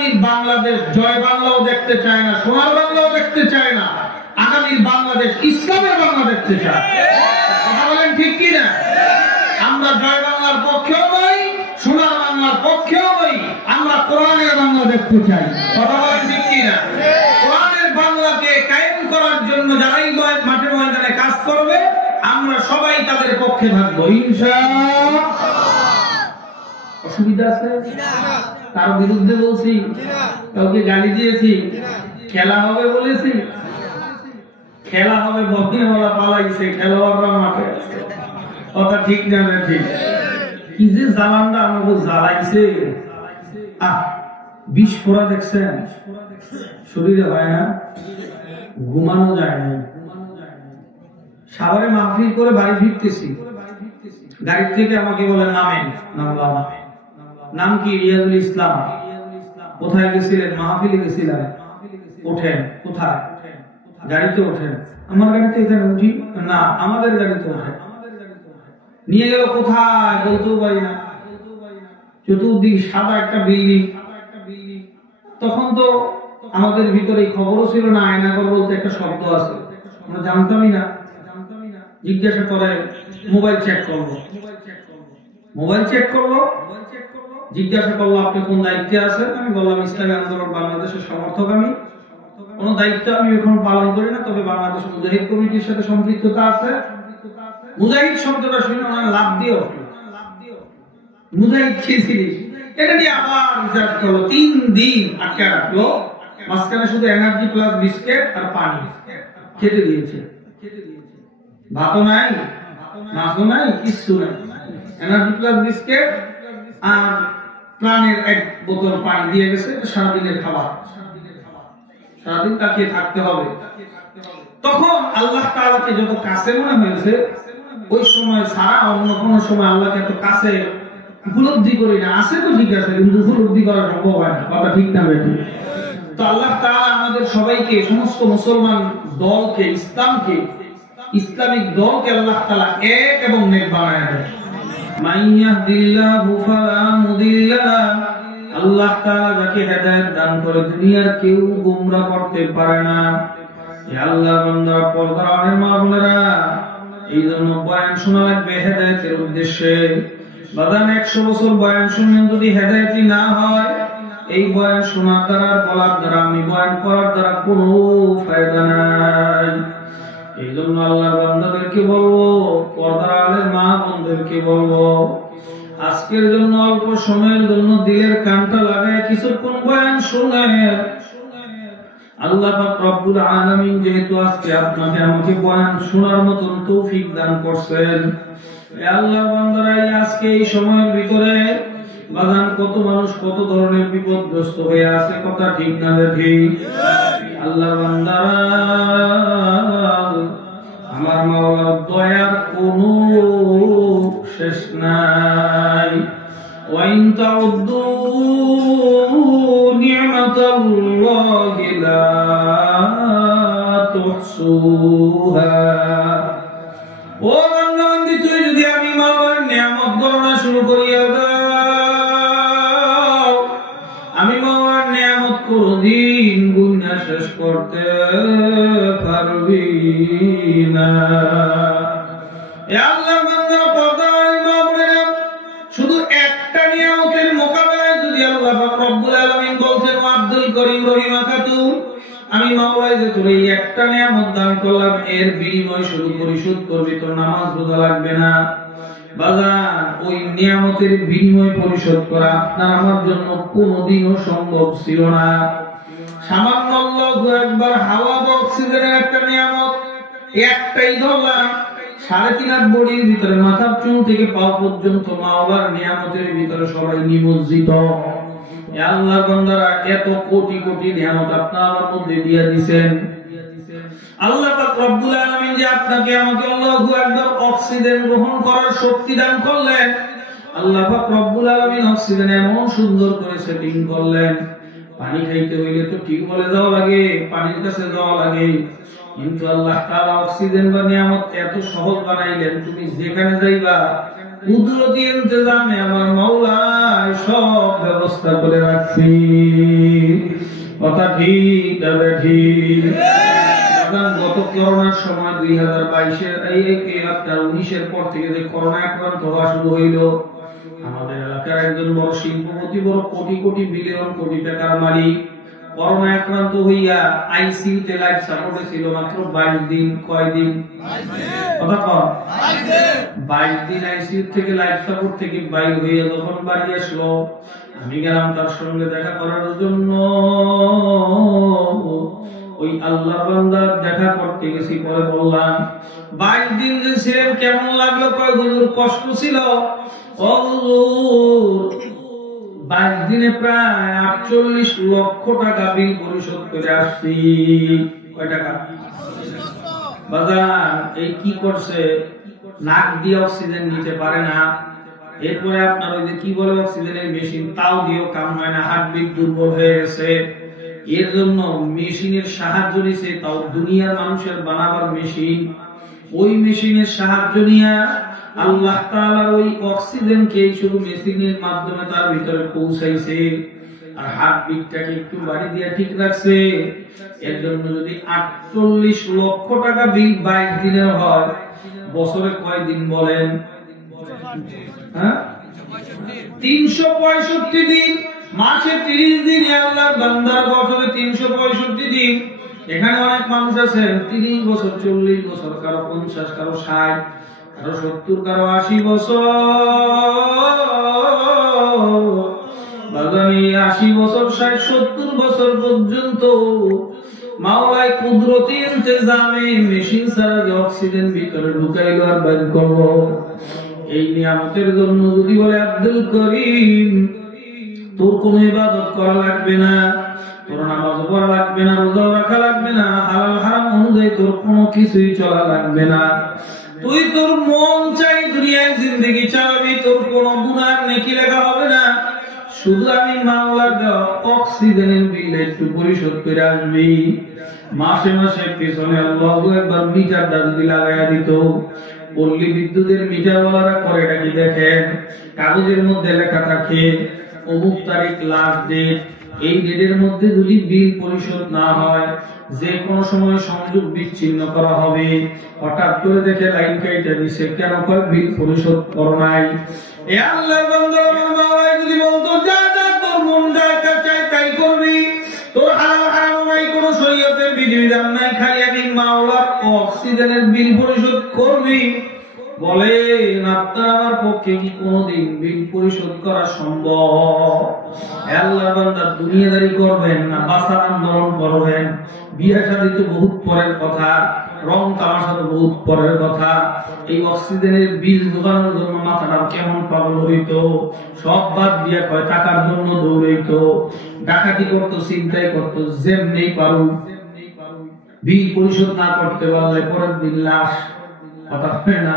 আগামীর বাংলাদেশ জয় বাংলাও দেখতে চায় না, সোনার বাংলাও দেখতে চায় না, আগামীর বাংলাদেশ ইসলামের বাংলা দেখতে চায়। কথা বলেন ঠিক কি না? আমরা জয় বাংলার পক্ষেও নই, সোনার বাংলার পক্ষেও নই, আমরা কোরআনের বাংলা দেখতে চাই। কথা বলেন ঠিক কি না? কোরআনের বাংলাকে কায়েম করার জন্য যারাই মাঠে ময়দানে কাজ করবে আমরা সবাই তাদের পক্ষে থাকবো ইনশাআল্লাহ। অসুবিধা আছে? তার বিরুদ্ধে বলছি, কাউকে গালি দিয়েছি, খেলা হবে বলেছি, খেলা হবে বলা পালাইছে, খেলোয়াড়রা মাঠে আছে। কথা ঠিক না? ঠিক। কি যে জ্বালানটা আমাকে জ্বালাইছে, বিষ ফোড়া দেখছেন শরীরে হয় না, ঘুমানো যায় না। সাভারে মাহফিল করে বাড়ি ফিরতেছি, গাড়ি থেকে আমাকে বলে নামেন। নামলাম। নাম কি? রিয়াজুল ইসলাম। কোথায় গেছিলেন? মাহফিলে গেছিলেন। ওঠেন। কোথায়? গাড়িতে ওঠেন। আমার গাড়িতে এখানে উঠি না, আমাদের গাড়িতে ওঠেন। নিয়ে গেল কোথায় বলতেও পারি না, চতুর্দিক সাদা একটা বিল্ডিং। তখন তো আমাদের ভিতরে খবরও ছিল না আয়নাঘর বলতে একটা শব্দ আছে, আমরা জানতামই না। জিজ্ঞাসা করে মোবাইল চেক করবো, মোবাইল চেক করবো, জিজ্ঞাসা করলো আপনি কোন দায়িত্বে আছেন? আমি বললাম ইসলামী আন্দোলন বাংলাদেশের সমর্থক। আমি কোন দায়িত্ব আমি এখন পালন করি না, তবে বাংলাদেশ মুজাহিদ কমিটির সাথে সম্পৃক্ততা আছে। মুজাহিদ শব্দটা শুনে ওনারা লাভ দিয়ে উঠলো, মুজাহিদ কি জিনিস এটা নিয়ে আবার রিসার্চ করলো। 3 দিন আটকে রাখলো, মাঝখানে শুধু এনার্জি প্লাস বিস্কিট আর পানি খেতে দিয়েছে। ভাতও নাই, মাছও নাই, কিচ্ছু নাই, এনার্জি প্লাস বিস্কিট আর প্রাণের 1 বোতল পানি দিয়ে গেছে। সারাদিনের খাবার, সারাদিন তাকিয়ে থাকতে হবে। তখন আল্লাহ তাআলাকে যত কাছে মনে হয়েছে ওই সময় সারা অন্য কোন সময় আল্লাহকে এত কাছে উপলব্ধি করি না। আছে তো ঠিক আছে, কিন্তু উপলব্ধি করা সম্ভব হয় না। কথা ঠিক না বেঠিক? তো আল্লাহ তাআলা আমাদের সবাইকে, সমস্ত মুসলমান দলকে, ইসলামকে, ইসলামিক দলকে আল্লাহ তাআলা এক এবং নেক বানায় দেয়। মাইয়াহদিল্লাহু ফালা মুদিল্লা লাহু, আল্লাহ তাআলা যাকে হেদায়েত দান করে দুনিয়ার কেউ গোমরাহ করতে পারে না। হে আল্লাহর বান্দারা, পর্দার আড়ালের মা বোনেরা, এই জন্য বয়ান শোনা লাগবে হেদায়েতের উদ্দেশ্যে। বাদান 100 বছর বয়ান শুনলেন যদি হেদায়েতই না হয়, এই বয়ান শোনার দ্বারা, বলার দ্বারা, আমি বয়ান করার দ্বারা কোনো ফায়দা নাই। এই জন্য আল্লাহর বান্দাদেরকে বলবো, পর্দার আড়ালের মা বোনদেরকে বলবো, আজকের জন্য অল্প সময়ের জন্য দিলের কানটা লাগায় কিছুক্ষণ বয়ান শুনেন। আল্লাহ পাক রব্বুল আলামিন যেহেতু আজকে আপনাকে আমাকে বয়ান শোনার মতন তৌফিক দান করছেন, হে আল্লাহর বান্দারা, আজকে এই সময়ের ভিতরে বাজান কত মানুষ কত ধরনের বিপদগ্রস্ত হয়ে আছে। কথা ঠিক না ঠিক? আল্লাহর বান্দারা, আমার মাওলার দয়ার কোনো শেষ নাই। ওয়াইন তাউদ্দু নি'মাতাল্লাহি লা তুহসুহা। ও বান্দাবান্দি, তুই যদি আমি মাওলার নিয়ামত গণনা শুরু করিয়া দাও, আমি মাওলার নিয়ামত কোনদিন গুণা শেষ করতে পারবি না। এ আল্লাহর বান্দা, পর্দার মা বোনেরা, শুধু একটা নিয়ামতের মোকাবেলায় যদি আল্লাহ পাক রব্বুল আলামিন বলতেন, ও আব্দুল করিম রহিমা খাতুন, আমি মাওলাই যে তোর এই একটা নিয়ামত দান করলাম, এর বিনিময় শুধু পরিশোধ করবি, তোর নামাজ রোজা লাগবে না। বাজার ওই নিয়ামতের বিনিময় পরিশোধ করা আপনার আমার জন্য কোনোদিনও সম্ভব ছিল না। সামান্য একবার হাওয়া বা অক্সিজেনের একটা নিয়ামত, একটাই ধরলাম, 3.5 বডির ভিতরে মাথার চুল থেকে পা পর্যন্ত মাওলার নিয়ামতের ভিতরে সবাই নিমজ্জিত। আল্লাহর বান্দারা, এত কোটি কোটি নিয়ামত আপনার আমার মধ্যে দিয়ে দিয়েছেন। আল্লাহ পাক রব্বুল আলামিন যে আপনাকে আমাকে আল্লাহু আকবার অক্সিজেন গ্রহণ করার শক্তি দান করলেন, আল্লাহ পাক রব্বুল আলামিন অক্সিজেন এমন সুন্দর করে সেটিং করলেন। পানি খাইতে হইলে তো টিউবওয়েলে যাওয়া লাগে, পানির কাছে যাওয়া লাগে, কিন্তু আল্লাহ তাআলা অক্সিজেন বা নিয়ামত এত সহজ বানাইলেন, তুমি যেখানে যাইবা কুদরতি ইন্তজামে আমার মাওলায় সব ব্যবস্থা করে রাখছি। কথা ঠিক তবে ঠিক। গত করোনার সময় 2022-এর এই 19-এর পর থেকে যে করোনা আক্রান্ত হওয়া শুরু হইল, আমাদের এলাকার একজন বড় শিল্পপতি, বড় কোটি কোটি বিলিয়ন কোটি টাকার মালিক, করোনা আক্রান্ত হইয়া আইসিইউতে লাইফ সাপোর্টে ছিল মাত্র 22 দিন। কয়দিন? কথা কম। 22 দিন আইসিইউ থেকে লাইফ সাপোর্ট থেকে বাইর হইয়া যখন বাড়ি আসলো, আমি গেলাম তার সঙ্গে দেখা করার জন্য। ওই আল্লাহর বান্দা দেখা করতে গেছি, পরে বললাম 22 দিন যে ছিলেন কেমন লাগলো? কয় হুজুর কষ্ট ছিল। ও হুজুর 22 দিনে প্রায় 48 লক্ষ টাকা বিল পরিশোধ করে আসছি। কয় টাকা? বাজার এই কি করছে? নাক দিয়ে অক্সিজেন নিতে পারে না, এরপরে আপনার ওই যে কি বলে অক্সিজেনের মেশিন, তাও দিয়েও কাম হয় না, হার্টবিট দুর্বল হয়ে গেছে। এর জন্য মেশিনের সাহায্য নিছে, তাও দুনিয়ার মানুষের বানাবার মেশিন। ওই মেশিনের সাহায্য নিয়ে আল্লাহ তাআলা ওই অক্সিজেনকে শুধু মেশিনের মাধ্যমে তার ভিতরে পৌঁছাইছে, আর হার্টবিটটাকে একটু বাড়ি দিয়ে ঠিক রাখছে। এর জন্য যদি 48 লক্ষ টাকা বিল 22 দিনের হয়, বছরে কয় দিন বলেন? 365 দিন। মাসে 30 দিন আল্লাহর বান্দার, বছরে 365 দিন। এখানে অনেক মানুষ আছে 30 বছর, 40 বছর, কারো 50, কারো 60, কারো 70, কারো 80 বছর। 80 বছর, 60, 70 বছর পর্যন্ত মাওলায় কুদরতি ইন্তজামে মেশিন ছাড়া যে অক্সিজেন ভিতরে ঢুকাইলো আর বের করলো। এই নিয়ামতের জন্য যদি বলে আব্দুল করিম তোর কোন ইবাদত করা লাগবে না, তোর নামাজ পড়া লাগবে না, রোজা রাখা লাগবে না, হালাল হারাম অনুযায়ী তোর কোনো কিছুই চলা লাগবে না, তুই তোর মন চাই দুনিয়ায় জিন্দেগি চালাবি, তোর কোনো গুনাহ নেকি লেখা হবে না, শুধু আমি মাওলার দেওয়া অক্সিজেনের বিল একটু পরিশোধ করে আসবি। মাসে মাসে পেছনে আল্লাহু আকবার মিটারটা যদি লাগাইয়া দিত, পল্লী বিদ্যুতের মিটারওয়ালারা করে নাকি দেখেন, কাগজের মধ্যে লেখা থাকে অমুক তারিখ লাস্ট ডেট, এই ডেটের মধ্যে যদি বিল পরিশোধ না হয় যে কোনো সময় সংযোগ বিচ্ছিন্ন করা হবে। হঠাৎ করে দেখে লাইন কেটে দিছে, কেন? কয় বিল পরিশোধ করো নাই। এ আল্লাহর বান্দা মাওলাই যদি বলতো যা যা তোর মন যা চায় তাই করবি, তোর হালাল হারাম নাই, কোনো শরীয়তের বিধিবিধান নাই, খালি আমি মাওলার অক্সিজেনের বিল পরিশোধ করবি, বলেন আপনার আমার পক্ষে কি কোনদিন বিল পরিশোধ করা সম্ভব? আল্লাহর বান্দা দুনিয়াদারি করবেন না বাঁচার আন্দোলন করবেন। বিয়ে শাদী তো বহুত পরের কথা, রং তামাশা তো বহুত পরের কথা। এই অক্সিজেনের বিল জোগানোর জন্য মাথাটা কেমন পাগল হইতো, সব বাদ দিয়ে কয় টাকার জন্য দৌড়াইতো, ডাকাতি করতো, চিন্তাই করতো, যেমনি পারু বিল পরিশোধ না করতে পারলে পরের দিন লাশ। কথা হয় না?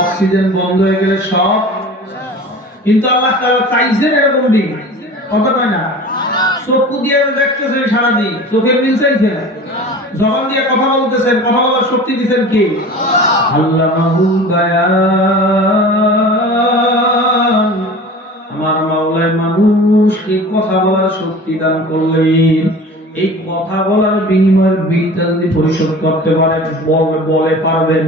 অক্সিজেন বন্ধ হয়ে গেলে সব। কিন্তু আল্লাহ তাআলা চাইছেন এরকম দিন। কথা হয় না? চক্ষু দিয়ে দেখতেছেন সারাদিন, চোখের বিল চাইছেন, জবান দিয়ে কথা বলতেছেন, কথা বলার শক্তি দিচ্ছেন কে? আল্লামাহুল বায়ান। আমার মাওলায় মানুষকে কথা বলার শক্তি দান করলেন। এই কথা বলার বিনিময়ের বিলটা যদি পরিশোধ করতে পারেন, বলে পারবেন?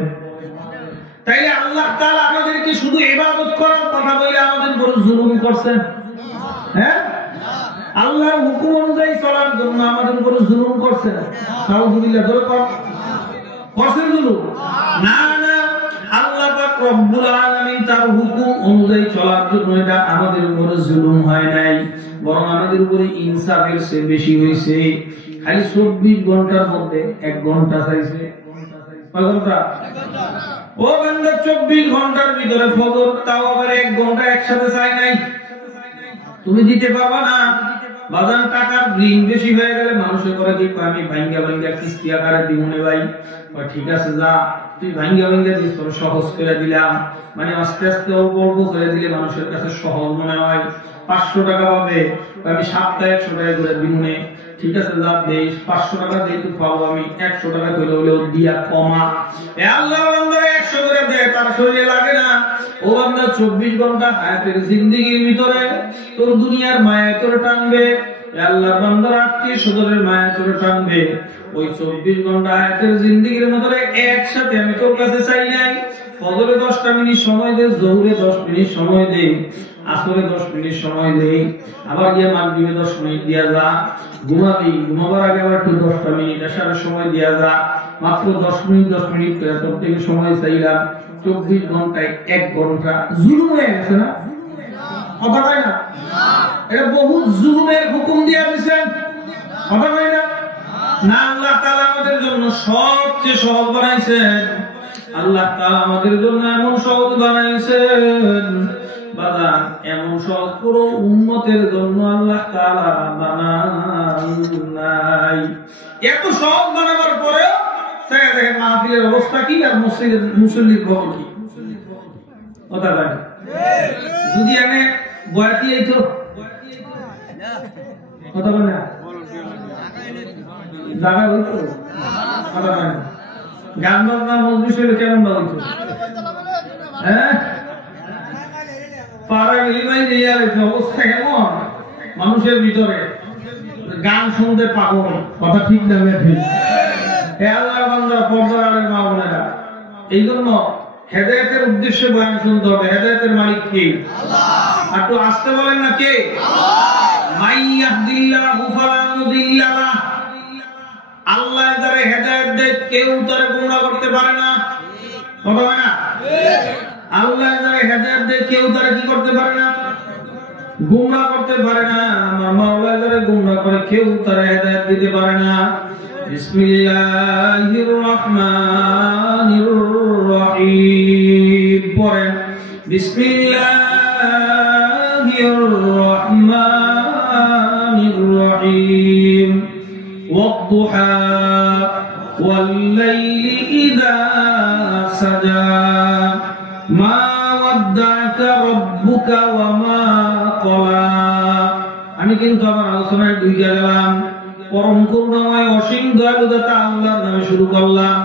তাইলে আল্লাহ তাআলা আমাদেরকে শুধু ইবাদত করার কথা বলে আমাদের উপর জুলুম করছেন? হ্যাঁ, আল্লাহর হুকুম অনুযায়ী চলার জন্য আমাদের উপর জুলুম করছেন? নাউযুবিল্লাহ, ধরে করছেন জুলুম? না না, আল্লাহ পাক রব্বুল আলামিন তার হুকুম অনুযায়ী চলার জন্য এটা আমাদের উপর জুলুম হয় নাই, বরং আমাদের উপরে ইনসাফের চেয়ে বেশি হয়েছে। খালি 24 ঘন্টার মধ্যে 1 ঘন্টা চাইছে। কয় ঘন্টা? ও বান্দা 24 ঘন্টার ভিতরে ফজর, তাও আবার 1 ঘন্টা একসাথে চাই নাই। তুমি দিতে পারবা না। বাজার টাকার ঋণ বেশি হয়ে গেলে মানুষের করে কি আমি ভাঙ্গা ভাঙ্গা কিস্তি আকারে দিমুনে ভাই। ঠিক আছে যা তুই ভাঙ্গা ভাঙ্গা দিস, তোর সহজ করে দিলাম, মানে আস্তে আস্তে অল্প অল্প করে দিলে মানুষের কাছে সহজ মনে হয়। 500 টাকা পাবে, আমি সপ্তাহে 100 টাকা করে দিনে, ঠিক আছে যা দেশ 500 টাকা দিয়ে তুই পাবো, আমি 100 টাকা করে হলেও দিয়া কমা। আল্লাহ বান্দা 100 করে দেয়, তার শরীরে লাগে না। ও বান্দা 24 ঘন্টা হায়াতের জিন্দেগির ভিতরে তোর দুনিয়ার মায়া তোর টানবে, আল্লাহ বান্দার আত্মীয় স্বজনের মায়া তোর টানবে। ওই 24 ঘন্টা হায়াতের জিন্দেগির ভিতরে একসাথে আমি তোর কাছে চাই নাই, ফজরে 10টা মিনিট সময় দে, জোহরে 10 মিনিট সময় দে, আসরে 10 মিনিট সময় দে, আবার গিয়ে মাগরিবে 10 মিনিট দিয়া যা, ঘুমাবি, ঘুমাবার আগে আবার একটু 10টা মিনিট এশারের সময় দিয়া যা, মাত্র 10 মিনিট করে তোর থেকে সময় চাইলাম। 24 ঘন্টায় 1 ঘন্টা জুলুম হয়ে গেছে না? কথা কয় না? এটা বহুত জুলুমের হুকুম দিয়া দিয়েছেন, কথা কয় না? না, আল্লাহ তাআলা আমাদের জন্য সবচেয়ে সহজ বানাইছেন। আল্লাহ তাআলা আমাদের জন্য এমন সহজ বানাইছেন বাদান, এমন সহজ পুরো উম্মতের জন্য আল্লাহ তাআলা বানান নাই। এত সহজ বানাবার পরেও দেখেন মাহফিলের অবস্থা কি আর মুসল্লির খবর কি? কথা বলে যদি এনে বয়াতি এই তো কথা বলে না জায়গা হইতো, কথা বলে গান বাজনার মজলিস হইলে কেমন বা হইতো? হ্যাঁ, পাড়া গেলিমাই দিয়ে অবস্থা কেমন মানুষের ভিতরে, গান শুনতে পাগল, কথা ঠিক না ঠিক? আল্লাহর বান্দা, পর্দার আড়ালের মা বোনেরা, এই জন্য হেদায়েতের উদ্দেশ্যে বয়ান শুনতে হবে। হেদায়েতের মালিক কে? আল্লাহ। একটু আসতে বলেন না কে? আল্লাহ। মাই ইয়াহদিল্লাহু ফালা মুদিল্লা লাহ। আল্লাহ যারে হেদায়েত দেয় কেউ তারে গোমরাহ করতে পারে না, কথা বলে না? আল্লাহ যারে হেদায়েত দেয় কেউ তারে কি করতে পারে না? গোমরাহ করতে পারে না। আমার মাওলা যারে গোমরাহ করে কেউ তারে হেদায়েত দিতে পারে না। বিসমিল্লাহির রহমানির রহিম পড়েন, বিসমিল্লাহির রহমানির রহিম। ওয়াদ-দুহা ওয়াল-লাইলি ইযা সাজা মা ওয়াদ্দা'কা রাব্বুকা ওয়া মা ক্বালা। আমি কিন্তু আমার আলোচনায় ঢুকে গেলাম। পরম করুণাময় অসীম দয়ালু দাতা আল্লাহর নামে শুরু করলাম।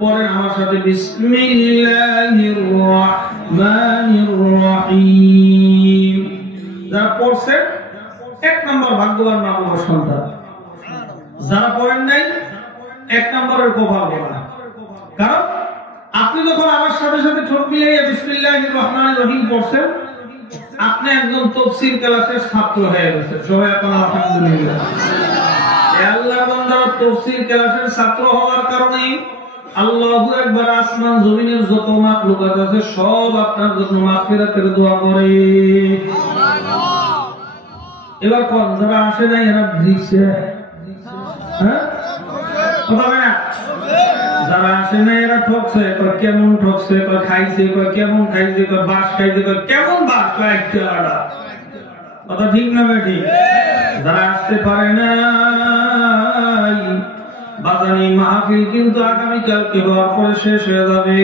পরে আমার সাথে বিসমিল্লাহির রহমানির রহিম। যারা পড়ছেন 1 নম্বর ভাগ্যবান মা বাবার সন্তান, যারা পড়েন নাই 1 নম্বরের প্রভাব হবে না। কারণ আপনি যখন আমার সাথে সাথে ঠোঁট মিলিয়ে বিসমিল্লাহির রহমানির রহিম পড়ছেন, আপনি একদম তাফসীর ক্লাসের ছাত্র হয়ে গেছেন। সবাই এখন আলহামদুলিল্লাহ। আল্লাহ বান্দার তাফসীর ক্লাসের ছাত্র হওয়ার কারণে আল্লাহু আকবার, আসমান জমিনের যত মাখলুকাত আছে সব আপনার জন্য মাগফিরাতের দোয়া করে। এবার কোন যারা আসে নাই এরা দিছে, হ্যাঁ কথা বলে না? যারা আসে নাই এরা ঠকছে, কেমন ঠকছে, খাইছে, কেমন খাইছে, বাস খাইছে, কেমন বাস খাইছে, কথা ঠিক না ঠিক? যারা আসতে পারে না বাজানি মাহফিল কিন্তু আগামীকালকে হওয়ার পরে শেষ হয়ে যাবে।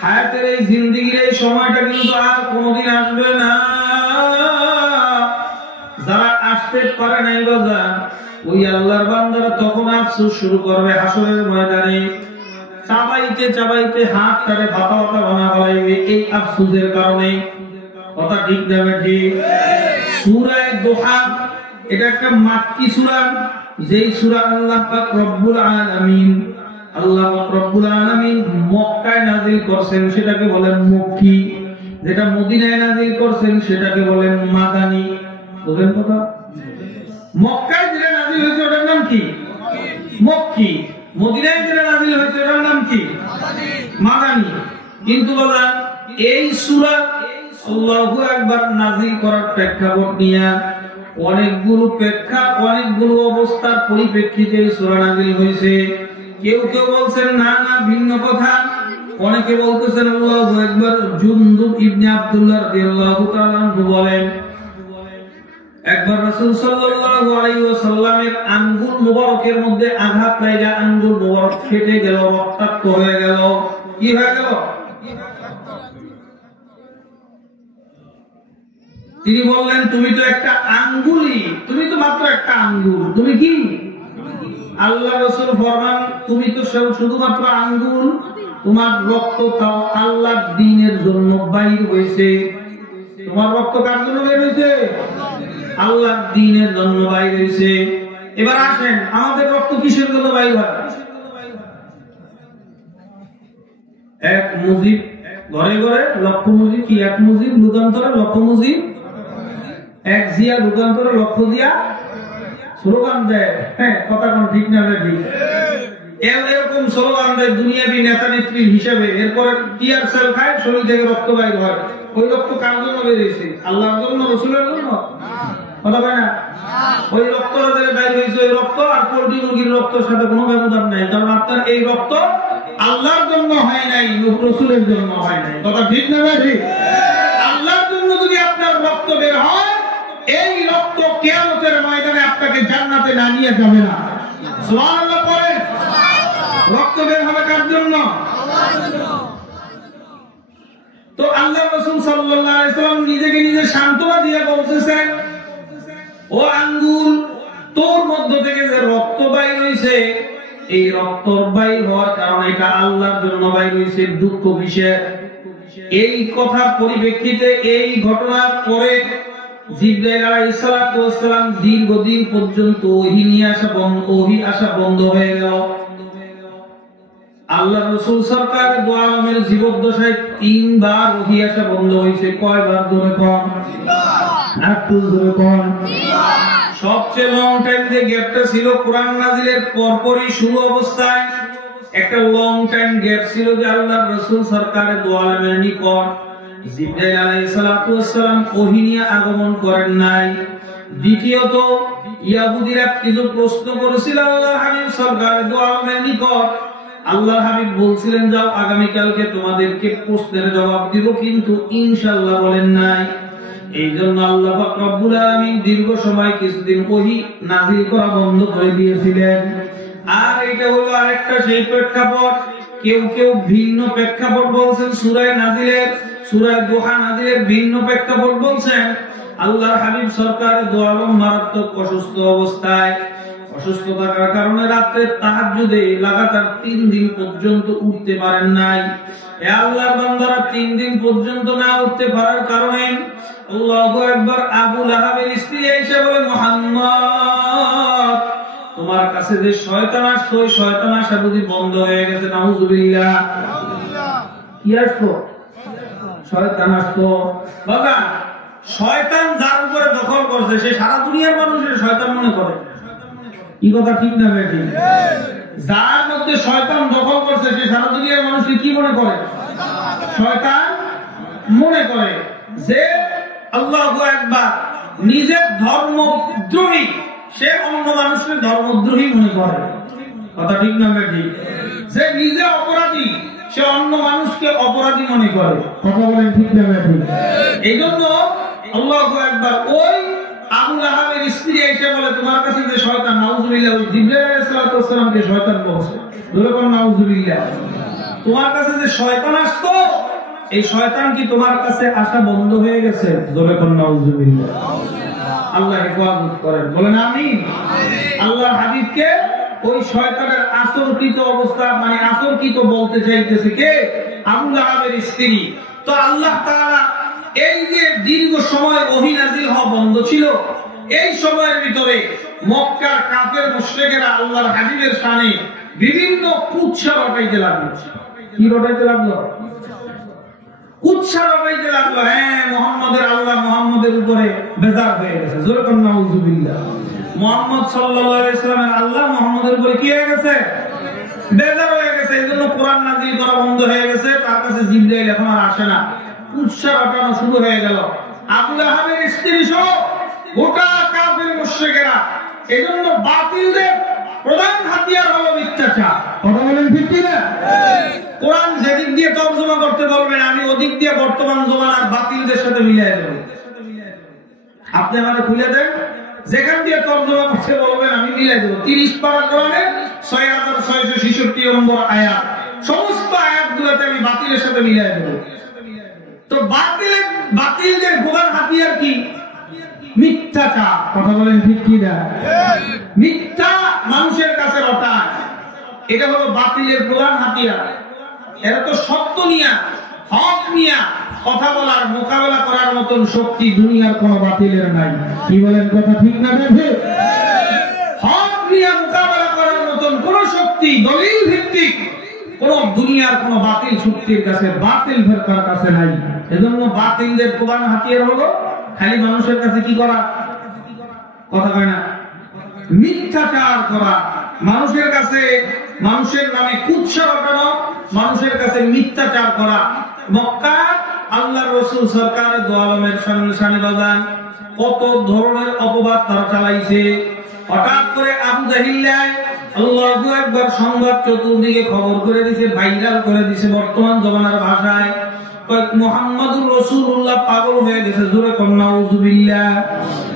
হায়াতের এই জিন্দেগির এই সময়টা কিন্তু আর কোনোদিন আসবে না। যারা আসতে পারে নাই বাজান, ওই আল্লাহর বান্দারা তখন আফসোস শুরু করবে হাসরের ময়দানে। চাবাইতে চাবাইতে হাত টারে ফাটা ফাটা ভাঙা ফেলাইবে এই আফসোসের কারণে। কথা ঠিক না ঠিক? সূরা দুহা এটা একটা মাক্কি সূরা, যেই সূরা আল্লাহ পাক রব্বুল আলামিন মক্কায় নাযিল করেছেন সেটাকে বলেন মক্কি, যেটা মদিনায় নাযিল করেছেন সেটাকে বলেন মাদানী। বুঝেন কথা? মক্কায় যেটা নাযিল হয়েছে ওটার নাম কি? মক্কি। মদিনায় যেটা নাযিল হয়েছে ওটার নাম কি? মাদানী। কিন্তু বলা এই সূরা আল্লাহু আকবার নাযিল করার প্রেক্ষাপট নিয়ে অনেকগুলো অবস্থার পরিপ্রেক্ষিতে সূরা নাযিল হয়েছে। কেউ কেউ বলছেন না না ভিন্ন কথা, অনেকে বলতেছেন আল্লাহু আকবার। জুনদুব ইবনে আব্দুল্লাহ রাদিয়াল্লাহু তাআলা বলেন একবার রাসূল সাল্লাল্লাহু আলাইহি ওয়াসাল্লামের আঙ্গুল মোবারকের মধ্যে আঘাত লাগা আঙ্গুল মোবারক ফেটে গেল, রক্তাক্ত হয়ে গেল। কি হয়ে গেল? তিনি বললেন, তুমি তো একটা আঙ্গুলই, তুমি তো মাত্র একটা আঙ্গুল, তুমি কি? আল্লাহ রাসূল ফরমান, তুমি তো শুধুমাত্র আঙ্গুল, তোমার রক্ত তাও আল্লাহর দ্বীনের জন্য বাইর হয়েছে। তোমার রক্ত কার জন্য বের হয়েছে? আল্লাহর দ্বীনের জন্য বাইর হয়েছে। এবার আসেন, আমাদের রক্ত কিসের জন্য বাইর হয়? এক মুজিব ঘরে ঘরে লক্ষ মুজিব, কি এক মুজিব যুগান্তরে লক্ষ মুজিব, এক জিয়া যুগান্তরে লক্ষ জিয়া স্লোগান দেয়। হ্যাঁ, কথা কোন ঠিক না? ঠিক। এরকম স্লোগান দেয় দুনিয়াবি নেতা নেত্রী হিসেবে। এরপরে টিয়ার সেল খায়, শরীর থেকে রক্ত বাইর হয়। ওই রক্ত কার জন্য বেরিয়েছে? আল্লাহর জন্য, রাসূলের জন্য? কথা বলে না? ওই রক্তটা যে বাইর হয়েছে, ওই রক্ত আর পোল্ট্রি মুরগির রক্তের সাথে কোনো ব্যবধান নাই। কারণ আপনার এই রক্ত আল্লাহর জন্য হয় নাই, রাসূলের জন্য হয় নাই। কথা ঠিক না? ঠিক। আল্লাহর জন্য যদি আপনার রক্ত বের হয়, এই রক্ত কিয়ামতের ময়দানে আপনাকে জান্নাতে না নিয়ে যাবে না। সুবহানাল্লাহ পড়েন। রক্ত বের হবে কার জন্য? আল্লাহর জন্য। তো আল্লাহ রাসূল সাল্লাল্লাহু আলাইহি ওয়াসাল্লাম নিজেকে নিজে সান্ত্বনা দিয়ে বলতেছেন, ও আঙ্গুল, তোর মধ্য থেকে যে রক্ত বাইর হইছে, এই রক্ত বাইর হওয়ার কারণে এটা আল্লাহর জন্য বাইর হইছে। দুঃখ কিসের? এই কথার পরিপ্রেক্ষিতে এই ঘটনার পরে জিবরাইল আলাইহিস সালাতু ওয়াস সালাম দীর্ঘদিন পর্যন্ত ওহী আসা বন্ধ হয়ে গেল। আল্লাহ রাসূল সরকার দো আলমের জীবদ্দশায় 3 বার ওহী আসা বন্ধ হয়েছে। কয়বার? ধরে কোন? একটু ধরে কোন? সবচেয়ে লং টাইম যে গ্যাপটা ছিল কোরআন নাজিলের পরপরই শুরু অবস্থায় একটা লং টাইম গ্যাপ ছিল, যে আল্লাহ রাসূল সরকার দো আলমের নিকট জিবরাইল আলাইহিস সালাতু ওয়াস সালাম ওহী নিয়ে আগমন করেন নাই। দ্বিতীয়ত, ইহুদিরা কিছু প্রশ্ন করেছিল আল্লাহর হাবিব সরকার দো আলমের নিকট। আল্লাহর হাবিব বলছিলেন, যাও আগামী কালকে তোমাদেরকে প্রশ্নের জবাব দিব, কিন্তু ইনশাআল্লাহ বলেন নাই। এই জন্য আল্লাহ পাক রব্বুল আলামিন দীর্ঘ সময় কিছুদিন ওহী নাযিল করা বন্ধ করে দিয়েছিলেন। আর এটা হলো আরেকটা সেই প্রেক্ষাপট। কেউ কেউ ভিন্ন প্রেক্ষাপট বলছেন সূরা নাজিলের, সূরা দুহা নাজিলের ভিন্ন প্রেক্ষাপট বলছেন। আল্লাহর হাবিব সরকার দো আলম মারাত্মক অসুস্থ অবস্থায়, অসুস্থ থাকার কারণে রাতে তাহাজ্জুদে লাগাতার 3 দিন পর্যন্ত উঠতে পারেন নাই। এ আল্লাহর বান্দারা 3 দিন পর্যন্ত না উঠতে পারার কারণে আল্লাহু আকবার, আবু লাহাবের স্ত্রী এসে বলে, মুহাম্মদ, তোমার কাছে যে শয়তান আসতো, ওই শয়তান আসা বুঝি বন্ধ হয়ে গেছে। নাউযুবিল্লাহ। কি আসতো? শয়তান আসতো। বাবা, শয়তান যার উপরে দখল করছে, সে সারা দুনিয়ার মানুষের শয়তান মনে করে। কি কথা ঠিক না? বেটি, যার মধ্যে শয়তান দখল করছে, সে সারা দুনিয়ার মানুষকে কি মনে করে? শয়তান মনে করে। যে আল্লাহু আকবার, নিজের ধর্মদ্রোহী, সে অন্য মানুষকে ধর্মদ্রোহী মনে করে। কথা ঠিক না? বেটি, যে নিজে অপরাধী, সে অন্য মানুষকে অপরাধী মনে করে। কথা বলেন ঠিক না? বেটি, এই জন্য আল্লাহু আকবার, ওই আবু লাহাবের স্ত্রী এসে বলে, তোমার কাছে যে শয়তান, নাউযুবিল্লাহ, জিবরাইল আলাইহিস সালাতু ওয়াস সালামকে শয়তান বলছে। ধরে কোন? নাউযুবিল্লাহ। তোমার কাছে যে শয়তান আসতো, এই শয়তান কি তোমার কাছে আসা বন্ধ হয়ে গেছে? ধরে কোন? নাউযুবিল্লাহ। আল্লাহ হেফাজত করেন, বলেন আমিন। আল্লাহর হাবিবকে ওই শয়তানের আসরকৃত অবস্থা, মানে আসরকৃত বলতে চাইতেছে কে? আবু লাহাবের স্ত্রী। তো আল্লাহ তাআলা এই যে দীর্ঘ সময় ওহী নাযিল হওয়া বন্ধ ছিল, এই সময়ের ভিতরে মক্কার কাফের মুশরিকেরা আল্লাহর হাবিবের শানে বিভিন্ন কুৎসা রটাইতে লাগলো। কি রটাইতে লাগলো? কুৎসা রটাইতে লাগলো। হ্যাঁ, মুহাম্মাদের আল্লাহ মুহাম্মাদের উপরে বেজার হয়ে গেছে। জোরে কোন? নাউযুবিল্লাহ। মুহাম্মদ সাল্লাল্লাহু আলাইহি ওয়াসাল্লামের আল্লাহ মুহাম্মাদের উপরে কি হয়ে গেছে? বেজার হয়ে গেছে। এইজন্য কোরআন নাযিল করা বন্ধ হয়ে গেছে। তার কাছে জিবরাইল এখন আর আসে না। কুৎসা রটানো শুরু হয়ে গেল। আবু লাহাবের স্ত্রী সহ গোটা কাফের মুশরিকেরা। এজন্য বাতিলদের প্রধান হাতিয়ার হলো মিথ্যাচার। কথা বলেন ঠিক কি না? কোরআন যেদিক দিয়ে তর্জমা করতে বলবেন, আমি ওদিক দিয়ে বর্তমান জমানার বাতিলদের সাথে মিলিয়ে দেব। আপনি আমাকে খুলে দেন, যেখান দিয়ে তর্জমা করছে বলবেন, আমি মিলাই দেব। 30 পারা কোরআনের 6666 নম্বর আয়াত, সমস্ত আয়াতগুলোতে আমি বাতিলের সাথে মিলাই দেব। তো বাতিলদের প্রধান হাতিয়ার কি? মিথ্যাচার। কথা বলেন ঠিক কি না? মিথ্যা মানুষের কাছে রটায়, এটা হলো বাতিলের প্রধান হাতিয়ার। এরা তো সত্য নিয়া, হক নিয়া কথা বলার, মোকাবেলা করার মতন শক্তি দুনিয়ার কোন বাতিলের নাই। কি বলেন, কথা ঠিক না? হক নিয়া মোকাবেলা করার মতন কোন শক্তি, দলিল ভিত্তিক কোন দুনিয়ার কোন বাতিল শক্তির কাছে, বাতিল ফেরকার কাছে নাই। এজন্য বাতিলদের প্রধান হাতিয়ার হলো খালি মানুষের কাছে কি করা? কথা কয় না, মিথ্যাচার করা, মানুষের কাছে মানুষের নামে কুৎসা রটানো, মানুষের কাছে মিথ্যাচার করা। মক্কা আল্লাহর রাসূল সরকার দু আলমের সামনে বাজান কত ধরনের অপবাদ তারা চালাইছে। হঠাৎ করে আবু জাহিল আল্লাহু আকবার সংবাদ চতুর্দিকে খবর করে দিছে, ভাইরাল করে দিছে বর্তমান জমানার ভাষায়। মুহাম্মাদুর রাসূলুল্লাহ পাগল হয়ে গেছে, জোরে কোন নাউযুবিল্লাহ।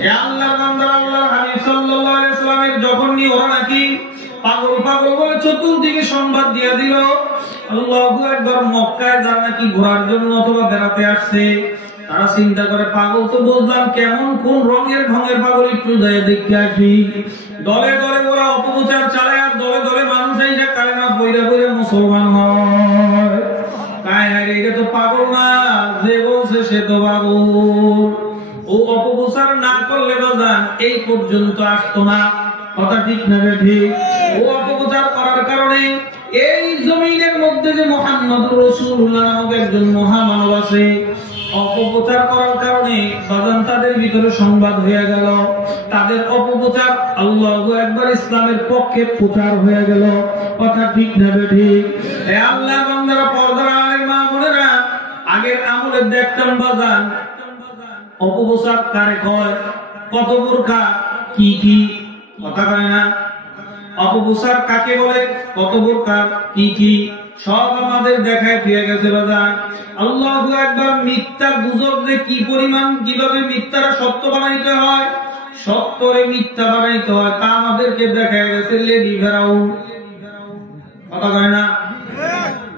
এ আল্লাহর বান্দা, আল্লাহর হাবিব সাল্লাল্লাহু আলাইহি ওয়াসাল্লামের যখন নিয়ে ওরা নাকি পাগল পাগল বলে চতুর্দিকে সংবাদ দিয়ে দিল। আল্লাহু আকবার। মক্কায় যার নাকি ঘোরার জন্য অথবা বেড়াতে আসছে, তারা চিন্তা করে পাগল তো বুঝলাম, কেমন কোন রঙের ঢঙের পাগল একটু যায় দেখতে আসি। দলে দলে ওরা অপপ্রচার চালায়, আর দলে দলে মানুষ আইসা কালেমা পইরা পইরা মুসলমান হয়। এটা তো পাগল না, যে বলছে সে তো পাগল। ও অপপ্রচার না করলে বাজান এই পর্যন্ত আসতো না। কথা ঠিক না? ঠিক। ও অপপ্রচার করার কারণে এই জমিনের মধ্যে যে মুহাম্মদুর রাসূলুল্লাহ নামক একজন মহামানব আছে, অপপ্রচার করার কারণে বাজান তাদের ভিতরে সংবাদ হয়ে গেল, তাদের অপপ্রচার আল্লাহু আকবার ইসলামের পক্ষে প্রচার হয়ে গেল। কথা ঠিক না? ঠিক। এ আল্লাহর বান্দারা, পর্দার আলের মা বোনেরা, আগের আমলে দেখতাম বাজান অপপ্রচার কারে কয়, কত বোরখা কি কি, কথা কয় না? অপপ্রচার কাকে বলে, কত বোরখা কি কি, সব আমাদের দেখায় ফিরে গেছে বাজান। আল্লাহু আকবার। মিথ্যা গুজব যে কি পরিমাণ, কিভাবে মিথ্যারা সত্য বানাইতে হয়, সত্যরে মিথ্যা বানাইতে হয়, তা আমাদেরকে দেখায় গেছে লেডি ফেরাউন। কথা কয় না?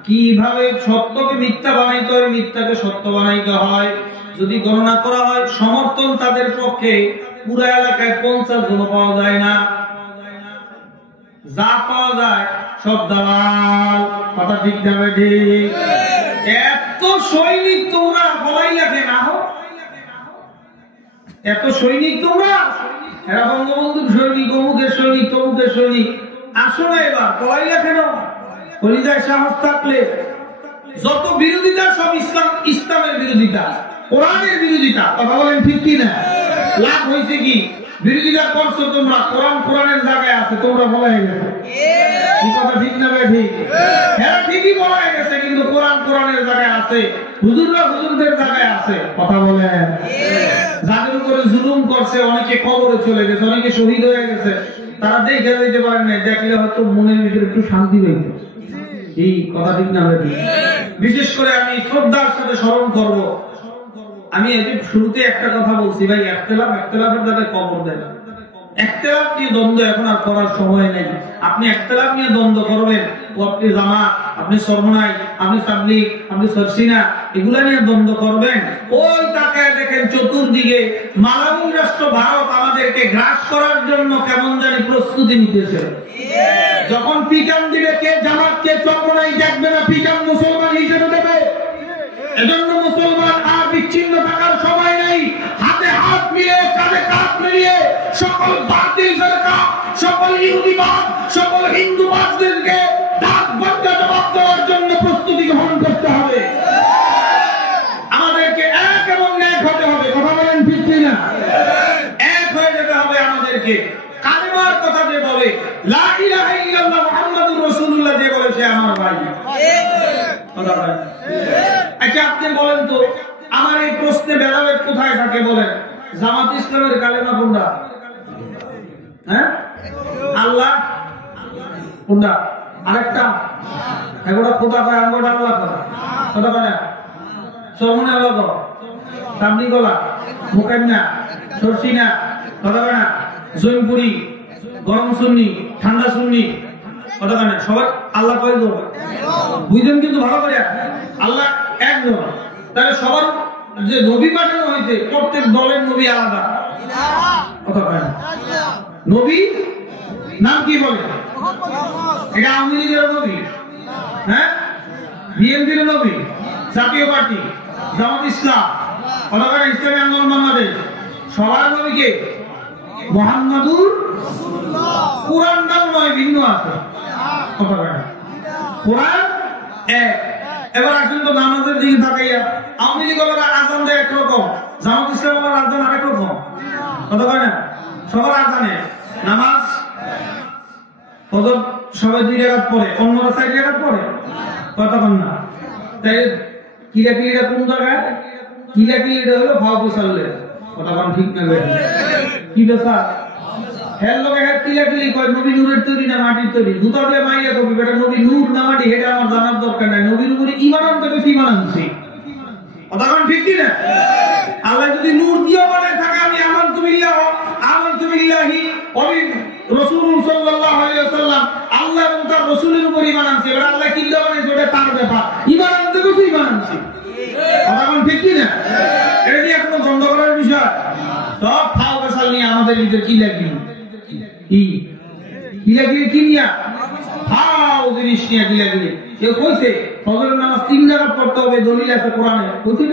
কিভাবে সত্যকে মিথ্যা বানাইতে হয়, মিথ্যাকে সত্য বানাইতে হয় যদি গণনা করা হয়, সমর্থন তাদের পক্ষে পুরো এলাকায় 50 জন পাওয়া যায় না। যা পাওয়া যায় সব দালাল। কথা ঠিক যাবে? ঠিক। এত সৈনিক তোমরা বলাই লাগে না হো, এত সৈনিক তোমরা, এরা বঙ্গবন্ধুর সৈনিক, অমুকের সৈনিক, তমুকের সৈনিক। আসলে এবার বলাই লাগে না, কলিজায় সাহস থাকলে যত বিরোধিতা সব ইসলামের বিরোধিতা, কোরআনের বিরোধিতা। কথা বলেন ঠিক কি না? লাভ হয়েছে কি? বিরোধিতা করছো তোমরা, কোরআনের জায়গায় আছে, তোমরা বলাই গেছে। কথা ঠিক না? ঠিক। হ্যাঁ, ঠিকই বলাই গেছে, কিন্তু কোরআনের জায়গায় আছে, হুজুররা হুজুরদের জায়গায় আছে। কথা বলেন। যাদের উপরে জুলুম করছে, অনেকে কবরে চলে গেছে, অনেকে শহীদ হয়ে গেছে, তারা দেখে যেতে পারেন না, দেখলে হয়তো মনের ভিতরে একটু শান্তি পেত। এই কথা ঠিক না? বিশেষ করে আমি শ্রদ্ধার সাথে স্মরণ করব, আমি এটি শুরুতে একটা কথা বলছি, ভাই একতলাফের যাতে কবর দেয়। একতলাফ নিয়ে দ্বন্দ্ব এখন আর করার সময় নেই। আপনি একতলাফ নিয়ে দ্বন্দ্ব করবেন, ও আপনি জামা, আপনি সরমনাই, আপনি তাবলীগ, আপনি সরসিনা, এগুলা নিয়ে দ্বন্দ্ব করবেন, ওই তাকায় দেখেন চতুর্দিকে মালামুল রাষ্ট্র ভারত আমাদেরকে গ্রাস করার জন্য কেমন জানি প্রস্তুতি নিতেছে। যখন পিকাম দিবে, কে জামাত কে চরমনাই দেখবে না, পিকাম মুসলমান হিসেবে দেবে। এজন্য মুসলমান আর বিচ্ছিন্ন থাকার সময় নেই। হাতে হাত মিলিয়ে, কাঁধে কাঁধ মিলিয়ে সকল বাতিল ফেরকা, সকল ইহুদিবাদ, সকল হিন্দুবাদদেরকে ডাক বার্তা জবাব দেওয়ার জন্য প্রস্তুতি গ্রহণ করতে হবে। আমাদেরকে এক এবং এক হতে হবে। কথা বলেন ঠিক না? এক হয়ে যেতে হবে আমাদেরকে। কালেমার কথা যে বলে, লা ইলাহা ইল্লাল্লাহ মুহাম্মাদুর রাসূলুল্লাহ যে বলে, সে আমার ভাই। কথা বলেন। আচ্ছা, আপনি বলেন তো, আমার এই প্রশ্নে ভেদাভেদ কোথায় থাকে বলেন? জামাত ইসলামের কালেমা কোনটা? হ্যাঁ, আল্লাহ কোনটা? আরেকটা এগুলা খোদা কয়, আমরা আল্লাহ কয়। কথা বলে সরমনে আল্লাহ কয়, তাবলীগ গলা মুকান্না সরসিনা, কথা বলে না, জৈনপুরি, গরম সুন্নি, ঠান্ডা সুন্নি, কথা বলে না, সবার আল্লাহ কয়জন? বুঝলেন কিন্তু ভালো করে, আল্লাহ একজন। তাহলে সবার যে নবী পাঠানো হয়েছে প্রত্যেক দলের নবী আলাদা, কথা বলে না। নবী নাম কি বলে? এটা আওয়ামী লীগের নবী, হ্যাঁ, বিএনপির নবী, জাতীয় পার্টি, জামাত ইসলাম, কথা বলে ইসলামী আন্দোলন বাংলাদেশ, সবার নবীকে মুহাম্মাদুর রাসূলুল্লাহ। কোরআন নাম নয়, ভিন্ন আছে, কথা বলে না। কোরআন এক। এবার আসুন তো নামাজের দিকে তাকাইয়া, আওয়ামী লীগ ওরা আযান দেয় একরকম, জামাত ইসলাম ওরা আযান আরেক রকম, কথা বলে না। সবার আযানে নামাজ ফজর সবাই 2 রাকাত পড়ে, অন্যরা 4 রাকাত পড়ে, কথা বল না। তাই কিলাকিলিটা কোন জায়গায়? কিলাকিলিটা হলো ভাও বসালে, কথা বল ঠিক না? কি ব্যাপার? হেল লোকে হেড কিলাকিলি কয় নবী নূরের তৈরি না মাটির তৈরি, জুতা দিয়ে মাইয়া কবি বেটা নবী নূর না মাটি, এটা আমার জানার দরকার নাই। নবীর উপরে ঈমান আনতে হবে, ঈমান আনছি, কথা বল ঠিক কি না? আল্লাহ যদি নূর দিয়ে বানায় থাকে, আমি আমানতু বিল্লাহি ওয়া রাসূলুল্লাহ সাল্লাল্লাহু আলাইহি ওয়াসাল্লাম, আল্লাহ এবং তার রাসূলের উপর ঈমান আনছি। এবার আল্লাহ কি দিয়ে বানাইছে ওটা তার ব্যাপার, ঈমান আনতে হবে, ঈমান আনছি, কথা বল ঠিক কি না? এটা কি কোনো বন্ধ করার বিষয়? সব ফাও বেসাল নিয়ে আমাদের ভিতরে কি লাগি, কি লাগি, কি নিয়া ফাও জিনিস নিয়ে কি লাগি। কেউ কইছে ফজরের নামাজ 3 রাকাত পড়তে হবে, দলিল আছে কোরআনে, কইছিল?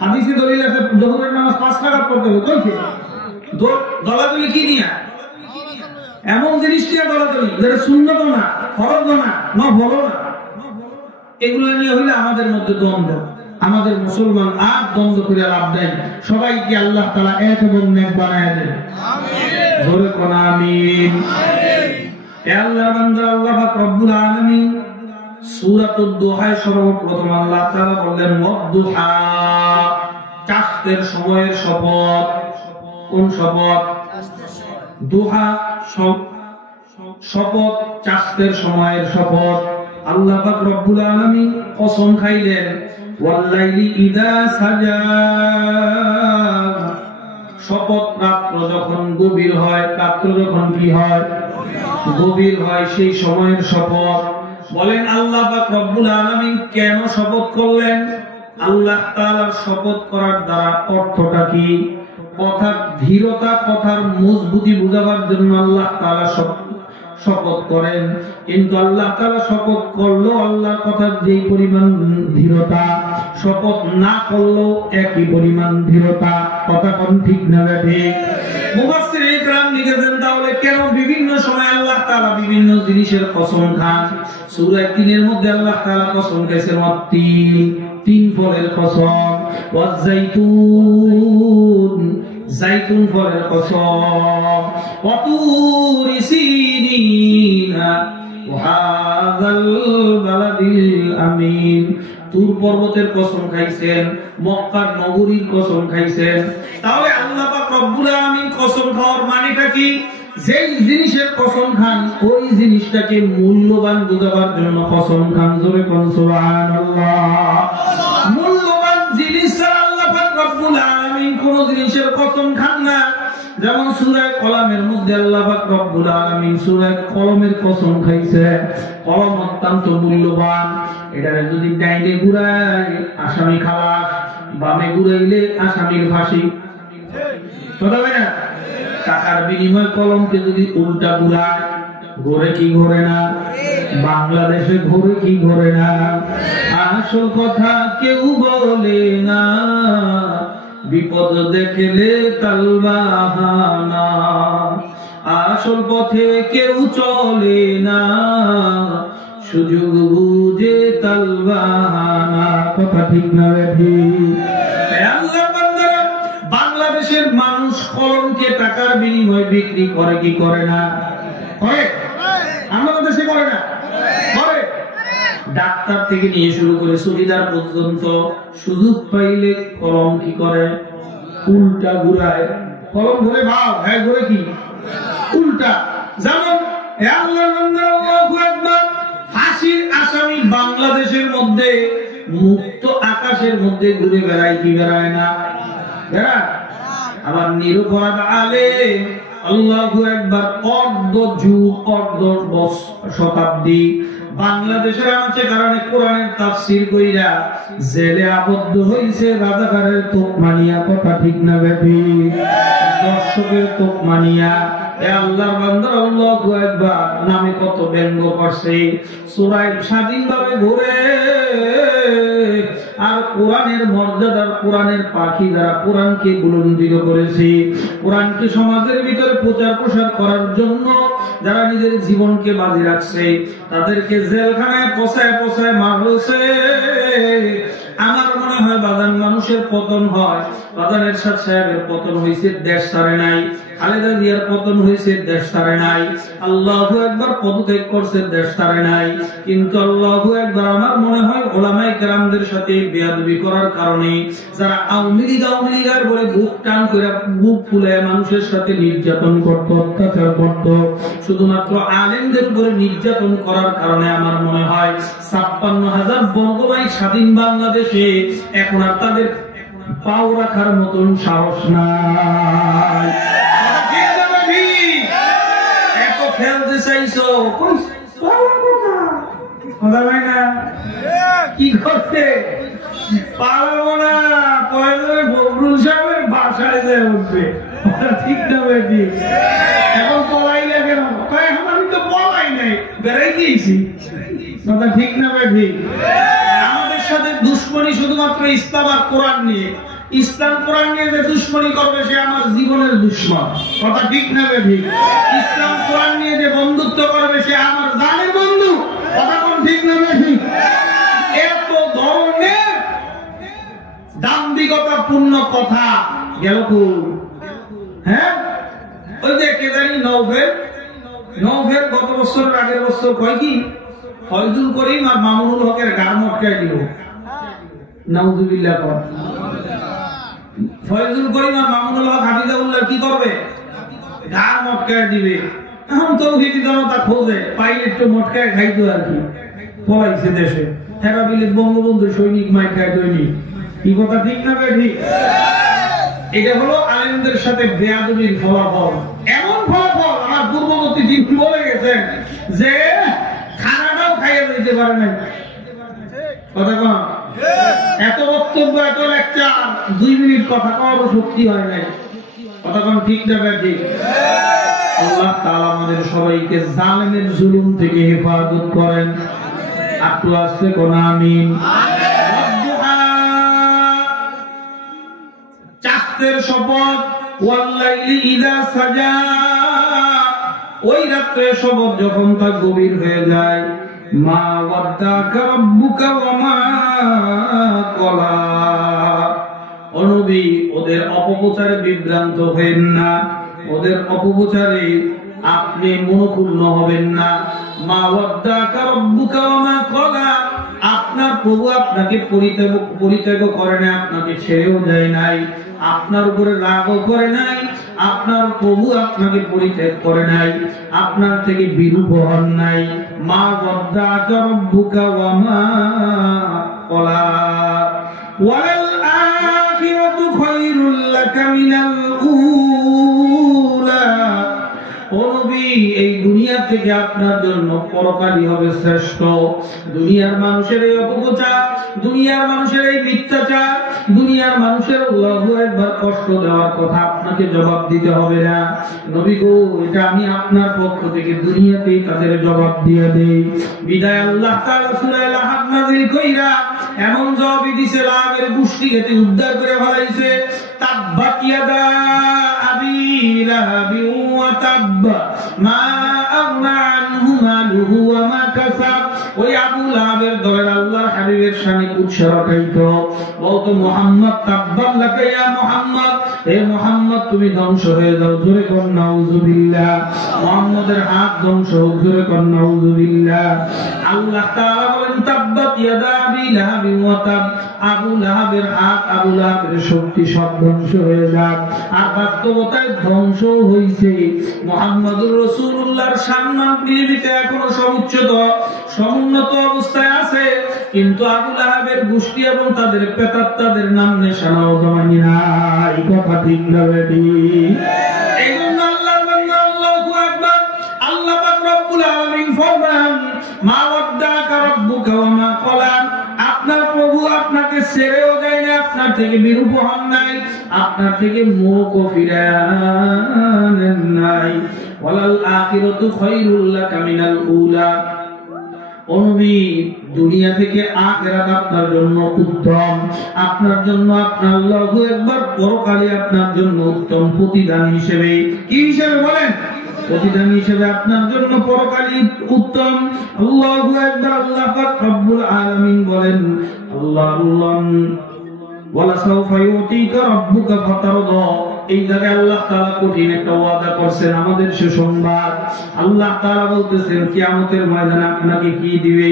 হাদিসে দলিল আছে যোহরের নামাজ 5 রাকাত পড়তে হবে, কইছে? দলাদলি কি নিয়া? এমন জিনিস নিয়ে দলাদলি যেটা সুন্নত না, ফরজ না, নফল না, এগুলো নিয়ে হইলে আমাদের মধ্যে দ্বন্দ্ব। আমাদের মুসলমান আর দ্বন্দ্ব করে লাভ নাই। সবাইকে আল্লাহ তাআলা এক এবং নেক বানায় দেন, আমিন। জোরে কোন আমিন। হে আল্লাহর বান্দা, আল্লাহ পাক রব্বুল আলামিন সূরাতুদ দুহায় সর্বপ্রথম আল্লাহ তাআলা বললেন ওয়াদ-দুহা, চাঁদের সময়ের শপথ। কোন শপথ? দুহা শপথ, চাঁদের সময়ের শপথ। আল্লাহ পাক রব্বুল আলামিন কসম খাইলেন ওয়াল্লাইলি ইযা সাজা, শপথ রাত্র যখন গভীর হয়, রাত্র যখন কি হয়? গভীর হয়, সেই সময়ের শপথ। বলেন আল্লাহ পাক রব্বুল আলামিন কেন শপথ করলেন? আল্লাহ তাআলার শপথ করার দ্বারা অর্থটা কি? কথার ধীরতা, কথার মজবুতি বুঝাবার জন্য আল্লাহ তাআলা শপথ করেন। কিন্তু আল্লাহ তাআলা শপথ করলো, আল্লাহর কথার যেই পরিমাণ ধীরতা, শপথ না করলো একই পরিমাণ ধীরতা, কথা কোন ঠিক না ঠিক? মুফাসসির ইকরাম লিখেছেন তাহলে কেন বিভিন্ন সময় আল্লাহ তাআলা বিভিন্ন জিনিসের কসম খান? সূরা ৩ এর মধ্যে আল্লাহ তাআলা কসম খাইছেন তিন ফলের কসম, ওয়াজ-জাইতুন, জাইতুন ফলের কসম, ওয়াতুরি সিনিনা, ওয়াহাযাল বালাদিল আমিন, তুর পর্বতের কসম খাইছেন, মক্কার নগরীর কসম খাইছেন। তাহলে আল্লাহ পাক রব্বুল আলামিন কসম খাওয়ার মানেটা কি? যেই জিনিসের কসম খান ওই জিনিসটাকে মূল্যবান বোঝাবার জন্য কসম খান। জোরে কোন সুবহানাল্লাহ। মূল্যবান জিনিস আল্লাহ পাক রব্বুল আলামিন কোন জিনিসের কসম খান না। যেমন সূরা কলমের মধ্যে আল্লাহ পাক রব্বুল আলামিন সূরা কলমের কসম খাইছে। কলম অত্যন্ত মূল্যবান, এটা যদি ডাইনে ঘুরায় আসামি খালাস, বামে ঘুরাইলে আসামির ফাঁসি, কথা বলে না? টাকার বিনিময়ে কলমকে যদি উল্টা ঘুরায়, ঘোরে কি ঘোরে না? বাংলাদেশে ঘোরে কি ঘোরে না? আসল কথা কেউ বলে না, বিপদ দেখলে তালবাহানা, আসল পথে কেউ চলে না, সুযোগ বুঝে তালবাহানা, কথা ঠিক না রে? আল্লাহ বান্দারা, বাংলাদেশের মানুষ কলমকে টাকার বিনিময়ে বিক্রি করে কি করে না? করে। আমাদের দেশে করে না? করে। ডাক্তার থেকে নিয়ে শুরু করে সুবিধার পর্যন্ত সুযোগ পাইলে কলম কি করে? উল্টা ঘুরায়। কলম ঘুরে ভাব, হ্যাঁ ঘুরে কি? উল্টা। যেমন ফাঁসির আসামি বাংলাদেশের মধ্যে মুক্ত আকাশের মধ্যে ঘুরে বেড়ায় কি বেড়ায় না? বেড়ায়। আবার নিরপরাধ আলেম আল্লাহু আকবার অর্ধ যুগ অর্ধ শতাব্দী বাংলাদেশের আছে কারণে কোরআনের তাফসীর কইরা জেলে আবদ্ধ হইছে রাজাকারের তোপমানিয়া। কথা ঠিক না বেঠি? দর্শকের তোপমানিয়া। এ আল্লাহর বান্দা আল্লাহু আকবার নামে কত ব্যঙ্গ করছে। সূরা স্বাধীনভাবে ঘুরে আর কোরআনের মর্যাদার কোরআনের পাখি যারা কোরআনকে বুলন্দিত করেছে, কোরআনকে সমাজের ভিতরে প্রচার প্রসার করার জন্য যারা নিজের জীবনকে বাজি রাখছে তাদেরকে জেলখানায় পোষায় মারছে। আমার মনে হয় বাদান মানুষের পতন হয়, বাদান এরশাদ সাহেবের পতন হয়েছে, দেশ ছাড়ে নাই। খালেদা জিয়ার পতন হয়েছে, দেশ ছাড়ে নাই। আল্লাহু আকবার পদত্যাগ করছে, দেশ ছাড়ে নাই। কিন্তু আল্লাহু আকবার আমার মনে হয় ওলামায়ে কেরামদের সাথে বেয়াদবি করার কারণে যারা আওয়ামী লীগ বলে বুক টান করে বুক ফুলায় মানুষের সাথে নির্যাতন করত, অত্যাচার করত, শুধুমাত্র আলেমদের উপরে নির্যাতন করার কারণে আমার মনে হয় ৫৬,০০০ বর্গমাইল স্বাধীন বাংলাদেশে এখন আর তাদের পাও রাখার মতন সাহস নাই। এত খেলতে চাইছো কি করতে পারবো না, ববরুল সাহেবের বাসায় যায় উঠবে। ঠিক না বেটি? এখন পলাইলে কেন? এখন আমি তো পলাই নাই, বেড়াই দিয়েছি। কথা ঠিক না বেটি? আমাদের সাথে দুশ্মনী শুধুমাত্র ইসলাম আর কোরআন নিয়ে। ইসলাম কোরআন নিয়ে যে দুশ্মনী করবে সে আমার জীবনের দুশ্মন। কথা ঠিক না বেটি? ইসলাম কোরআন নিয়ে যে বন্ধুত্ব করবে সে আমার জানের বন্ধু। কথা কোন ঠিক না বেটি? এত ধরনের দাম্ভিকতা পূর্ণ কথা গেল কোন? হ্যাঁ, ওই যে কে জানি নওফেল গত বছর আগের বছর কয় কি ফয়জুল করিম আর মামুনুল হকের গার মটকায় দিল। নাউজুবিল্লাহ। ফয়জুল করিম আর মামুনুল হক হাফিজাউল্লাহ কি করবে? গার মটকায় দিবে। এখন তৌহিদি জনতা খোঁজে পাইলে একটু মটকায় খাইতো আর কি, পলাইছে দেশে। হেরা বিলে বঙ্গবন্ধু সৈনিক মাই খায় দৈনিক। কি কথা ঠিক না বেঠি? এটা হলো আলেমদের সাথে বেয়াদবির ফলাফল। এমন ফলাফল আমার পূর্ববর্তী দিন বলে গেছেন যে খানাটাও খাইয়ে দিতে পারে নাই। কথা কন? এত বক্তব্য, এত লেকচার, 2 মিনিট কথা কওয়ারও শক্তি হয় নাই। কথা কন ঠিক না বেঠি? আল্লাহ তাআলা আমাদের সবাইকে জালেমের জুলুম থেকে হেফাজত করেন। একটু আসতে কোন আমিন। চাঁদের শপথ, ওয়াল্লাইলি ইযা সাজা, ওই রাত্রে শপথ যখন তা গভীর হয়ে যায়। মা ওয়াদ্দাকা রাব্বুকা ওয়া মা ক্বালা। ও নবী, ওদের অপপ্রচারে বিভ্রান্ত হবেন না, ওদের অপপ্রচারে আপনি মনোক্ষুণ্ণ হবেন না। মা ওয়াদ্দাকা রাব্বুকা ওয়া মা ক্বালা, আপনার প্রভু আপনাকে পরিত্যাগ করে নাই, আপনাকে ছেড়েও যায় নাই, আপনার উপরে রাগও করে নাই। আপনার প্রভু আপনাকে পরিত্যাগ করে নাই, আপনার থেকে বিরূপ হন নাই। মা ওয়াদ্দাকা রাব্বুকা ওয়া মা ক্বালা ওয়ালাল আখিরাতু খায়রুল লাকা মিনাল উলা। ও নবী, এই দুনিয়া থেকে আপনার জন্য পরকালই হবে শ্রেষ্ঠ। দুনিয়ার মানুষের এই অপপ্রচার, দুনিয়ার মানুষের এই মিথ্যাচার, দুনিয়ার মানুষের আল্লাহু আকবার কষ্ট দেওয়ার কথা আপনাকে জবাব দিতে হবে না। নবী গো, এটা আমি আপনার পক্ষ থেকে দুনিয়াতেই তাদের জবাব দিয়ে দেই। বিদায় আল্লাহ তাআলা সূরা লাহাব নাযিল কইরা এমন জবাব দিয়েছে, লাহাবের গোষ্ঠী গেতে উদ্ধার করে ফেলাইছে। তাব্বাত ইয়াদা আবি লাহাবি ওয়া তাব্ব মা আগনা আনহু মালুহু ওয়া মা কাসাব। ওই আবু লাহাবের দলের আল্লাহর হাবিবের শানে উৎসাহটাইতো, বলতো মুহাম্মদ তাব্বাত লাকা ইয়া মুহাম্মদ, হে মুহাম্মদ তুমি ধ্বংস হয়ে যাও। জোরে কোন নাউজুবিল্লাহ। মুহাম্মদের হাত ধ্বংস হোক, জোরে কোন নাউজুবিল্লাহ। আল্লাহ তাআলা বলেন তাব্বাত ইয়াদা আবি লাহাবিন ওয়া তাব, আবু লাহাবের হাত, আবু লাহাবের শক্তি সব ধ্বংস হয়ে যাক। আর বাস্তবতায় ধ্বংস হইছে। মুহাম্মদুর রাসূলুল্লাহর সম্মান পৃথিবীতে এখনো সমুন্নত অবস্থায় আছে, কিন্তু আবু লাহাবের গোষ্ঠী এবং তাদের প্রেতাত্মাদের নাম নিশানাও জমানি নাই। কথা ঠিক না বেটি? এই জন্য আল্লাহর বান্দা আল্লাহু আকবার, আল্লাহ পাক রব্বুল আলামিন ফরমান, মা ওয়াদ্দাকা রাব্বুকা ওয়া মা ক্বালা, আপনার প্রভু আপনাকে ছেড়েও যায় না, আপনার থেকে বিরূপ হন নাই, আপনার থেকে মুখও ফিরান নাই। ওয়ালাল আখিরাতু খায়রুল লাকা মিনাল উলা, ও নবী দুনিয়া থেকে আখিরাত আপনার জন্য উত্তম, আপনার জন্য আপনার আল্লাহু আকবার পরকালে আপনার জন্য উত্তম প্রতিদান হিসেবে। কি হিসেবে বলেন? প্রতিদান হিসেবে আপনার জন্য পরকালে উত্তম। আল্লাহু আকবার। আল্লাহ পাক রব্বুল আলামিন বলেন, আল্লাহ ওয়ালা সাওফা ইউতিকা রাব্বুকা ফাতারদা, এই জায়গায় আল্লাহ তাআলা কঠিন একটা ওয়াদা করছেন আমাদের সুসংবাদ। আল্লাহ তাআলা বলতেছেন কিয়ামতের ময়দানে আপনাকে কি দিবে।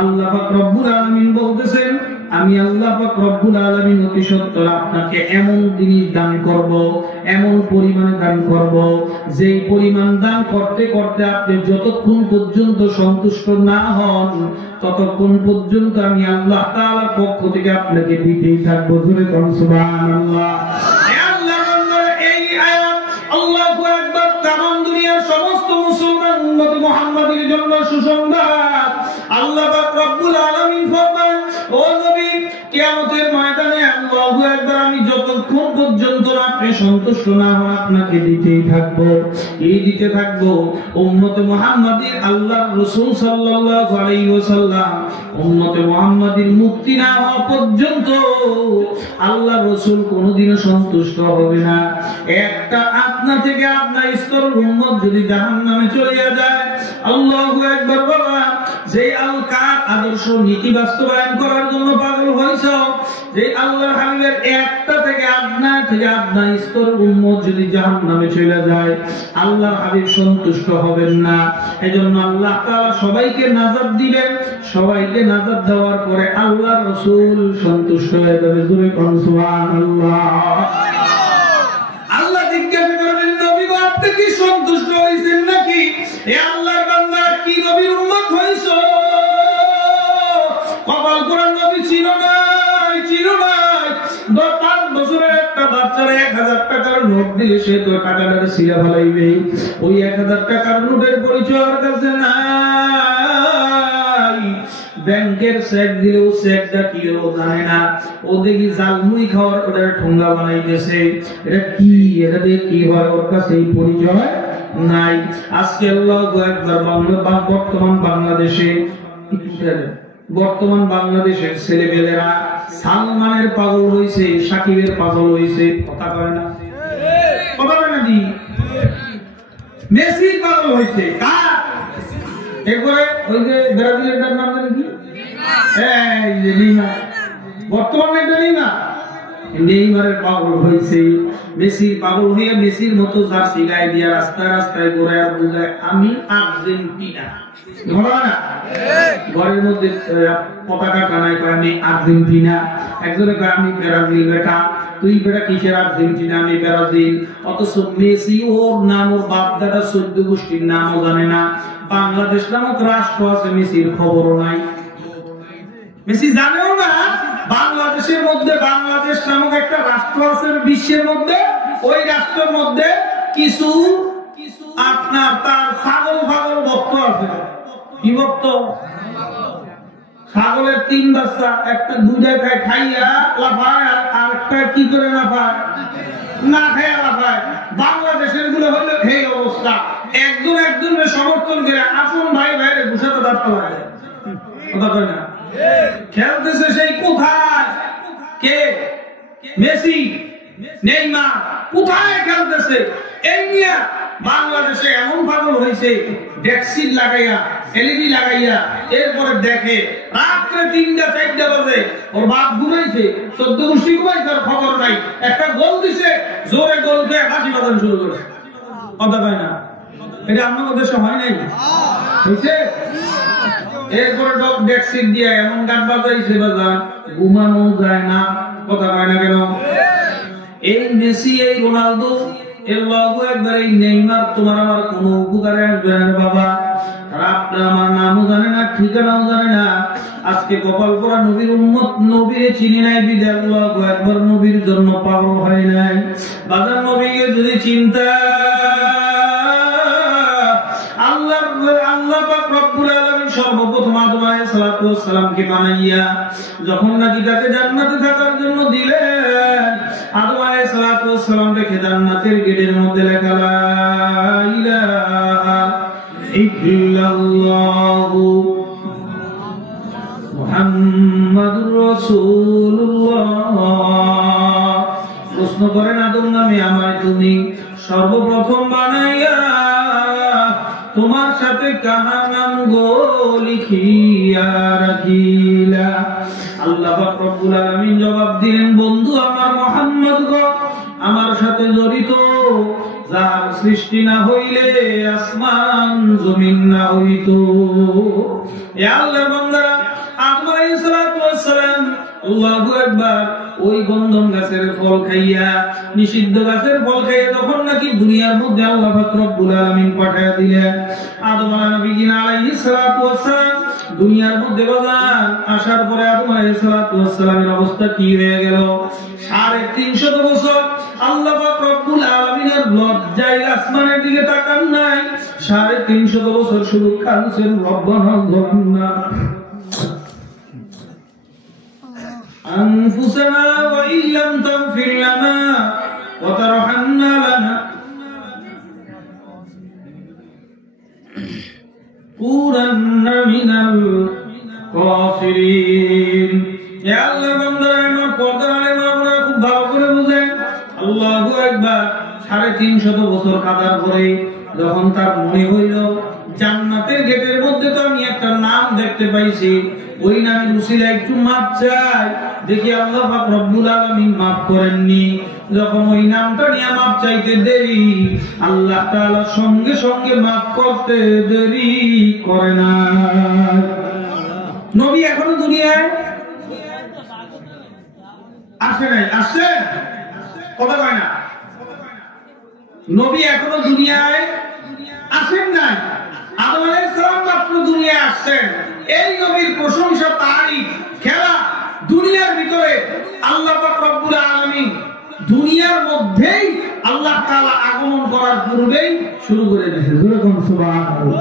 আল্লাহ পাক রব্বুল আলামিন বলতেছেন, আমি আল্লাহ পাক রব্বুল আলামিন অতি সত্বর আপনাকে এমন জিনিস দান করব, এমন পরিমাণে দান করব, যেই পরিমাণ দান করতে করতে আপনি যতক্ষণ পর্যন্ত সন্তুষ্ট না হন ততক্ষণ পর্যন্ত আমি আল্লাহ তাআলার পক্ষ থেকে আপনাকে দিতেই থাকবো। জোরে বলুন সুবহানাল্লাহ। এই আয়াত আল্লাহু আকবার, তামাম দুনিয়ার সমস্ত মুসলমান উম্মত মুহাম্মাদের জন্য সুসংবাদ। আল্লাহ পাক রব্বুল আলামিন ফরমান, ও নবী কিয়ামতের ময়দানে আল্লাহু আকবার, আমি যতক্ষণ পর্যন্ত আপনি সন্তুষ্ট না হন আপনাকে দিতেই থাকবো, এই দিতে থাকবো। উম্মত মুহাম্মাদের আল্লাহর রাসূল সাল্লাল্লাহু আলাইহি ওয়াসাল্লাম উম্মত মুহাম্মাদের মুক্তি না হওয়া পর্যন্ত আল্লাহর রাসূল কোনোদিনও সন্তুষ্ট হবে না। একটা আপনা থেকে আপনার স্তর উম্মত যদি জাহান্নামে চলে যায়, আল্লাহু আকবার বাবা, যে আল-কার আদর্শ নীতি বাস্তবায়ন করার জন্য পাগল হয়েছ, যে আল্লাহর হাবিবের একটা থেকে আপনার স্তর উম্মত যদি জাহান্নামে চলে যায়, আল্লাহর হাবিব সন্তুষ্ট হবেন না। এজন্য আল্লাহ তাআলা সবাইকে নাজাত দিবেন, সবাইকে নাজাত দেওয়ার পরে আল্লাহর রাসূল সন্তুষ্ট হয়ে যাবে। জোরে কোন সুবহানাল্লাহ। আল্লাহ জিজ্ঞাসা করবেন, নবী গো আপনি কি সন্তুষ্ট হইছেন নাকি? হে আল্লাহর বান্দা, কি নবীর উম্মত হইছো? কপাল করার নবী ছিল না, ছিল না। 5 বছরের একটা বাচ্চারা 1000 টাকার নোট দিলে সে তো টাকাটা ছিঁড়ে ফেলাইবে। ওই 1000 টাকার নোটের পরিচয় ওর কাছে নাই। ব্যাংকের চেক দিলেও চেকটা কি ও জানে না। ও দেখি জালমুড়ি খাওয়ার ওটার ঠোঙ্গা বানাইতেছে, এটা কি, এটা দিয়ে কি হয়, ওর কাছে এই পরিচয় নাই। আজকে আল্লাহু আকবার, বর্তমান বাংলাদেশের ছেলেমেয়েরা সালমানের পাগল হইছে, সাকিবের পাগল হইছে। কথা কয় না? কথা কয় না জি? মেসির পাগল হইছে। কার? এরপরে ওই যে ব্রাজিলের নাম জানেন কি? এই যে নেইমার, বর্তমানে এটা নেইমার, নেইমারের পাগল হইছে। মেসির পাগল হইয়া মেসির মতো জার্সি গায়ে দিয়া রাস্তায় রাস্তায় ঘোরায় বুঝায় আমি আর্জেন্টিনা। ঘরের মধ্যে পতাকা টানায় কয় আমি আর্জেন্টিনা, একজনে কয় আমি ব্রাজিল। বেটা তুই বেটা কিসের আর্জেন্টিনা? আমি ব্রাজিল। অথচ মেসি ওর নাম, ওর বাপ দাদা 14 গোষ্ঠীর নামও জানে না। বাংলাদেশ নামক রাষ্ট্র আছে, মেসির খবরও নাই, মেসি জানেও না। বাংলাদেশের মধ্যে বাংলাদেশ নামক একটা রাষ্ট্র আছে বিশ্বের মধ্যে, ওই রাষ্ট্রের মধ্যে কিছু আপনার তার ছাগল ভক্ত আছে। কি ভক্ত? ছাগলের 3 বাচ্চা, একটা দুইটা খাইয়া লাফায়, আর একটা কি করে লাফায়? না খাইয়া লাফায়। বাংলাদেশের গুলো হলো এই অবস্থা। একজন একজনের সমর্থন করে আসুন ভাই ভাইরে ঘুষাতে দাঁড়াতে লাগে। কথা কয় না? খেলতেছে সেই কোথায়? কে? মেসি, নেইমার কোথায় খেলতেছে? এই নিয়ে বাংলাদেশে এমন পাগল হয়েছে, ডেক্সিট লাগাইয়া, এলইডি লাগাইয়া, এরপরে দেখে রাত্রে 3টা-4টা বাজে ওর বাপ ঘুমাইছে, 14 গোষ্ঠী ঘুমাইছে, আর খবর নাই। একটা গোল দিছে, জোরে গোল দিয়ে হাসি বাজানো শুরু করেছে। কথা কয় না? এটা আমাদের দেশে হয় নাই? হয়েছে? এরপরে ডেক্সিট দিয়ে এমন গান বাজাইছে বাজার ঘুমানো যায় না, কথা কয় না কেন? এই মেসি এই রোনালদো এর লগো একবার এই নেইমার তোমার আমার কোনো উপকারে আসবে না বাবা। তারা আপনার আমার নামও জানে না, ঠিকানাও জানে না। আজকে কপাল পরা নবীর উম্মত, নবীরে চিনি নাই বিদায় লগো একবার নবীর জন্য পাগল হয় নাই। বাজার নবীকে যদি চিন্তা আল্লাহ পাক রব্বুল আলামিন সর্বপ্রথম আদম আলাইহিস সালাতু ওয়াস সালামকে বানাইয়া যখন নাকি তাকে জান্নাতে থাকার জন্য দিলেন, আদম আলাইহিস সালাতু ওয়াস সালাম রেখে জান্নাতের গেটের মধ্যে লেখা লা ইলাহা ইল্লাল্লাহু মুহাম্মাদুর রাসূলুল্লাহ। প্রশ্ন করেন আদম নামে আমায় তুমি সর্বপ্রথম বানাইয়া তোমার সাথে কাহার নাম গো লিখিয়া রাখিলা? আল্লাহ পাক রব্বুল আলামিন জবাব দিলেন, বন্ধু আমার মুহাম্মদ গো আমার সাথে জড়িত যার সৃষ্টি না হইলে আসমান জমিন না হইতো। এ আল্লাহর বান্দারা, আদম আলাইহিস সালাতু ওয়াস সালাম আল্লাহু আকবার ওই গন্ধম গাছের ফল খাইয়া, নিষিদ্ধ গাছের ফল খাইয়া তখন নাকি দুনিয়ার মধ্যে আল্লাহ পাক রব্বুল আলামিন পাঠিয়ে দিলেন। আদম আলাইহিস সালাতু ওয়াস সালাম দুনিয়ার মধ্যে বাজার আসার পরে আদম আলাইহিস সালাতু ওয়াস সালামের অবস্থা কি হয়ে গেল? 350 বছর আল্লাহ পাক রব্বুল আলামিনের লজ্জায় আসমানের দিকে তাকান নাই। 350 বছর শুধু কাঁদছেন, রব্বানা যালামনা أنفسنا وإن لم تغفر لنا وترحمنا لنكونن من الخاسرين। يا الله বান্দারা আমার পর্দার আলেম আপনারা খুব ভালো করে বুঝেন। আল্লাহু আকবার। 350 বছর কাঁদার পরে যখন তার মনে হইল জান্নাতের গেটের মধ্যে তো আমি একটা নাম দেখতে পাইছি, ওই নামের উসিলা একটু মাপ চাই, দেখি আল্লাহ পাক রব্বুল আলামিন মাফ করেননি। যখন ওই নামটা নিয়ে মাপ চাইতে দেরি, আল্লাহ তাআলা সঙ্গে সঙ্গে মাফ করতে দেরি করে না। নবী এখনো দুনিয়ায় আসে নাই? আসছে? কথা কয় না। নবী এখনো দুনিয়ায় আসেন নাই। আদম আলাইহিস সালাম মাত্র দুনিয়ায় আসছেন। এই নবীর প্রশংসা, তারিফ, খেলা দুনিয়ার ভিতরে আল্লাহ পাক রব্বুল আলামিন দুনিয়ার মধ্যেই আল্লাহ তাআলা আগমন করার পূর্বেই শুরু করে দিয়েছেন। যেরকম সুবহানাল্লাহ।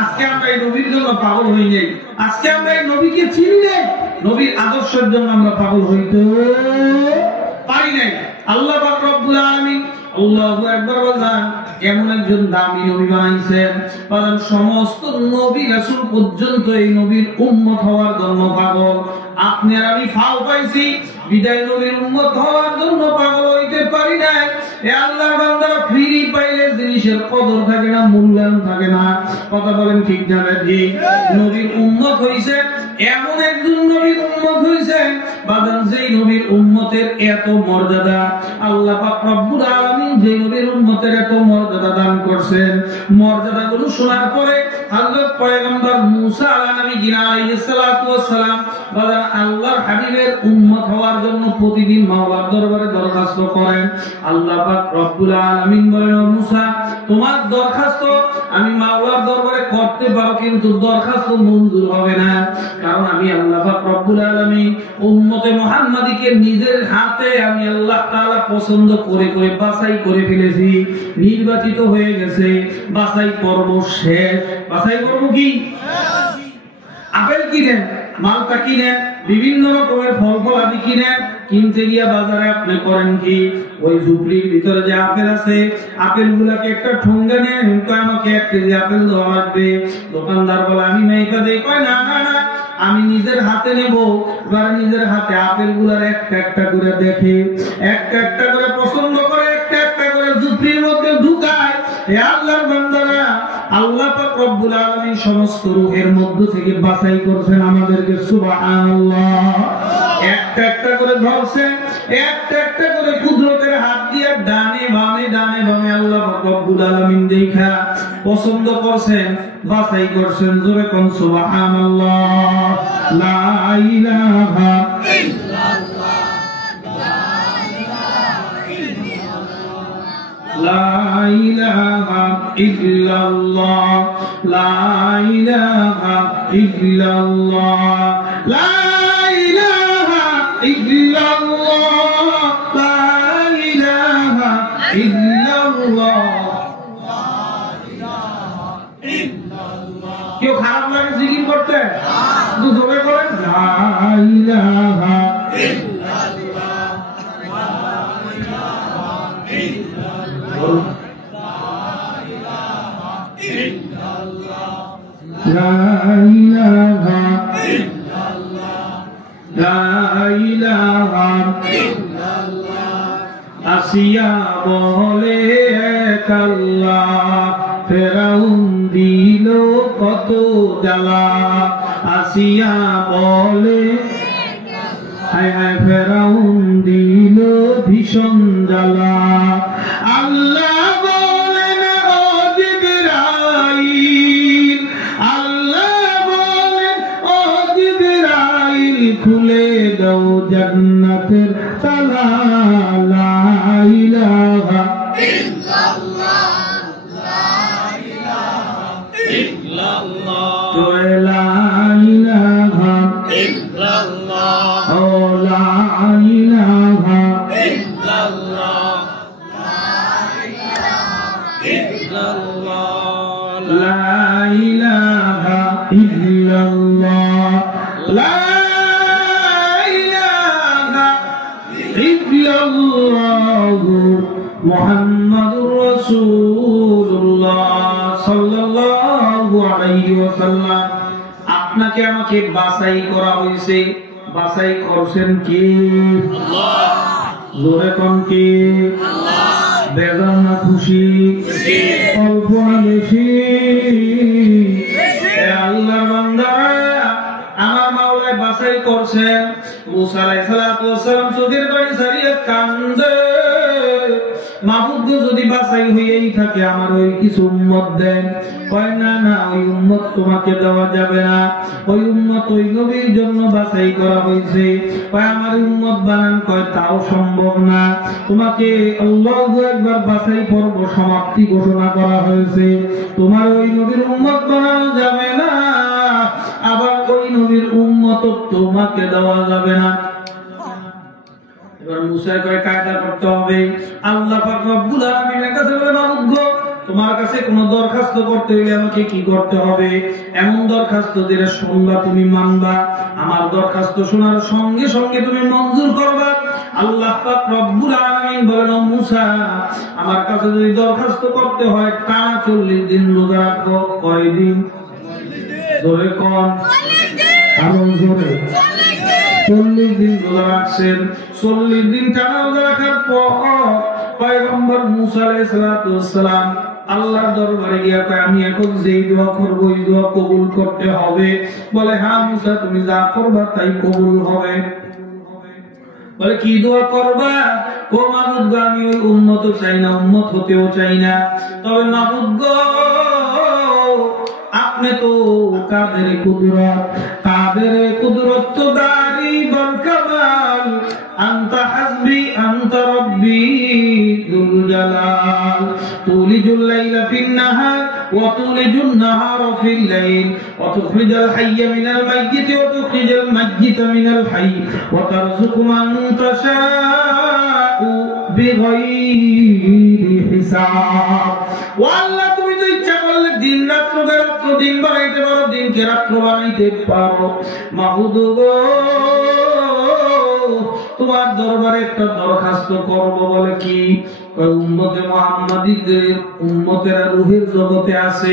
আজকে আমরা এই নবীর জন্য পাগল হই নাই, আজকে আমরা এই নবীকে চিনি নাই, নবীর আদর্শের জন্য আমরা পাগল হইতে পারি নাই। আল্লাহ পাক রব্বুল আলামিন আল্লাহু আকবার বলেন, এমন একজন দামি নবী বানাইছেন, কারণ সমস্ত নবী রাসূল পর্যন্ত এই নবীর উম্মত হওয়ার জন্য পাগল। আপনি আর আমি ফাও পাইছি, বিদায় নবীর উম্মত হওয়ার জন্য পাগল হইতে পারি না। এ আল্লাহর বান্দারা, ফ্রি পাইলে জিনিসের কদর থাকে না, মূল্যায়ন থাকে না। কথা বলেন ঠিক না ঠিক? নবীর উম্মত হইছে এমন একজন নবীর উম্মত হইছে বাজান, যেই নবীর উম্মতের এত মর্যাদা, আল্লাহ পাক রব্বুল আলামিন যেই নবীর উম্মতের এত মর্যাদা দান করছেন, মর্যাদাগুলো শোনার পরে হযরত পয়গম্বর মুসা আলাইহিস সালাতু ওয়াস সালাম বাজান আল্লাহর হাবিবের উম্মত হওয়ার জন্য প্রতিদিন মাওলার দরবারে দরখাস্ত করেন। আল্লাহ পাক রব্বুল আলামিন বলেন, মুসা তোমার দরখাস্ত আমি মাওলার দরবারে করতে পারো, কিন্তু দরখাস্ত মঞ্জুর হবে না, কারণ আমি আল্লাহ পাক রব্বুল আলামিন উম্মতে মুহাম্মাদীকে নিজের হাতে আমি আল্লাহ তাআলা পছন্দ করে করে বাছাই করে ফেলেছি, নির্বাচিত হয়ে গেছে। বাছাই পর্ব শেষ। বাছাই পর্ব কি? আপেল কিনেন, মালটা কিনেন, বিভিন্ন রকমের ফল ফলাদি কিনেন, কিনতে গিয়া বাজারে আপনি করেন কি, ওই ঝুপড়ির ভিতরে যে আপেল আছে, আপেল গুলাকে একটা ঠোঙ্গা নেন, আমাকে 1 কেজি আপেল দেওয়া লাগবে। দোকানদার বলে আমি মেয়েটা দেই, কয় না না না আমি নিজের হাতে নেব। এবার নিজের হাতে আপেল গুলার একটা একটা করে দেখে, একটা একটা করে পছন্দ করে, একটা একটা করে ঝুপড়ির মধ্যে ঢুকায়। হে আল্লাহর বান্দারা, আল্লাহ পাক রব্বুল আলামিন সমস্ত রূহের মধ্য থেকে বাছাই করছেন আমাদেরকে। সুবহানাল্লাহ। একটা একটা করে ধরছেন, একটা একটা করে কুদরতের হাত দিয়ে ডানে বামে আল্লাহ রব্বুল আলামিন দেখা পছন্দ করছেন, বাছাই করছেন। জোরে কোন সুবহানাল্লাহ। লা ইলাহা ইল্লাল্লাহ, লা ইলাহা ইল্লাল্লাহ, লা ইলাহা ইল্লাল্লাহ, লা ইলাহা ইল্লাল্লাহ, লা ইলাহা ইল্লাল্লাহ। কেউ খারাপ লাগে জিকির করতে? জোরে করেন লা ইলাহা ইল্লাল্লাহ, লা ইলাহা ইল্লাল্লাহ, লা ইলাহা ইল্লাল্লাহ। আসিয়া বলে এক আল্লাহ, ফেরাউন দিল কত জ্বালা। আসিয়া বলে হায় হায়, ফেরাউন দিল ভীষণ জ্বালা। আল্লাহ বলেন ও জিবরাইল, আল্লাহ বলেন ও জিবরাইল, খুলে দাও জান্নাতের তালা। লা ইলাহা ইল্লাল্লাহ, লা ইলাহা ইল্লাল্লাহ, লা ইলাহা ইল্লাল্লাহ, ও লা ইলাহা ইল্লাল্লাহ, লা ইলাহা ইল্লাল্লাহ, লা ইলাহা ইল্লাল্লাহ, মুহাম্মাদুর রাসূলুল্লাহ সাল্লাল্লাহু আলাইহি ওয়াসাল্লাম। আপনাকে আমাকে বাছাই করা হয়েছে, বাছাই করছেন কে? আল্লাহ। জোরে কোন কে? আল্লাহ। বেজার না খুশি? অল্প না বেশি? আল্লাহর বান্দা, আমার মাওলায় বাছাই করছেন। মুসা আলাইহিস সালাতু ওয়াস সালাম চোখের পানি ছাড়িয়ে কান্দে, মাবুদ যদি বাছাই হয়েই থাকে আমার ওই কিছু উম্মত দেন। কয় না না, ওই উম্মত তোমাকে দেওয়া যাবে না, ওই উম্মত ওই নবীর জন্য বাছাই করা হয়েছে। কয় আমার উম্মত বানান, কয় তাও সম্ভব না, তোমাকে আল্লাহু আকবার বাছাই পর্ব সমাপ্তি ঘোষণা করা হয়েছে, তোমার ওই নবীর উম্মত বানানো যাবে না, আবার ওই নবীর উম্মত তোমাকে দেওয়া যাবে না। এবার মুসা কয় কায়দা করতে হবে। আল্লাহ পাক রব্বুল আলামিনের কাছে বলে, মাবুদ গো, তোমার কাছে কোন দরখাস্ত করতে হইলে আমাকে কি করতে হবে? এমন দরখাস্ত যেটা শুনবা তুমি মানবা, আমার দরখাস্ত শোনার সঙ্গে সঙ্গে তুমি মঞ্জুর করবা। আল্লাহ পাক রব্বুল আলামিন বলেন, ও মুসা, আমার কাছে যদি দরখাস্ত করতে হয় টানা 40 দিন রোজা রাখো। কয়দিন? জোরে কোন? আরো জোরে। 40 দিন রোজা রাখছেন। 40 দিন টানা রোজা রাখার পর পয়গম্বর মুসা আলাইহিস সালাতু ওয়াস সালাম আল্লাহর দরবারে গিয়া কয়, আমি এখন যেই দোয়া করব ওই দোয়া কবুল করতে হবে। বলে, হ্যাঁ মুসা, তুমি যা করবা তাই কবুল হবে। বলে, কি দোয়া করবা? ও মাবুদ গো, আমি ওই উম্মত চাই না, উম্মত হতেও চাই না, তবে মাবুদ গো, আপনি তো কাদের কুদরত তো দারি বল কামাল, আনতা হাসবি আনতা রব্বি যুল জালাল, তুলিজুল লাইলা ফিন নাহার ওয়া তুলিজুন নাহারা ফিল লাইল ওয়া তুখরিজুল হাইয়্যা মিনাল মাইয়্যিতি ওয়া তুখরিজুল মাইয়্যিতা মিনাল হাইয়্য ওয়া তারযুকু মান তাশাউ বিগাইরি হিসাব। ও আল্লাহ, তুমি তো ইচ্ছা করলে দিন রাত্র দিন বানাইতে পারো, দিনকে রাত্র বানাইতে পারো। মাবুদ গো, তোমার দরবারে একটা দরখাস্ত করব। বলে কি? উম্মতে মুহাম্মাদীদের, উম্মতেরা রূহের জগতে আছে,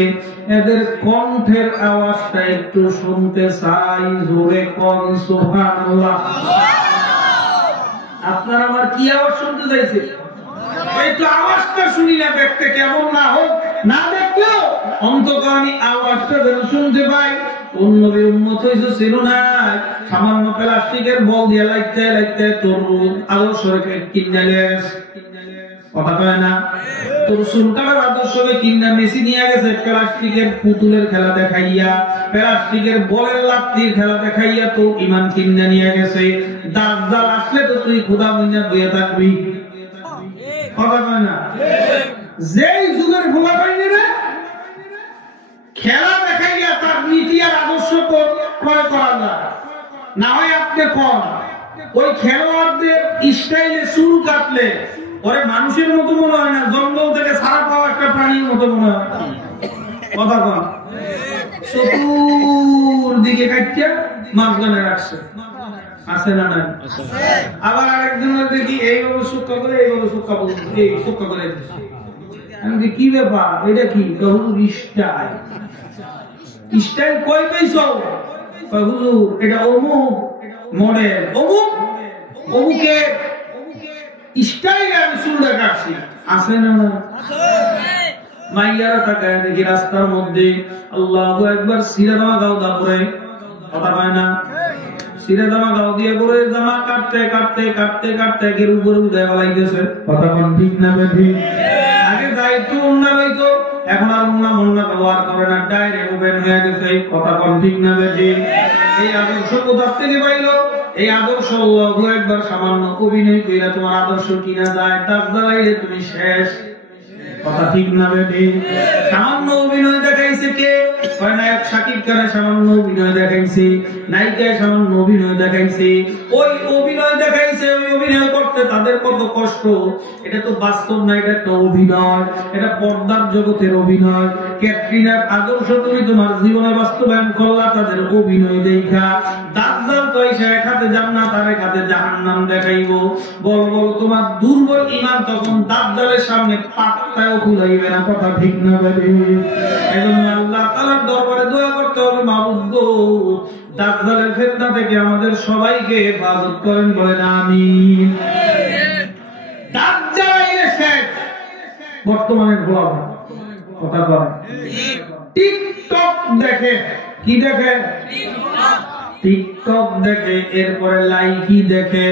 এদের কণ্ঠের আওয়াজটা একটু শুনতে চাই। জোরে কোন সুবহানাল্লাহ। আপনারা আমার কি আওয়াজ শুনতে চাইছে? একটু আওয়াজটা শুনি না, দেখতে কেমন না হোক, না দেখলেও অন্তত আমি আওয়াজটা যেন শুনতে পাই। কোন নবীর উম্মত হইছো ছিল না, সামান্য প্লাস্টিকের বল দিয়ে লাইতে লাইতে তোর আদর্শকে কিনে গেছ, কথা কয় না? তোর সুলকার আদর্শকে কিনা মেসি নিয়ে গেছে প্লাস্টিকের পুতুলের খেলা দেখাইয়া, প্লাস্টিকের বলের লাত্তির খেলা দেখাইয়া তো ইমান কিনা নিয়ে গেছে। দাজ্জাল আসলে তো তুই খোদা মইনা বইয়া থাকবি, কথা কয় না? যেই যুগের খোলা পাইনি রে খেলা দেখাইয়া তার নীতি আর আদর্শ ক্রয় করা যায় না। হয় আপনি কম ওই খেলোয়াড়দের স্টাইলে চুল কাটলে ওরে মানুষের মতো মনে হয় না, জঙ্গল থেকে ছাড়া পাওয়া একটা প্রাণীর মতো মনে হয়, কথা কন? চতুর্দিকে কাটতে মাঝখানে রাখছে, আছে না নাই? আবার আরেকজনের দেখি এইভাবে সুক্কা করে এইভাবে সুক্কা বলছে, এই সুক্কা করে আমি কি ব্যাপার, এটা কি? স্টাইল। স্টাইল কই পেয়েছো? হুজুর এটা অমুক মডেল, অমুক অমুকে স্টাইলে আমি চুলটা কাটছি, আছে না? মাইয়ারা তাকায় দেখি রাস্তার মধ্যে আল্লাহু আকবার সিরাদামা গাওদা করে, কথা পায় না? সিরাদামা গাও দিয়ে করে জামা কাটতে কাটতে কাটতে কাটতে এর উপরে উঠে গলাইতেছে, কথা কোন ঠিক না বেঠিক? আগে দায়িত্ব উন্না হইতো, এখন আর উন্না মুন্না ব্যবহার করে না, ডাইরেক্ট ওপেন হয়ে গেছে, কথা কোন ঠিক না বেঠিক? এই আদর্শ কোথা থেকে পাইলো? এই আদর্শ আল্লাহু আকবার সামান্য অভিনয় কইরা তোমার আদর্শ কিনা যায়, তার দ্বারাই তুমি শেষ, কথা ঠিক না বেঠিক? সামান্য অভিনয় দেখাইছে কে? নায়ক শাকিব খান সামান্য অভিনয় দেখাইছে, নায়িকায় সামান্য অভিনয় দেখাইছে, ওই অভিনয় দেখাইছে, ওই অভিনয় করতে তাদের কত কষ্ট, এটা তো বাস্তব না, এটা একটা অভিনয়, এটা পর্দার জগতের অভিনয়। ক্যাটরিনার আদর্শ তুমি তোমার জীবনে বাস্তবায়ন করলা তাদের অভিনয় দেখা। দাজ্জাল তো এসে এক হাতে জান্নাত আর এক হাতে জাহান্নাম দেখাইবো। বল বল তোমার দুর্বল ঈমান তখন দাজ্জালের সামনে পাত্তাও খুলাইবে না, কথা ঠিক না বেঠিক? এজন্য আল্লাহ তাআলার দরবারে দোয়া করতে হবে, মাবুদ গো দাজ্জালের ফিতনা থেকে আমাদের সবাইকে হেফাজত করেন, বলেন আমিন। দাজ্জাল এসে বর্তমানে গোলাম, কথা বলেন। টিকটক দেখে, কি দেখে? টিকটক দেখে, এরপরে লাইকি দেখে।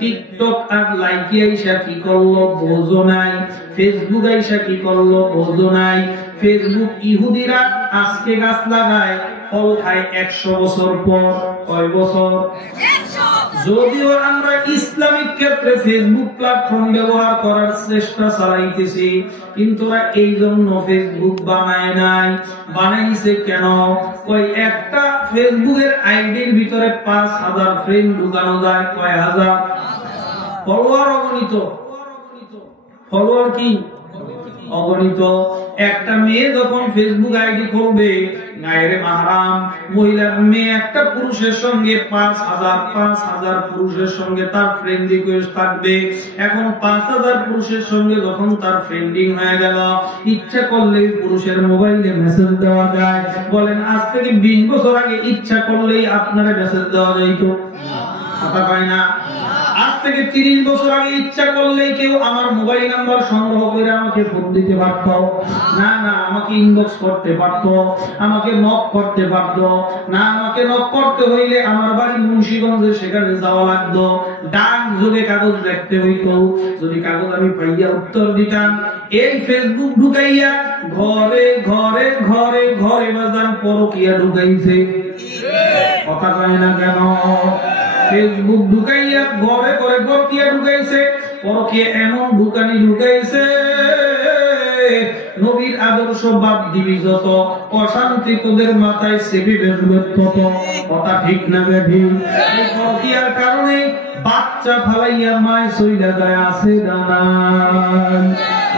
টিকটক আর লাইকি আইসা কি করলো বোঝো নাই, ফেসবুক আইসা কি করলো বোঝো নাই। ফেসবুক ইহুদিরা আজকে গাছ লাগায়, ফল খায় 100 বছর পর। কয় বছর? যদিও আমরা ইসলামিক ক্ষেত্রে ফেসবুক প্ল্যাটফর্ম ব্যবহার করার চেষ্টা চালাইতেছি, কিন্তু ওরা এই জন্য ফেসবুক বানায় নাই। বানাইছে কেন? ওই একটা ফেসবুকের আইডির ভিতরে 5000 ফ্রেন্ড ঢুকানো যায়। কয় হাজার? ফলোয়ার অগণিত, ফলোয়ার কি অগণিত। একটা মেয়ে যখন ফেসবুক আইডি খুলবে, গায়ের মাহরাম মহিলা মেয়ে একটা পুরুষের সঙ্গে 5000 পুরুষের সঙ্গে তার ফ্রেন্ড রিকোয়েস্ট থাকবে। এখন 5000 পুরুষের সঙ্গে যখন তার ফ্রেন্ডিং হয়ে গেল, ইচ্ছা করলেই পুরুষের মোবাইলে মেসেজ দেওয়া যায়। বলেন আজ থেকে 20 বছর আগে ইচ্ছা করলেই আপনারা মেসেজ দেওয়া যাইত? কথা পায় না। আজ থেকে 30 বছর আগে ইচ্ছা করলেই কেউ আমার মোবাইল নাম্বার সংগ্রহ করে আমাকে ফোন দিতে পারত না, না আমাকে ইনবক্স করতে পারত, আমাকে নক করতে পারত না। আমাকে নক করতে হইলে আমার বাড়ি মুন্সিগঞ্জে, সেখানে যাওয়া লাগতো, ডাক যোগে কাগজ দেখতে হইতো। যদি কাগজ আমি পাইয়া উত্তর দিতাম। এই ফেসবুক ঢুকাইয়া ঘরে ঘরে ঘরে ঘরে বাজান পরকিয়া ঢুকাইছে, কথা কয় না কেন? ফেসবুক ঢুকাইয়া ঘরে ঘরে পরকিয়া ঢুকাইছে, পরকিয়া এমন ঢুকানি ঢুকাইছে, নবীর আদর্শ বাদ দিবি যত, অশান্তি তোদের মাথায় চেপে বসবে তত, কথা ঠিক না বেঠিক? এই পরকিয়ার কারণে বাচ্চা ফালাইয়া মায় সইলা যায় আছে দানান।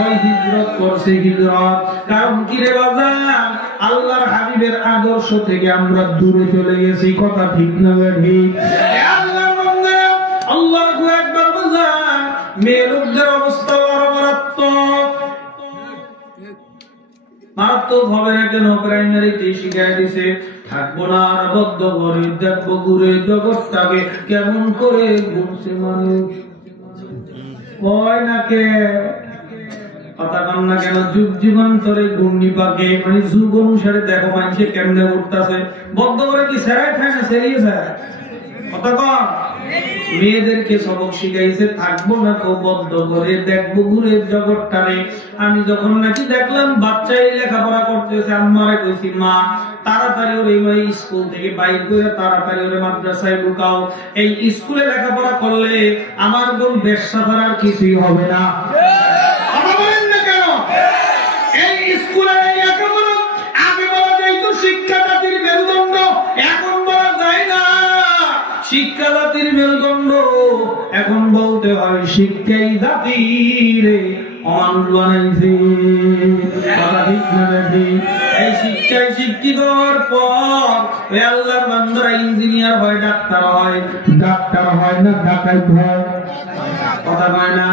ওই হিজরত করছে হিজরত, কারণ কি রে বাজান? আল্লাহর হাবিবের আদর্শ থেকে আমরা দূরে চলে গেছি, কথা ঠিক না বেঠিক? আল্লাহু আকবার বাজান, মেয়ে লোকদের অবস্থা মারাত্মক, মারাত্মক হবে না কেন? প্রাইমারিতে শিখাই দিছে, থাকবো না আর বদ্ধ ঘরে, দেখবো ঘুরে জগৎটাকে কেমন করে ঘুরছে মানুষ। হয় না কে? কথা কন না কেন? যুগ যুগান্তরে ঘূর্ণিপাকে মানে যুগ অনুসারে দেখো মানুষে কেমনে উঠতেছে। বদ্ধ করে কি সেরাই খায় না সেরিয়ে যায়? কথা কন। মেয়েদেরকে সবক শিখাইছে থাকবো না তো বদ্ধ করে দেখবো ঘুরে জগৎটারে। আমি যখন নাকি দেখলাম বাচ্চাই লেখাপড়া করতেছে, আম্মারে কইছি মা তাড়াতাড়ি ওরে স্কুল থেকে বাইর করে তাড়াতাড়ি ওরে মাদ্রাসায় ঢুকাও। এই স্কুলে লেখাপড়া করলে আমার বোন ব্যবসা করার কিছুই হবে না। কথা বলেন না কেন? এই স্কুলে লেখাপড়া আগে বলা যাইতো শিক্ষা জাতির মেরুদণ্ড, এখন বলা যায় না শিক্ষা জাতির মেরুদণ্ড, এখন বলতে হয় শিক্ষাই জাতির অমানুষ বানাইছে। এই শিক্ষায় শিক্ষিত হওয়ার পর আল্লাহর বান্দারা ইঞ্জিনিয়ার হয়, ডাক্তার হয়, ডাক্তার হয় না ডাকাইত হয়। কথা কয় না?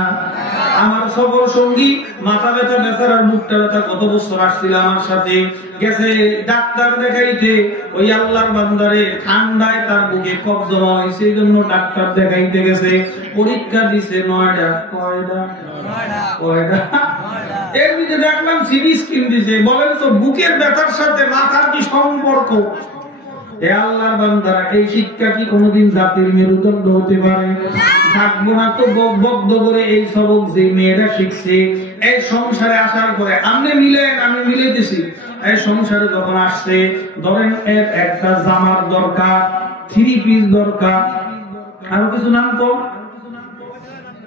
আমার সফর সঙ্গী মাথা ব্যথা বেচারার মুখটা ব্যথা গত বছর আসছিল আমার সাথে, গেছে ডাক্তার দেখাইতে। ওই আল্লাহর বান্দারে ঠান্ডায় তার বুকে কফ জমা হয়েছে, এই জন্য ডাক্তার দেখাইতে গেছে। পরীক্ষা দিছে 9টা। কয়টা? এর ভিতরে দেখলাম সিটি স্ক্যান দিছে। বলেন তো বুকের ব্যথার সাথে মাথার কি সম্পর্ক? এ আল্লাহর বান্দারা, এই শিক্ষা কি কোনোদিন জাতির মেরুদণ্ড হতে পারে? থাকবো না তো বদ্ধ করে এই সবক যে মেয়েরা শিখছে এই সংসারে আসার পরে আমি মিলাইতেছি। এই সংসারে যখন আসছে ধরেন এর একটা জামার দরকার, 3 পিস দরকার, আরো কিছু নাম কম,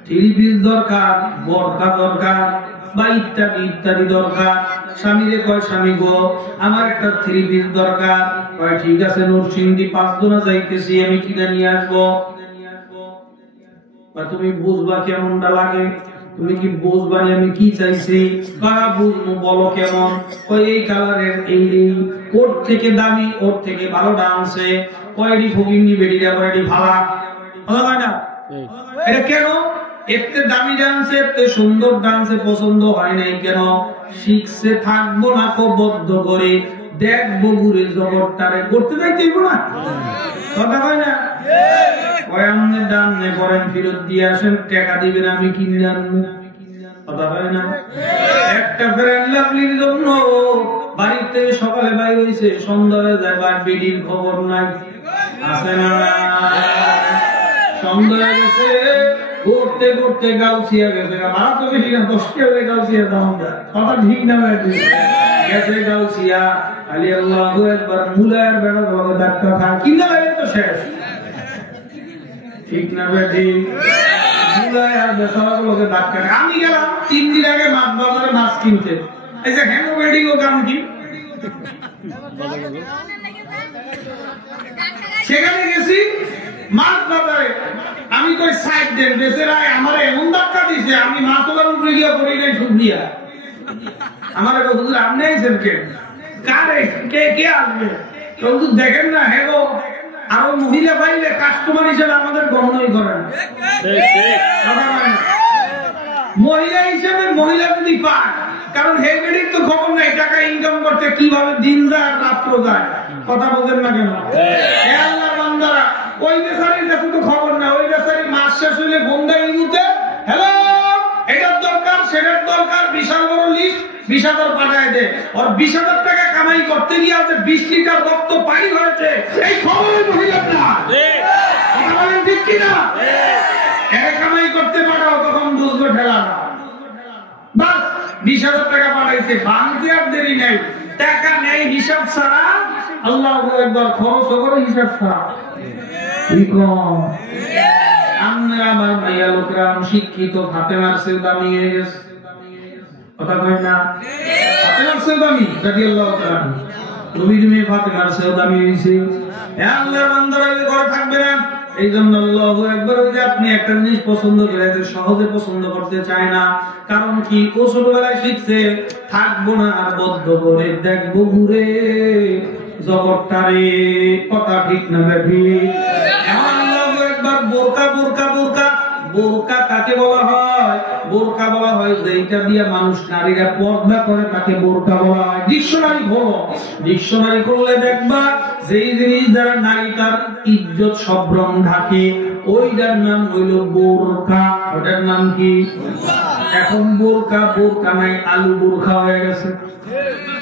3 পিস দরকার, বোরকা দরকার বা ইত্যাদি ইত্যাদি দরকার। স্বামীরে কয় স্বামী গো আমার একটা 3 পিস দরকার। কয় ঠিক আছে নরসিংদী 5 জনা যাইতেছি, আমি কিনে নিয়ে আসবো। তুমি বুঝবা কেমনটা লাগে? তুমি কি বুঝবা আমি কি চাইছি? বুঝবো, বলো কেমন? এই কালারের এই ওর থেকে দামি ওর থেকে ভালো ডান্সে কয়টি ফকিনি বেডিরা কয়টি ভালা হয় না? এটা কেন? এতে দামি ডান্সে এতে সুন্দর ডান্সে পছন্দ হয় নাই কেন? শিখছে থাকবো না তো বদ্ধ করে দেখবো ঘুরে জগৎটারে করতে যাইতেইব না। কথা হয় না? ফেরত দিয়ে আসেন, টাকা দিবেন আমি কিনে আনবো। কথা হয় না? একটা ফ্রেন্ড লাভলির জন্য বাড়িতে সকালে বাইর হয়েছে, সন্ধ্যায় যায় বেডির খবর নাই, আছে না? সন্ধ্যায় গেছে ঘুরতে ঘুরতে গাউছিয়া গেছে, ভাড়া তো বেশি না, 10 টাকা গাউছিয়া দাম। কথা ঠিক না? গেছে গাউছিয়া খালি আল্লাহু আকবার মুলার বেড়া ভাবে ধাক্কা খায়, কিনা লাগে তো শেষ। ঠিক না বেটি? মুলায় আর বেচারাগুলোকে ধাক্কা খায়। আমি গেলাম 3 দিন আগে মাছ বাজারে মাছ কিনতে। এই যে হ্যাঁ বেটি ও কাম কি? সেখানে গেছি মাছ বাজারে, আমি কই সাইড দেন বেচারায় আমার এমন ধাক্কা দিছে, আমি মাছ ওলার উপরে গিয়ে পড়ে যাই শুকিয়া। আমার হুজুর আপনি আইছেন কে? কারে কে আসবে? হুজুর দেখেন না হেগো আরো মহিলা পাইলে কাস্টমার হিসেবে আমাদের গণনাই করেন। মহিলা হিসেবে মহিলা যদি পায়, কারণ হেগেডির তো খবর নাই টাকা ইনকাম করতে কিভাবে দিন যায় রাত্র যায়। কথা বলছেন না কেন? আল্লাহর বান্দারা ওই বেচারির কাছে তো খবর না। ওই বেচারি মাস শেষ হইলে বন্ধা ইউতে হ্যালো এটার দরকার সেটার দরকার, বিশাল বড় লিস্ট 20,000 পাঠায় দে। আর 20,000 টাকা কামাই করতে গিয়ে আছে 20 লিটার রক্ত পানি হয়েছে, এই খবর মহিলার না। ঠিক কিনা? কামাই করতে পারো তখন বুঝবো ঠেলা না। বাস 20,000 টাকা পাঠাইছে, ভাঙতে আর দেরি নাই। টাকা নেই হিসাব ছাড়া, আল্লাহ একবার খরচ করে হিসাব ছাড়া। আমরা আমার ভাইয়া লোকরা শিক্ষিত, ফাতেমার চেয়ে দামি হয়ে গেছে। কথা কয় না? ফাতেমার চেয়ে দামি রাদিয়াল্লাহু তাআলা, নবীর মেয়ে ফাতেমার চেয়ে দামি হয়েছে। আল্লাহর বান্দারা ঘরে থাকবে না। এই জন্য আল্লাহু আকবার, ওই যে আপনি একটা জিনিস পছন্দ করে সহজে পছন্দ করতে চায় না, কারণ কি? ও ছোটবেলায় শিখছে থাকবো না আর বদ্ধ করে দেখবো ঘুরে জগৎটারে। কথা ঠিক না বেঠি? আল্লাহু আকবার। বোরকা বোরকা বোরকা বোরকা কাকে বলা হয়? বোরকা বলা হয় যেটা দিয়ে মানুষ নারীরা পর্দা করে তাকে বোরকা বলা হয়। ডিকশনারি খোলো, ডিকশনারি করলে দেখবা যেই জিনিস দ্বারা নারী তার ইজ্জত সভ্রম ঢাকে ওইটার নাম হইল বোরকা। ওটার নাম কি? এখন বোরকা বোরকা নাই, আলু বোরখা হয়ে গেছে।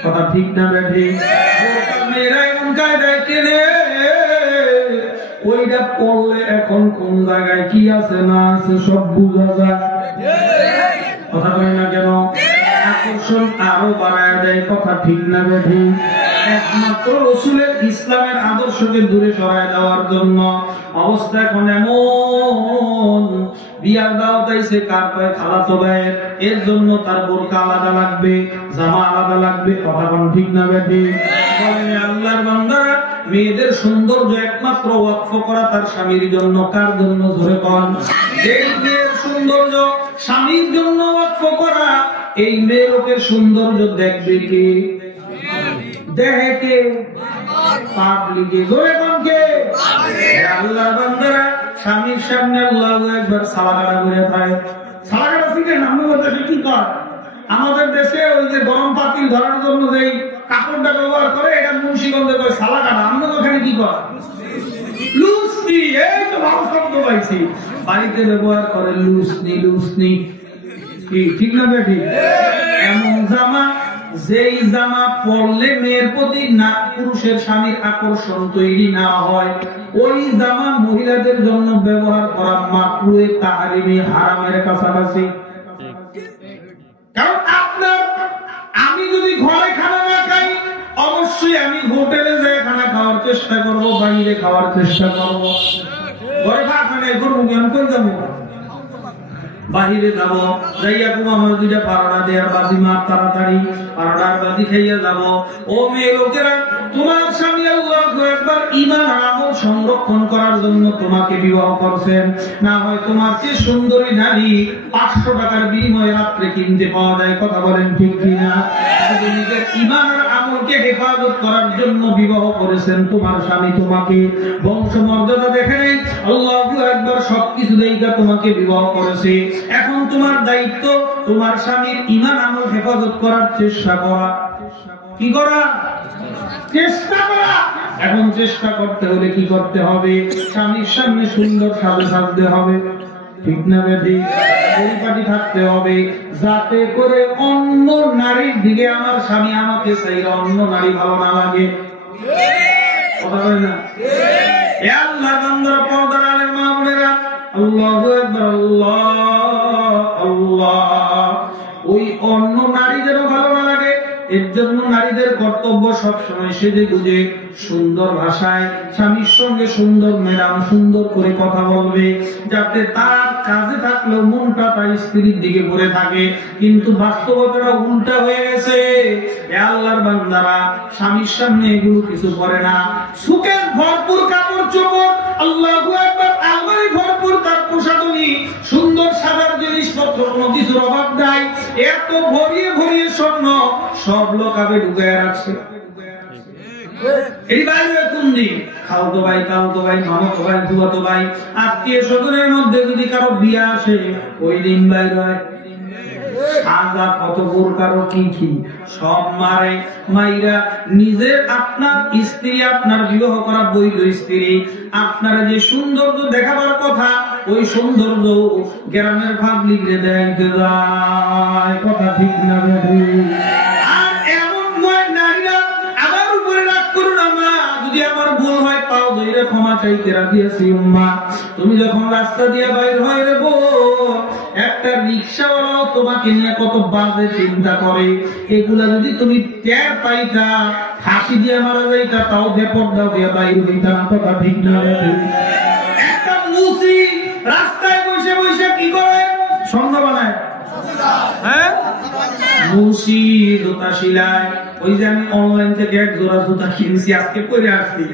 কথা ঠিক না বেঠি? বোরকা মেয়েরা এমন কায়দায় কেনে, ওইটা পড়লে এখন কোন জায়গায় কি আছে না আছে সব বুঝা যায়। কথা বলে না কেন? আকর্ষণ আরো বাড়ায় দেয়। কথা ঠিক না বেঠি? একমাত্র রাসূলের ইসলামের আদর্শকে দূরে সরায় দেওয়ার জন্য অবস্থা এখন এমন। বিয়ার দাওয়াত আইছে কার কয় খালাতো ভাইয়ের, এর জন্য তার বোরকা আলাদা লাগবে, জামা আলাদা লাগবে। কথা কোন ঠিক না বেঠি? বলেন আল্লাহর বান্দারা, মেয়েদের সৌন্দর্য একমাত্র ওয়াকফ করা তার স্বামীর জন্য। কার জন্য? ধরে কোন? এই মেয়ের সৌন্দর্য স্বামীর জন্য ওয়াকফ করা। এই মেয়ের লোকের সৌন্দর্য দেখবে কে? দেখে কে? পাবলিকে। ধরে কোন কে? আল্লাহর বান্দারা স্বামীর সামনে আল্লাহু আকবার সালাগাড়া করে থাকে। সালাগাড়া শিখেন? আমাদের দেশে কি কর? আমাদের দেশে ওই যে গরম পাতিল ধরার জন্য যে কাপড়টা ব্যবহার করে, এটা মুন্সিগঞ্জে কয় সালাগাড়া। আমাদের ওখানে কি কর? লুসনি। এই তো ভালো শব্দ পাইছি। বাড়িতে ব্যবহার করে লুসনি। লুসনি কি ঠিক না বেঠি? এমন জামা, যেই জামা পরলে মেয়ের প্রতি না পুরুষের স্বামীর আকর্ষণ তৈরি না হয়, ওই জামা মহিলাদের জন্য ব্যবহার করা মাকরুহে তাহরিমে হারামের কাছাকাছি। কারণ আপনার আমি যদি ঘরে খানা না খাই, অবশ্যই আমি হোটেলে যেয়ে খানা খাওয়ার চেষ্টা করব, বাইরে খাওয়ার চেষ্টা করব। ঘরে খানা করবো কেন? কই যাবো? বাহিরে যাব, যাইয়া কুমা আমার দুইটা পারোটা দেয়ার বাজি মার, তাড়াতাড়ি পারোটার বাজি খাইয়া যাব। ও মেয়ে লোকেরা, তোমার স্বামী আল্লাহু আকবার ঈমান আর আমল সংরক্ষণ করার জন্য তোমাকে বিবাহ করছেন। না হয় তোমার চেয়ে সুন্দরী নারী 500 টাকার বিনিময়ে রাত্রে কিনতে পাওয়া যায়। কথা বলেন ঠিক কিনা? নিজের ঈমান আর আমলকে হেফাজত করার জন্য বিবাহ করেছেন তোমার স্বামী তোমাকে। বংশ মর্যাদা দেখে নেই, আল্লাহু আকবার সবকিছু দেইগা তোমাকে বিবাহ করেছে। এখন তোমার দায়িত্ব তোমার স্বামীর ঈমান আমল হেফাজত করার চেষ্টা করা। কি করা? চেষ্টা করা। এখন চেষ্টা করতে হলে কি করতে হবে? স্বামীর সামনে সুন্দর সাজে সাজতে হবে। ঠিক না বেটি? পরিপাটি থাকতে হবে, যাতে করে অন্য নারীর দিকে আমার স্বামী আমাকে চাইলে অন্য নারী ভালো না লাগে। কথা বলে না? এ আল্লাহ বান্দারা, পর্দার আলের মা বোনেরা, আল্লাহু আকবার, আল্লাহ আল্লাহ। ওই অন্য নারীদেরও ভালো না লাগে, এর জন্য নারীদের কর্তব্য সবসময় সেজে গুজে সুন্দর ভাষায় স্বামীর সঙ্গে সুন্দর ম্যাডাম সুন্দর করে কথা বলবে, যাতে তার কাজে থাকলেও মনটা তার স্ত্রীর দিকে পড়ে থাকে। কিন্তু বাস্তবতাটা উল্টা হয়ে গেছে। আল্লাহর বান্দারা স্বামীর সামনে এগুলো কিছু করে না। সুখের ভরপুর কাপড় চোপড়, আল্লাহু আকবার, আলমারি ভরপুর তার প্রসাধনী, সুন্দর সাদার জিনিসপত্র, কোনো কিছুর অভাব নাই। এত ভরিয়ে ভরিয়ে স্বর্ণ সব লোকাবে ঢুকায় রাখছে। এই বাইরে কোন দিন খাওতো ভাই, কাউতো ভাই, মামাতো ভাই, দুয়াতো ভাই, আত্মীয় স্বজনের মধ্যে যদি কারো বিয়ে আসে, ওই দিন বাইরে হয় সাদা কত বোরকারও কি কি সব মারে মাইরা নিজের আপনার স্ত্রী, আপনার বিবাহ করা বৈধ স্ত্রী, আপনারা যে সৌন্দর্য দেখাবার কথা, ওই সৌন্দর্য গ্রামের পাবলিকরে দেখাইতে যায়। কথা ঠিক না বেঠি? আর এমন নয় নারীরা আমার উপরে রাগ করো না মা, যদি আমার ভুল হয় পাও ধরে ক্ষমা চাইতে রাজি আছি। মা তুমি যখন রাস্তা দিয়ে বাইর হয় রে বোন, একটা রিক্সাওয়ালাও তোমাকে নিয়ে কত বাজে চিন্তা করে, এগুলা যদি তুমি টের পাইতা, ফাঁসি দিয়ে মারা যাইতা, তাও বেপরদা হয়ে বাইর হইতাম। কথা ঠিক না বেঠি? একটা মুসি রাস্তায় বসে বসে কি করে? সন্ধ্যা বানায়। হ্যাঁ, মুসি জুতা সিলায়। ওই যে আমি অনলাইন থেকে এক জোড়া জুতা কিনছি, আজকে পরে আসছি।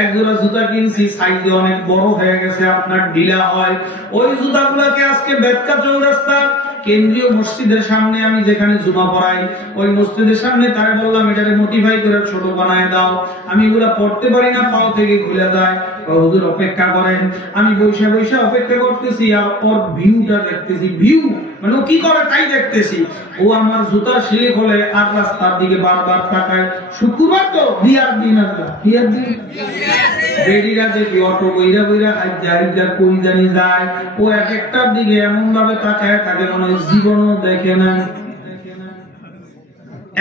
এক জোড়া জুতা কিনছি, সাইজে অনেক বড় হয়ে গেছে, আপনার ঢিলা হয়। ওই জুতাগুলাকে আজকে বেদকা চৌরাস্তা কেন্দ্রীয় মসজিদের সামনে, আমি যেখানে জুমা পড়াই, ওই মসজিদের সামনে তারে বললাম এটাকে মোটিফাই করে ছোট বানায় দাও, আমি এগুলা পড়তে পারি না, পাও থেকে খুলে দেয়। হুজুর অপেক্ষা করেন। আমি বৈশা বৈশা অপেক্ষা করতেছি, আর ওর ভিউটা দেখতেছি। ভিউ মানে ও কি করে তাই দেখতেছি। ও আমার জুতা সিলে খোলে আর রাস্তার দিকে বারবার তাকায়। শুক্রবার তো বিয়ার দিন, কি আর দিন বেরিরা দেখি অটো বইরা বইরা হাইজা কই জানি যায়, ও এক একটার দিকে এমন ভাবে তাকায় থাকে মনে হয় জীবনও দেখে না।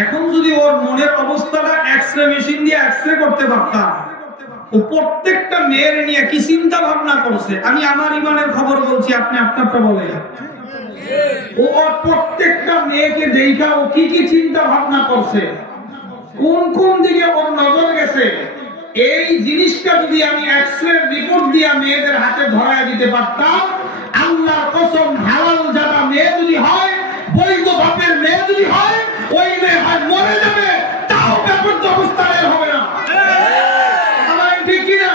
এখন যদি ওর মনের অবস্থাটা এক্সরে মেশিন দিয়ে এক্সরে করতে পারতাম, ও প্রত্যেকটা মেয়ের নিয়ে কি চিন্তা ভাবনা করছে, আমি আমার ইমানের খবর বলছি, আপনি আপনারটা বলেন। ও প্রত্যেকটা মেয়েকে দেখা ও কি কি চিন্তা ভাবনা করছে, কোন কোন দিকে ওর নজর গেছে, এই জিনিসটা যদি আমি এক্সরে রিপোর্ট দিয়ে মেয়েদের হাতে ধরায় দিতে পারতাম, আল্লাহর কসম হালাল যারা মেয়ে যদি হয়, বৈধ বাপের মেয়ে যদি হয়, ওই মেয়ে হয় মরে যাবে, তাও বেপরোয়া অবস্থায় হবে না। ঠিক কিনা?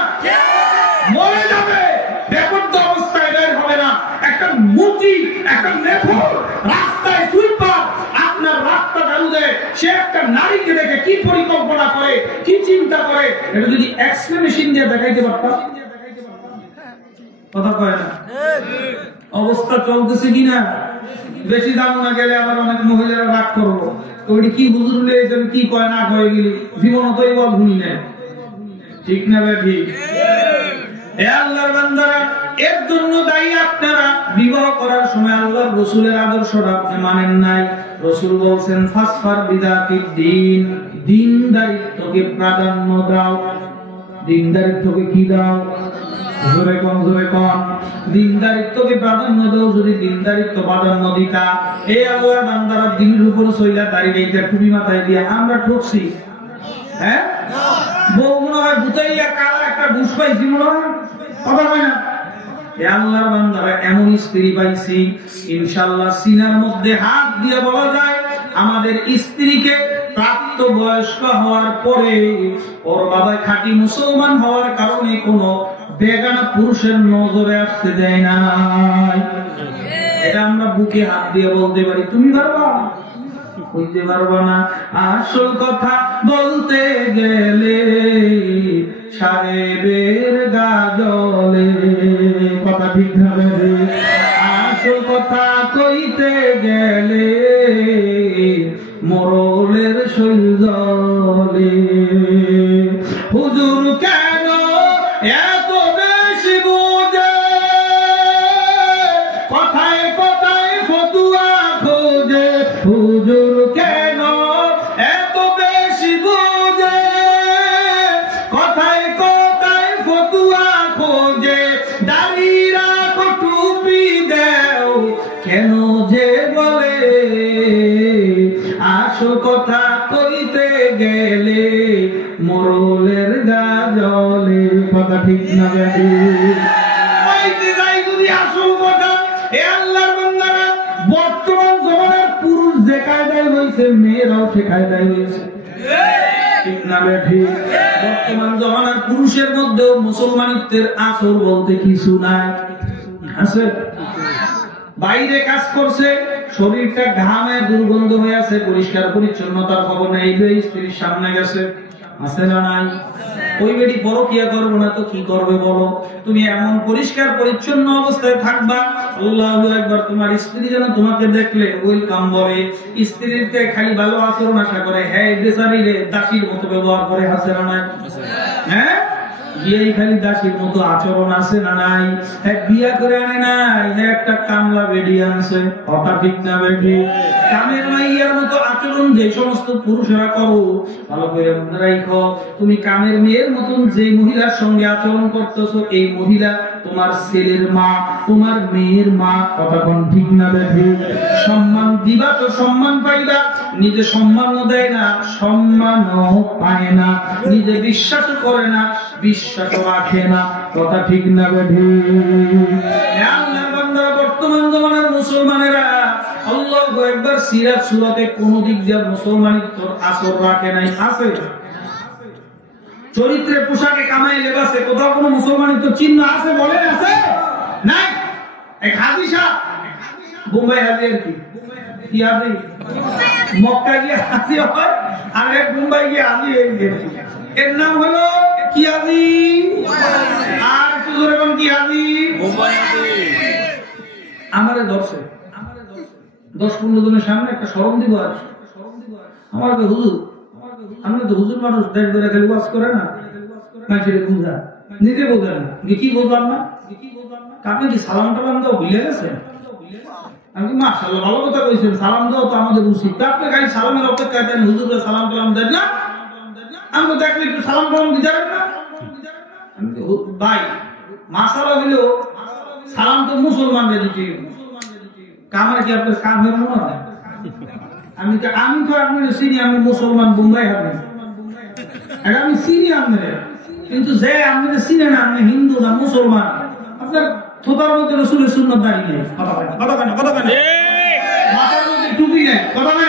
মরে যাবে, বেপরোয়া অবস্থায় হবে না। একটা মুচি, একটা নেফর রাস্তায় সুইপার আপনার রাস্তা চালু দেয়, সে একটা নারীকে দেখে কি পরিকল্পনা করে, কি চিন্তা করে, এটা যদি এক্সরে মেশিন দিয়ে দেখাইতে পারতাম। কথা কয় না? অবস্থা চলতেছে কিনা? বেশি দাম না গেলে আবার অনেক মহিলারা রাগ করবো, ওইটি কি বুঝলে কি কয় না কয়ে গেলি, জীবন তো এবার ভুলি নেয়। ঠিক না বেঠি? আল্লাহর বান্দারা, এর জন্য দায়ী আপনারা বিবাহ করার সময় আল্লাহর রাসূলের আদর্শটা আপনি মানেন নাই। রাসূল বলছেন ফাসফার বিদাতিদ দ্বীন, দ্বীনদারিত্বকে প্রাধান্য দাও। দ্বীনদারিত্বকে কি দাও? জোরে কোন, জোরে কোন। দ্বীনদারিত্বকে প্রাধান্য দাও। যদি দ্বীনদারিত্ব প্রাধান্য দিতা, এই আল্লাহর বান্দারা দ্বীনের উপর সইলা দাঁড়িয়ে এইটা টুপি মাথায় দিয়ে আমরা ঠকছি। হ্যাঁ, বউ মনে হয় বুতাইয়া কালা একটা ঘুষ পাইছি মনে হয়, কথা হয় না? আল্লাহর বান্দারা এমন স্ত্রী পাইছি, ইনশাআল্লাহ সিনার মধ্যে হাত দিয়ে বলা যায় আমাদের স্ত্রীকে প্রাপ্ত বয়স্ক হওয়ার পরে ওর বাবা খাঁটি মুসলমান হওয়ার কারণে কোন বেগানা পুরুষের নজরে আসতে দেয় না। এটা আমরা বুকে হাত দিয়ে বলতে পারি। তুমি পারবা? বুঝতে পারবা না। আসল কথা বলতে গেলে সাহেবের গাজলে, কথা ঠিক হবে। আসল কথা কইতে গেলে মোরলের শৈলজলে। হুজুর কেন এত বেশি বুঝে, কথায় কথায় ফতুয়া খোঁজে। হুজুর কেন এত বেশি বুঝে, কথায় কথায় ফতুয়া খোঁজে। দাড়িরা টুপি দেও কেন যে বলে, আসল কথা কইতে গেলে মোরলের গাজলে। কথা ঠিক না বেটি? যদি আসল কথা, এ আল্লাহর বান্দারা, বর্তমান জমানার পুরুষ যে কায়দায় হয়েছে, মেয়েরাও সে কায়দায় হয়েছে। ঠিক না বেটি? বর্তমান জমানার পুরুষের মধ্যেও মুসলমানিত্বের আসর বলতে কিছু নাই। আছে বাইরে কাজ করছে, শরীরটা ঘামে দুর্গন্ধ হয়ে আছে, পরিষ্কার পরিচ্ছন্নতার খবর নেই, স্ত্রীর সামনে গেছে, আছে না নাই? ওই বেটি পরকিয়া করবো না তো কি করবে বলো? তুমি এমন পরিষ্কার পরিচ্ছন্ন অবস্থায় থাকবা, আল্লাহু আকবার, তোমার স্ত্রী যেন তোমাকে দেখলে ওয়েলকাম বলে, স্ত্রীকে খালি ভালো আচরণ আশা করে, হ্যাঁ বেচারিরে দাসীর মতো ব্যবহার করে, আছে না নাই? হ্যাঁ, বিয়ে খালি দাসীর মতো আচরণ আছে না নাই? বিয়া করে আনে নাই, একটা কামলা বেরিয়ে আনছে, কথা ঠিক না বেটি? কামের মাইয়ার মতো আচরণ যে সমস্ত পুরুষেরা করো, ভালো করে মনে রাখো, তুমি কামের মেয়ের মতন যে মহিলার সঙ্গে আচরণ করতেছো, এই মহিলা তোমার ছেলের মা, তোমার মেয়ের মা, কথা কোন ঠিক না বেটি? সম্মান দিবা তো সম্মান পাইবা, নিজে সম্মানও দেয় না, সম্মানও পায় না, নিজে বিশ্বাস করে না, বিশ্বাস রাখে না, কথা ঠিক না বেঠি? বর্তমান জমানার মুসলমানেরা আল্লাহু আকবার, সিরাত সূরাতে কোন দিক দিয়ে মুসলমানিত্ব আসর রাখে নাই। আছে চরিত্রে, পোশাকে, কামাই, লেবাসে কোথাও কোনো মুসলমানিত্ব চিহ্ন আছে? বলেন আছে? নাই। এক হাজি সাহেব বোম্বাই হাজি, আর কি হাজি? মক্কা গিয়ে হাজি হয়, আর এক বোম্বাই গিয়ে হাজি হয়ে গেছে। এর নাম হলো কি হাজি? আর একটু কি হাজি? আমারে ধরছে 10-15 জনের সামনে একটা শরম দিব, আর আমার হুজুর, আমরা তো হুজুর মানুষ, দেশ ধরে খালি ওয়াজ করে না, মানুষের খুঁজা নিজে বোঝেন না, কি বললাম না, আপনি কি সালাম টালাম দাও ভুলে গেছেন? আমি মাশাআল্লাহ ভালো কথা কইছেন, সালাম দাও তো আমাদের উচিত। আপনি খালি সালামের অপেক্ষায় দেন, হুজুরে সালাম টালাম দেন না, আমি দেখলে একটু সালাম টালাম দিতে পারেন না? ভাই মাশাআল্লাহ হইলো সালাম তো মুসলমানদের দিতে, কামার কি আপনার কাম হয়ে মনে হয়? আমি তো আপনি চিনি, আমি মুসলমান বোম্বাই হবে, আমি চিনি আপনার, কিন্তু যে আপনাদের চিনে না, আপনি হিন্দু না মুসলমান, আপনার থোতার মধ্যে রসুলের সুন্নাত দাঁড়িয়ে নেই, মাথার মধ্যে টুপি নেই, কথা না,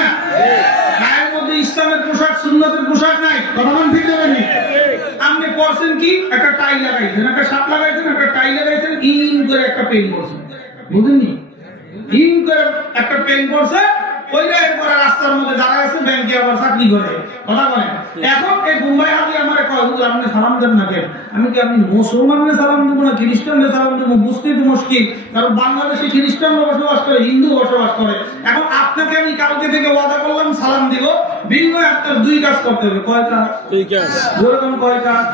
গায়ের মধ্যে ইসলামের পোশাক সুন্নাতের পোশাক নাই, কথা মান ঠিক দেবেনি। আপনি পড়ছেন কি, একটা টাই লাগাইছেন, একটা শার্ট লাগাইছেন, একটা টাই লাগাইছেন, ইন করে একটা পেন করছেন, বুঝলেননি? ইন করে একটা পেন করছে, ওইটা এরপরে রাস্তার মধ্যে দাঁড়া আছে, ব্যাংকে আবার চাকরি করে, কথা বলেন। এখন এই মুম্বাই হাবি আমার কয় হুজুর আপনি সালাম দেন না কেন? আমি কি আপনি মুসলমানদের সালাম দেবো না খ্রিস্টানদের সালাম দেবো? বুঝতেই তো মুশকিল, কারণ বাংলাদেশে খ্রিস্টানরা বসবাস করে, হিন্দু বসবাস করে। এখন আপনাকে আমি কালকে থেকে ওয়াদা করলাম সালাম দিব, বিনিময়ে আপনার দুই কাজ করতে হবে। কয় কাজ? দুই কাজ। যেরকম কয় কাজ?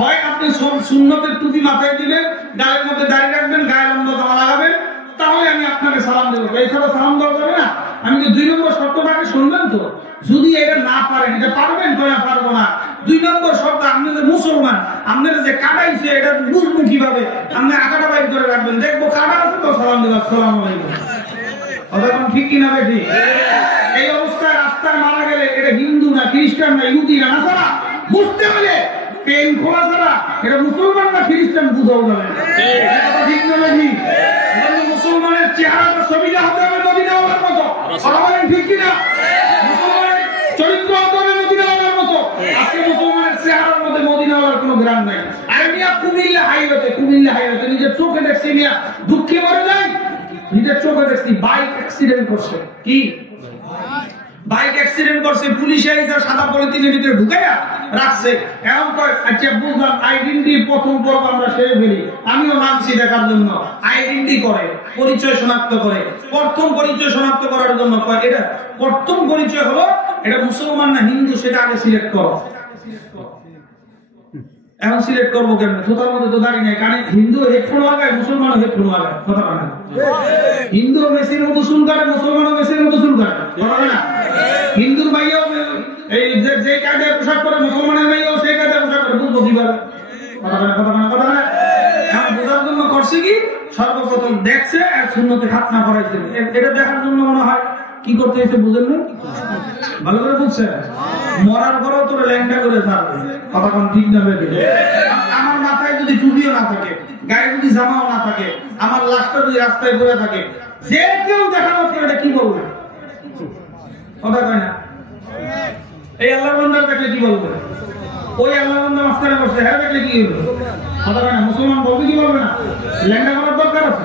হয় আপনি সুন্নতের টুপি মাথায় দিবেন, গায়ের মধ্যে দাঁড়িয়ে রাখবেন, গায়ে লম্বা জামা লাগাবেন, তাহলে আমি আপনাকে সালাম দেবো। এছাড়া সালাম দেওয়া যাবে না। আমি কি 2 নম্বর শর্তটাকে শুনবেন তো? যদি এটা না পারেন, এটা পারবেন তো? না পারবো না। 2 নম্বর শর্ত, আপনি যে মুসলমান, আপনারা যে কাটাইছে এটা বুঝবো কিভাবে? আপনি আকাটা বাইর করে রাখবেন, দেখবো কাটা আছে তো সালাম দেবো, আসসালামু আলাইকুম। কথা কোন ঠিক কিনা বেঠি? এই অবস্থায় রাস্তায় মারা গেলে এটা হিন্দু না খ্রিস্টান না ইহুদি না নাসারা বুঝতে হলে পেন খোলা ছাড়া এটা মুসলমান না খ্রিস্টান বুঝাও যাবে না। কথা ঠিক না বেঠি? মুসলমানের চেহারাটা ছবিটা হতে হবে মদিনাওয়ালার মতো, কথা বলেন ঠিক কিনা? মুসলমানের চরিত্র হতে হবে মদিনাওয়ালার মতো। আজকে মুসলমানের চেহারার মধ্যে মদিনাওয়ালার কোনো গ্রাম নাই। আরে মিয়া কুমিল্লা হাইওয়েতে নিজের চোখে দেখছি, মিয়া দুঃখে মরে যায়, নিজের চোখে দেখছি বাইক অ্যাক্সিডেন্ট করছে। কি বাইক অ্যাক্সিডেন্ট করছে, পুলিশে এসে সাদা পলিথিনের ভিতরে ঢুকাইয়া রাখছে। এখন কয় আচ্ছা বুঝলাম, আইডেন্টি প্রথম পর্ব আমরা সেরে ফেলি, আমিও নামছি দেখার জন্য। আইডেন্টি করে, পরিচয় শনাক্ত করে, প্রথম পরিচয় শনাক্ত করার জন্য কয় এটা প্রথম পরিচয় হলো এটা মুসলমান না হিন্দু, সেটা আগে সিলেক্ট করো। এখন সিলেক্ট করবো কেন? থোতার মধ্যে তো দাঁড়িয়ে নাই, কানে হিন্দু হেডফোন লাগায়, মুসলমানও হেডফোন লাগায়, কথা বলে না। হিন্দু মেশিনের মতো চুল কাটে, মুসলমানও মেশিনের মতো চুল কাটে, কথা বলে না। হিন্দুর ভাইয়াও এই যে কায়দায় পোশাক করে, মুসলমানের ভাইয়াও সেই কায়দায় পোশাক করে, বুঝবো কিভাবে? কথা বলে। এখন বোঝার জন্য করছে কি, সর্বপ্রথম দেখছে আর সুন্নতে খাতনা করাইছে। এটা দেখার জন্য মনে হয় কি করতে হয়েছে বুঝেন না? ভালো করে বুঝছে? মরার পরেও তোর ল্যাংটা করে থাকবে, কথা কোন ঠিক না বেঠি? আমার মাথায় যদি টুপিও না থাকে, গায়ে যদি জামাও না থাকে, আমার লাশটা যদি রাস্তায় পড়ে থাকে, যে কেউ দেখা মাত্র এটা কি বলবে? কথা কয় না? এই আল্লাহর বান্দা দেখলে কি বলবে? ওই আল্লাহর বান্দা মাঝখানে বসে, হ্যাঁ দেখলে কি বলবে? কথা কয় না? মুসলমান বলবে কি বলবে না? ল্যাংটা করার দরকার আছে?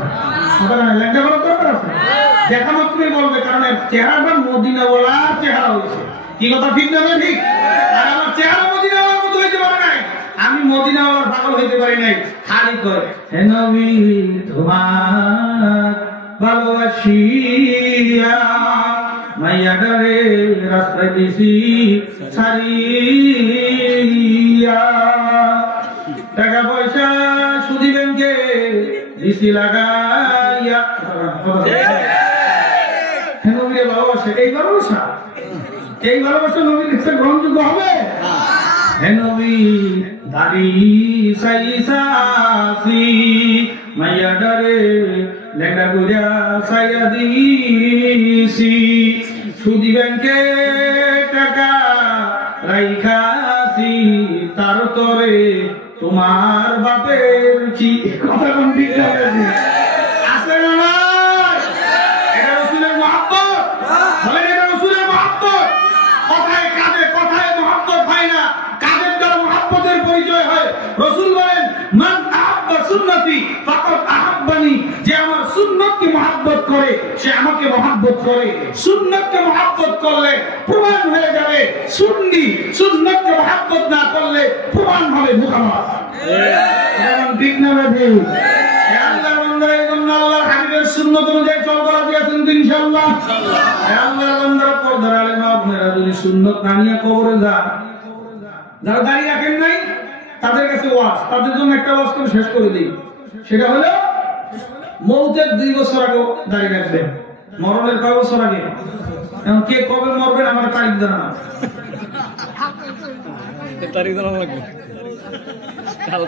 কথা কয় না? ল্যাংটা করার দরকার আছে? দেখা মাত্রই বলবে, কারণ চেহারাটা মদিনাওয়ালা চেহারা হয়েছে। কি কথা ঠিক না ঠিক? আর আমার চেহারা মদিনাওয়ালার মতো হইতে পারে নাই, আমি মদিনাওয়ালার পাগল হইতে পারি নাই। খালি কয় হে নবী তোমার ভালোবাসিয়া মাইয়াডারে রাস্তায় দিছি ছাড়িয়া, টাকা পয়সা সুদি ব্যাংকে দিছি লাগাইয়া। হে নবী ভালোবাসে, এই ভালোবাসা নবীর কাছে গ্রহণযোগ্য হবে? হে নবী দাড়ি সাইসাসি মাইয়া ডারে লেখা গুজা সাইয়া দিছি, সুদি ব্যাংকে টাকা রাইখাছি, তার তরে তোমার বাপের কি? কথা কোন ঠিক আছে না? এটা রাসূলের মহব্বত, বলেন এটা রাসূলের মহব্বত। কথায় কাজে, কথায় মহব্বত হয় না, কাজের দ্বারা মহব্বতের পরিচয় হয়। রাসূল বলেন মান আহাব্বা সুন্নতি ফাকাদ আহাব্বানি, যে আমার সুন্নতকে মহব্বত করে সে আমাকে মহব্বত করে। সুন্নতকে মহব্বত করলে প্রমাণ হয়ে যাবে সুন্নি, সুন্নতকে মহব্বত না করলে প্রমাণ হবে মুহাম্মদ। ঠিক না ভাই? আল্লাহর বান্দারা এই জন্য আল্লাহর হাবিবের সুন্নত অনুযায়ী চলতে রাজি আছেন তো ইনশাআল্লাহ? আল্লাহর বান্দারা পর্দার আলেম আপনারা যদি সুন্নত না নিয়ে কবরে যান, যারা দাঁড়িয়ে রাখেন নাই তাদের কাছে ওয়াজ, তাদের জন্য একটা ওয়াজ করে শেষ করে দিই। সেটা হলো মৌতের 2 বছর আগে দাঁড়িয়ে রাখবেন। মরণের কয় বছর আগে? এখন কে কবে মরবেন আমার তারিখ জানা না, তারিখ জানা লাগবে,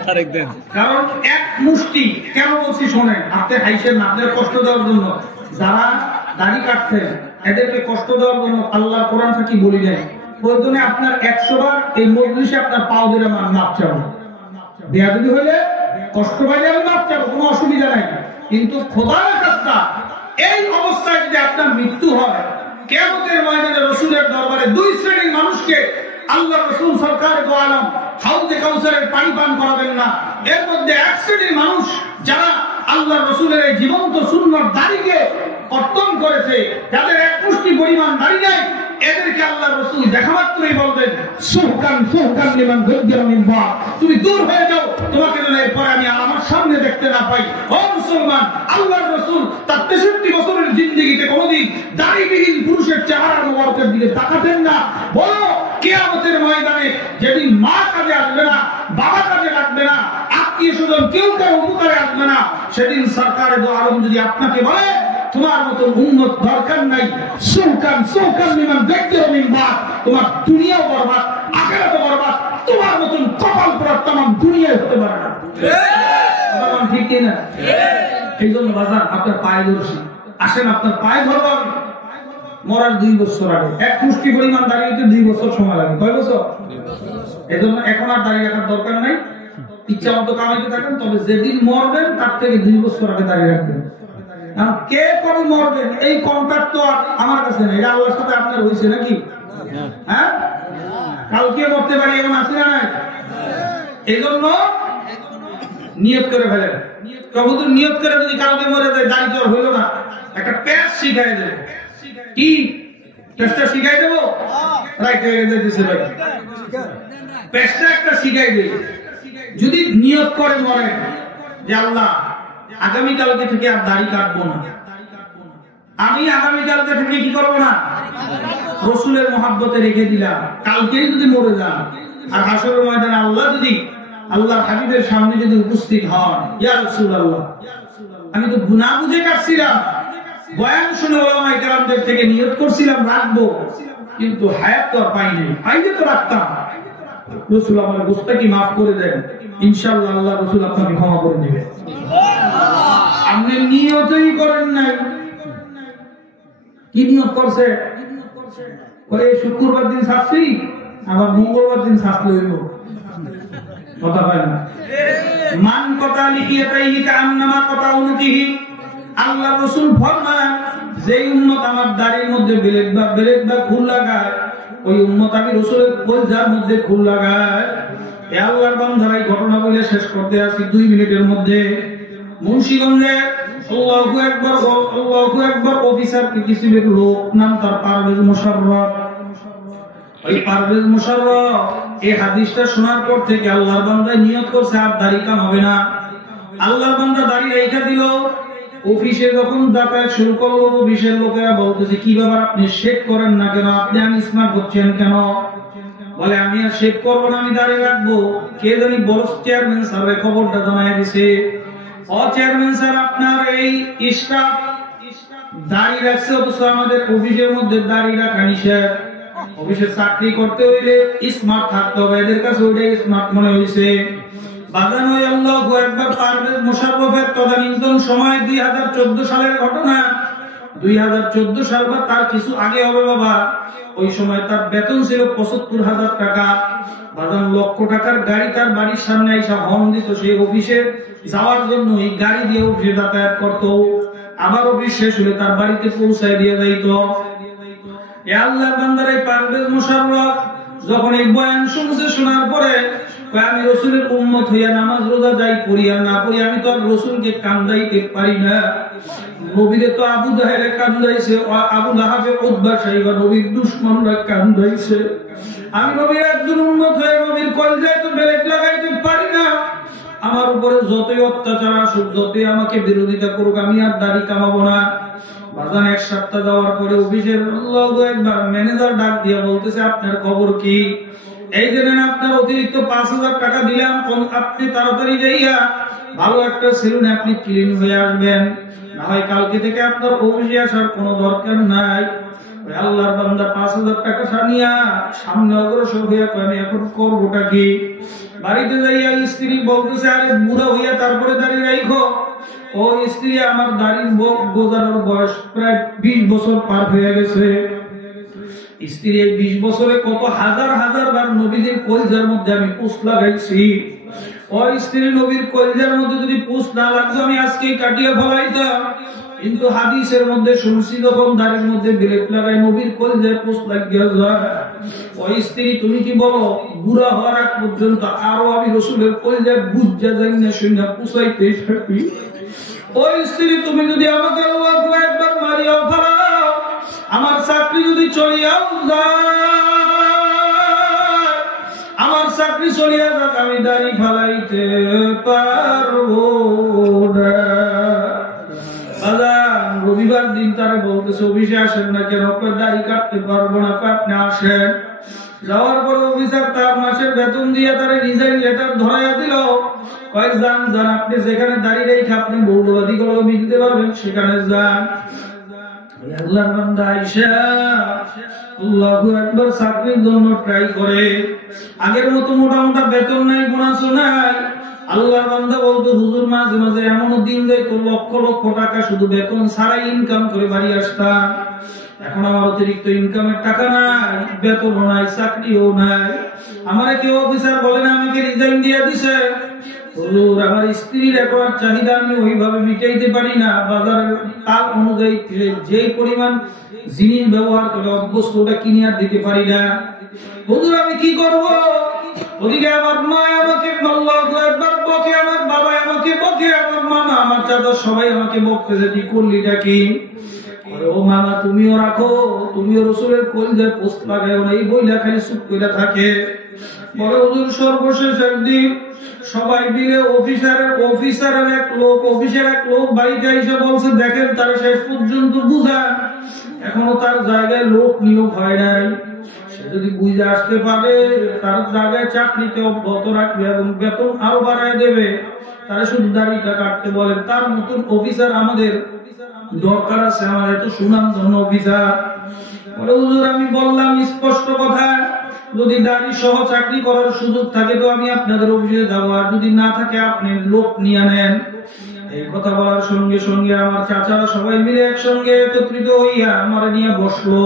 তারিখ দেন। কারণ এক মুষ্টি, কেন বলছি শোনেন, আপনি হাইছেন না, আপনার কষ্ট দেওয়ার জন্য। যারা দাড়ি কাটছেন এদেরকে কষ্ট দেওয়ার জন্য আল্লাহ কোরআনটা কি বলি দেয়, প্রয়োজনে আপনার 100 বার এই মজলিসে আপনার পাও দিলে মাপ চাবো, বেয়াদবি হলে কষ্ট পাইলে আমি মাপ চাবো, কোনো অসুবিধা নাই। কিন্তু খোদার কাজটা এই অবস্থায় যদি আপনার মৃত্যু হয়, কিয়ামতের ময়দানে রাসূলের দরবারে 2 শ্রেণীর মানুষকে আল্লাহ রাসূল সরকার দো আলম হাউজে কাউসারের পানি পান করাবেন না। এর মধ্যে 1 শ্রেণীর মানুষ যারা আল্লাহ রাসূলের এই জীবন্ত সুন্নাত দাড়িকে কর্তন করেছে, যাদের এক মুষ্টি পরিমাণ দাড়ি নাই, এদেরকে আল্লাহ রাসূল দেখা মাত্রই বলবেন সুহকান সুহকান লিমান গুদ্দিরা মিন বাদ, তুমি দূর হয়ে যাও, তোমাকে যেন এরপরে আমি আমার সামনে দেখতে না পাই। ও মুসলমান, আল্লাহর রাসূল তার 63 বছরের জিন্দেগিতে কোনোদিন দাড়িবিহীন পুরুষের চেহারা মোবারকের দিকে তাকাতেন না। বলো কিয়ামতের ময়দানে যেদিন মা কাজে আসবে না, বাবা কাজে লাগবে না, আত্মীয় স্বজন কেউ কারো উপকারে আসবে না, সেদিন সরকারে দো আলম যদি আপনাকে বলে তোমার মতো উন্নত দরকার নাই, সুহকান সুহকান লিমান গুদ্দিরা মিন বাদ, তোমার দুনিয়াও বরবাদ, আখিরাতও বরবাদ, তোমার মতন কপাল পোড়া तमाम দুনিয়া হতে পারে না। ঠিক ঠিক না? এই জন্য বাজার আপনার পায়ে ধরছি, আসেন আপনার পায়ে ধরবো। মরার 2 বছর আগে এক মুষ্টি পরিমাণ দাঁড়িয়ে 2 বছর সময় লাগে। কয় বছর? এই জন্য এখন আর দাঁড়িয়ে রাখার দরকার নাই, ইচ্ছা মতো কামাইতে থাকেন, তবে যেদিন মরবেন তার থেকে 2 বছর আগে দাঁড়িয়ে রাখবেন। কে কবে মরবেন এই কন্ট্রাক্ট তো আমার কাছে নেই, এটা আল্লাহর সাথে আপনার হয়েছে নাকি? হ্যাঁ, কালকে মরতে পারি এমন আছে না নাই? এই জন্য নিয়ত করে ফেলেন। প্রভু নিয়ত করে যদি কালকে মরে যায়, দাড়ি জ্বর হইল না, একটা প্যাচ শিখাই দেব। কি প্যাচটা শিখাই দেবো? রাইট হয়ে গেছে ভাই, প্যাচটা একটা শিখাই দেব। যদি নিয়ত করে মরে যে আল্লাহ আগামীকালকে থেকে আর দাড়ি কাটবো না, আমি আগামীকালকে থেকে কি করবো না, রাসূলের মহব্বতে রেখে দিলাম, কালকেই যদি মরে যান আর হাসরের ময়দানে আল্লাহ যদি আল্লাহর হাবিবের সামনে যদি উপস্থিত হন, ইয়া রাসূলুল্লাহ আমি তো গুনাহ বুঝে কাটছিলাম, বয়ান শুনে ওলামায়ে কেরামদের থেকে নিয়ত করছিলাম রাখবো, কিন্তু হায়াত তো পাই নাই, পাইলে তো রাখতাম, রাসূল আমার গুস্তাকি মাফ করে দেন, ইনশাআল্লাহ আল্লাহ রাসূল আপনাকে ক্ষমা করে দিবেন। আপনি নিয়তই করেন নাই, কি নিয়ত করছে? করে শুক্রবার দিন শাস্তি, আবার মঙ্গলবার দিন শাস্তি হইব, কথা পায় না। মান কথা লিখিয়াতাইহি কান্নামা কথা উনতিহি, আল্লাহ রাসূল ফরমান যে উম্মত আমার দাড়ির মধ্যে বেলেট বা ফুল লাগায়, ওই উম্মত আমি রাসূলের কলজার মধ্যে ফুল লাগায়। এ আল্লাহর বান্দারাই ঘটনা বলে শেষ করতে আসি 2 মিনিটের মধ্যে। মুন্সিগঞ্জে আল্লাহু আকবার অফিসার কিসিমের লোক, নাম তার পারভেজ মোশাররফ। ওই পারভেজ মোশাররফ এই হাদিসটা শোনার পর থেকে আল্লাহর বান্দা নিয়ত করছে আর দাড়ি কামাবে না। আল্লাহর বান্দা দাড়ি রেখে দিল। অফিসে যখন যাতায়াত শুরু করলো, অফিসের লোকেরা বলতেছে কি ব্যাপার আপনি শেভ করেন না কেন, আপনি আনস্মার্ট হচ্ছেন কেন? বলে আমি আর শেভ করবো না, আমি দাড়ি রাখবো। কে জানি বড় চেয়ারম্যান স্যারের খবরটা জানাই দিছে, ও চেয়ারম্যান স্যার আপনার এই স্টাফ দাড়ি রাখছে, অথচ আমাদের অফিসের মধ্যে দাড়ি রাখা নিষেধ। অফিসে চাকরি করতে হইলে স্মার্ট থাকতে হবে, এদের কাছে ওইটাই স্মার্ট মনে হয়েছে। বাজানো আল্লাহু আকবার। পারভেজ মোশাররফের তদানীন্তন সময় 2014 সালের ঘটনা। 2014 সাল বা তার কিছু আগে হবে বাবা। ওই সময় তার বেতন ছিল 75,000 টাকা। বাজান লক্ষ টাকার গাড়ি তার বাড়ির সামনে এসে হর্ন দিত, সেই অফিসে যাওয়ার জন্য এই গাড়ি দিয়ে অফিসে যাতায়াত করতো, আবার অফিস শেষ হলে তার বাড়িতে পৌঁছায় দিয়ে যাইত। এ আল্লাহর বান্দার এই পারভেজ মোশাররফ যখন এই বয়ান শুনছে, শোনার পরে আমি রাসূলের উম্মত হইয়া নামাজ রোজা যাই পড়ি আর না পড়ি, আমি তো আর রাসূলকে কান্দাইতে পারি না। নবীরে তো আবু জাহেলে কান্দাইছে, আবু লাহাবে উতবা সাইবা নবীর দুশমনরা কান্দাইছে। আমি নবীর একজন উম্মত হয়ে নবীর কলজায় তো বেলেট লাগাইতে পারি না। আমার উপরে যতই অত্যাচার আসুক, যতই আমাকে বিরোধিতা করুক, আমি আর দাড়ি কামাবো না। বাজান 1 সপ্তাহ যাওয়ার পরে অফিসের আল্লাহু আকবার ম্যানেজার ডাক দিয়া বলতেছে আপনার খবর কি? এই জন্য আপনার অতিরিক্ত 5,000 টাকা দিলাম, আপনি তাড়াতাড়ি যাইয়া ভালো একটা সেলুনে আপনি ক্লিন হয়ে আসবেন, না হয় কালকে থেকে আপনার অফিসে আসার কোনো দরকার নাই। আল্লাহর বান্দা 5,000 টাকা নিয়া সামনে অগ্রসর হইয়া কয় আমি এখন করবোটা কি? বাড়িতে যাইয়া স্ত্রী বলতেছে আরে বুড়া হইয়া তারপরে দাড়ি রাখো। ও স্ত্রী, আমার দাড়ির গোজানোর বয়স প্রায় 20 বছর পার হয়ে গেছে। স্ত্রী এই 20 বছরে কত হাজার হাজার বার নবীদের কলিজার মধ্যে আমি পুষ লাগাইছি। ও স্ত্রী, নবীর কলিজার মধ্যে যদি পুষ না লাগতো আমি আজকেই কাটিয়ে ফেলাইতাম, কিন্তু হাদিসের মধ্যে শুনছি যখন দাড়ির মধ্যে ব্লেড লাগাই নবীর কলিজায় পুষ লাগিয়ে যায়। ওই স্ত্রী, তুমি কি বলো বুড়া হওয়ার আগ পর্যন্ত আরো আমি রসুলের কলিজায় বুঝা যাই না শুনে পুষাইতে থাকি? ওই স্ত্রী, তুমি যদি আমাকে একবার মারিয়াও ফেলাও, আমার চাকরি যদি চলিয়াও যায়, আমার চাকরি চলিয়া যাক, আমি দাড়ি ফালাইতে পারবো না। রবিবার দিন তারা বলতেছে অফিসে আসেন না কেন? দাড়ি কাটতে পারবো না। আপনি আসেন। যাওয়ার পর অফিসার তার মাসের বেতন দিয়ে তারা রিজাইন লেটার ধরাইয়া দিল। কয়েক যান যান, আপনি যেখানে দাঁড়িয়ে রেখে আপনি মৌলবাদী গুলো মিলতে পারবেন সেখানে যান। আল্লাহর বান্দা আয়েশা আল্লাহু আকবার চাকরির জন্য ট্রাই করে। আগের মতো মোটা মোটা বেতন নাই, বোনাসও নাই। আল্লাহর বান্দা বলতো হুজুর মাঝে মাঝে এমন দিন যাইতো লক্ষ লক্ষ টাকা শুধু বেতন ছাড়াই ইনকাম করে বাড়ি আসতাম। এখন আমার অতিরিক্ত ইনকামের টাকা নাই, বেতনও নাই, চাকরিও নাই। আমার কেউ অফিসার বলে না আমাকে রিজাইন দিয়ে দিছে। হুজুর, আমার স্ত্রীর এখন চাহিদা আমি ওইভাবে মিটাইতে পারি না, বাজারের তাল অনুযায়ী যে পরিমাণ জিনিস ব্যবহার করে অভ্যস্ত ওটা কিনে আর দিতে পারি না। হুজুর, আমি কি করব? ওদিকে আমার মা আমাকে আল্লাহু আকবার বকে, আমার বাবা আমাকে বকে, আমার মামা আমার চাচা সবাই আমাকে বকতেছে, তুই করলিটা কি? ও মামা, তুমিও রাখো, তুমিও রসুলের কলিজায় পোস্ট লাগাও না, এই বইলা খালি চুপ করে থাকে। বলে হুজুর, সর্বশেষ একদিন সবাই মিলে অফিসারের এক লোক বাড়িতে এসে বলছে দেখেন তারা শেষ পর্যন্ত বুঝান, এখনো তার জায়গায় লোক নিয়োগ হয় নাই। সে যদি বুঝে আসতে পারে তার জায়গায় চাকরিতে অব্যাহত রাখবে এবং বেতন আরো বাড়ায় দেবে, তারা শুধু দাড়িটা কাটতে বলেন। তার মতন অফিসার আমাদের দরকার আছে, আমার এত সুনাম ধন্য অফিসার। বলে হুজুর, আমি বললাম স্পষ্ট কথা, যদি দাড়ি সহ চাকরি করার সুযোগ থাকে তো আমি আপনাদের অফিসে যাবো, আর যদি না থাকে আপনি লোক নিয়ে নেন। এই কথা বলার সঙ্গে সঙ্গে আমার চাচারা সবাই মিলে একসঙ্গে একত্রিত হইয়া আমার নিয়ে বসলো।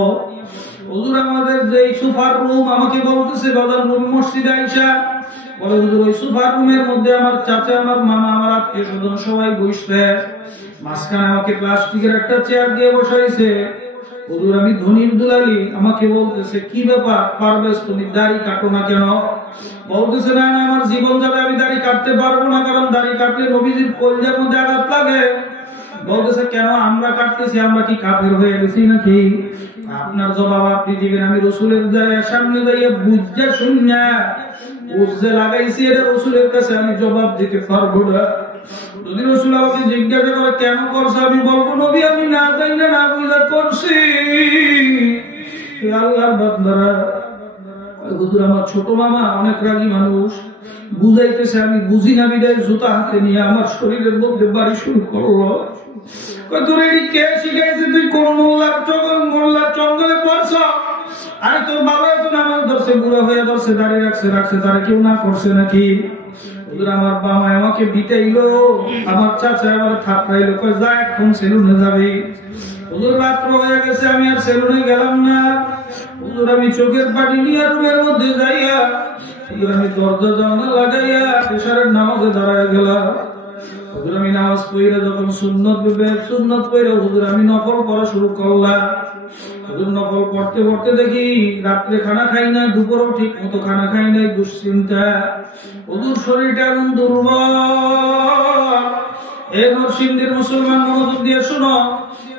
হুজুর, আমাদের যে সুপার রুম, আমাকে বলতেছে বাজার নবী মসজিদে আইসা বলে হুজুর ওই সুপার রুমের মধ্যে আমার চাচা, আমার মামা, আমার আত্মীয় স্বজন সবাই বসছে। মাঝখানে আমাকে প্লাস্টিকের একটা চেয়ার দিয়ে বসাইছে। হুজুর, আমি ধনির দুলালি, আমাকে বলতেছে কি ব্যাপার পারভেজ, তুমি দাড়ি কাটো না কেন? বলতেছে না না, আমার জীবন যাবে, আমি দাড়ি কাটতে পারবো না, কারণ দাড়ি কাটলে নবীজির কলিজার মধ্যে আঘাত লাগে। বলতেছে কেন আমরা কাটতেছি, আমরা কি কাফের হয়ে গেছি নাকি? আপনার জবাব আপনি দিবেন। আমি রসুলের সামনে যাইয়া বুঝা শুনিয়া বুঝে লাগাইছি, এটা রসুলের কাছে আমি জবাব দিতে পারবো না। যদি রসুল আমাকে জিজ্ঞাসা করে কেন করছে, আমি বলবো নবী আমি না জানি না, না বুঝা করছি। আল্লাহর বান্দারা, হুজুর আমার ছোট মামা অনেক রাগী মানুষ, বুঝাইতেছে আমি বুঝি না বিদায় জুতা হাতে নিয়ে আমার শরীরের মধ্যে বাড়ি শুরু করলো। তোর এটি কে শিখাইছে? তুই কোন মোল্লার জঙ্গলে পড়ছ? আরে তোর বাবা তো নামাজ ধরছে, বুড়া হয়ে ধরছে, দাঁড়িয়ে রাখছে, তারা কেউ না করছে নাকি? হুজুর, আমার বাবা আমাকে বিটাইলো, আমার চাচা আমার থাপড়াইলো, কই যা এখন সেলুনে যাবি। হুজুর, রাত্র হয়ে গেছে, আমি আর সেলুনে গেলাম না। হুজুর, আমি চোখের পানি নিয়ে রুমের মধ্যে যাইয়া আমি দরজা জানলা লাগাইয়া পেশারের নামাজে দাঁড়ায় গেলাম। হুজুর, আমি নামাজ পড়ে যখন সুন্নত পড়ে হুজুর আমি নফল পড়া শুরু করলাম। হুজুর, নফল পড়তে পড়তে দেখি রাত্রে খানা খাই না, দুপুরও ঠিক মতো খানা খাই নাই, দুশ্চিন্তা। হুজুর, শরীরটা এমন দুর্বল। এ নরসিংদীর মুসলমান মনোযোগ দিয়ে শোনো।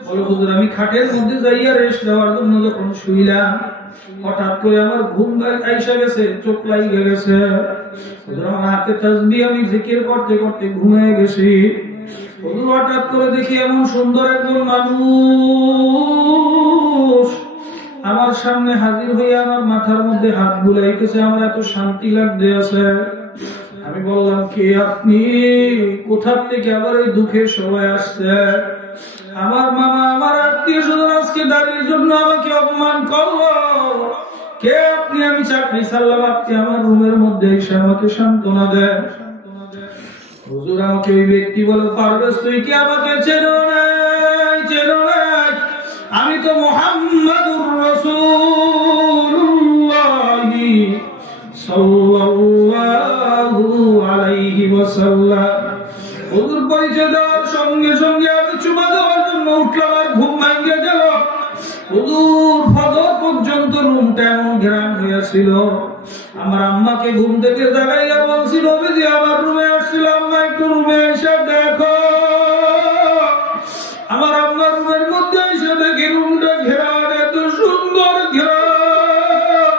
বলে হুজুর, আমি খাটের মধ্যে যাইয়া রেস্ট দেওয়ার জন্য যখন শুইলাম, হঠাৎ করে আমার ঘুম আইসা গেছে, চোখ লাগিয়ে গেছে। হুজুর, আমার হাতে তাসবিহ, আমি জিকির করতে করতে ঘুমিয়ে গেছি। হুজুর, হঠাৎ করে দেখি এমন সুন্দর একজন মানুষ আমার সামনে হাজির হয়ে আমার মাথার মধ্যে হাত বুলাইতেছে, আমার এত শান্তি লাগতেছে। আমি বললাম, কে আপনি? কোথা থেকে আবার এই দুঃখের সময় আসছে? আমার মামা, আমার আত্মীয় স্বজন আজকে দাঁড়িয়ে জন্য আমাকে অপমান করলো। কে আপনি? আমি চাকরি ছাড়লাম, আপনি আমার রুমের মধ্যে এসে আমাকে সান্ত্বনা দেন। হুজুর, আমাকে ওই ব্যক্তি বলে, পারভেজ তুই কি আমাকে চেনো নাই? চেনো নাই? আমি তো মুহাম্মাদুর রাসূলুল্লাহ সাল্লাল্লাহু আলাইহি ওয়াসাল্লাম। হুজুর পরিচয় দেওয়ার সঙ্গে সঙ্গে আমি চুমা দেওয়ার জন্য উঠলাম, আর ঘুম ভাঙিয়ে গেল। হুজুর ফজর পর্যন্ত রুমটা এমন ঘেরান হয়েছিল। আমার আম্মাকে ঘুম থেকে জাগাইয়া বলছিল, যে আমার রুমে আসছিল, আম্মা একটু রুমে এসে দেখো। আমার আম্মার রুমের মধ্যে এসে দেখি রুমটা ঘেরান, এত সুন্দর ঘেরান।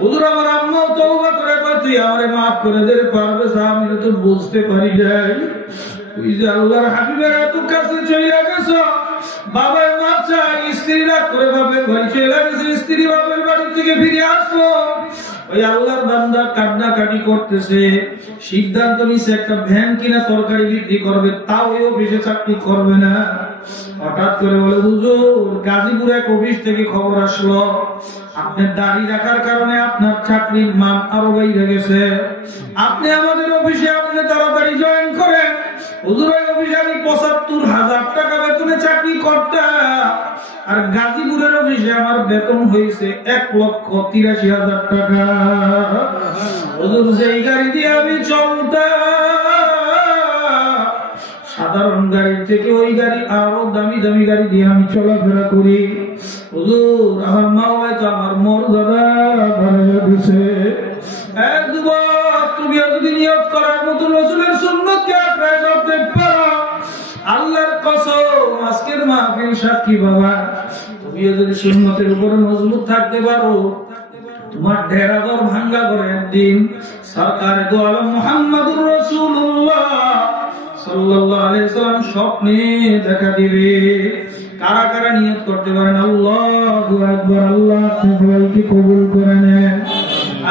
হুজুর আমার আম্মাও তওবা করে কয়, তুই আমারে মাফ করে দে পারবে, আমি তো বুঝতে পারি যাই তুই যে আল্লাহর হাবিবের এত কাছে চলে গেছ। বাবার মাপ চাই, স্ত্রী রাগ করে বাপের বাড়ি চলে গেছে, স্ত্রী বাপের বাড়ি থেকে ফিরে আসলো। ওই আল্লাহর বান্দা কান্নাকাটি করতেছে, সিদ্ধান্ত নিছে একটা ভ্যান কিনা তরকারি বিক্রি করবে, তাও এই অফিসে চাকরি করবে না। হঠাৎ করে বলে, হুজুর গাজীপুর এক অফিস থেকে খবর আসলো, আপনার দাড়ি রাখার কারণে আপনার চাকরির মান আরো বাইরে গেছে। আপনি আমাদের অফিসে আপনি তাড়াতাড়ি জয়েন করেন। হুজুর ওই অফিসে আমি ৭৫,০০০ টাকা বেতনে চাকরি করতাম, আর গাজীপুরের অফিসে আমার বেতন হয়েছে ১,৮৩,০০০ টাকা। হুজুর যেই গাড়ি দিয়ে আমি চলতাম, সাধারণ গাড়ির থেকে ওই গাড়ি আরো দামি দামি গাড়ি দিয়ে আমি চলাফেরা করি। হুজুর আমার মা হয়তো আমার মর্যাদা বাড়াইয়া দিছে। এক যুবক, তুমি যদি নিয়ত করার মতো রাসূলের সুন্নতকে আঁকড়ায় ধরতে পারো, আল্লাহর কসম আজকের মাহফিল সাক্ষী বাবা, তুমি যদি সুন্নতের উপরে মজবুত থাকতে পারো, তোমার ডেরাঘর ভাঙ্গা করে একদিন সরকার দো আলম মুহাম্মাদুর রাসূলুল্লাহ সাল্লাল্লাহু আলাইহি ওয়াসাল্লাম স্বপ্নে দেখা দিবে। কারা কারা নিয়ত করতে পারেন? আল্লাহু আকবার। আল্লাহ সবাইকে কবুল করে নেন,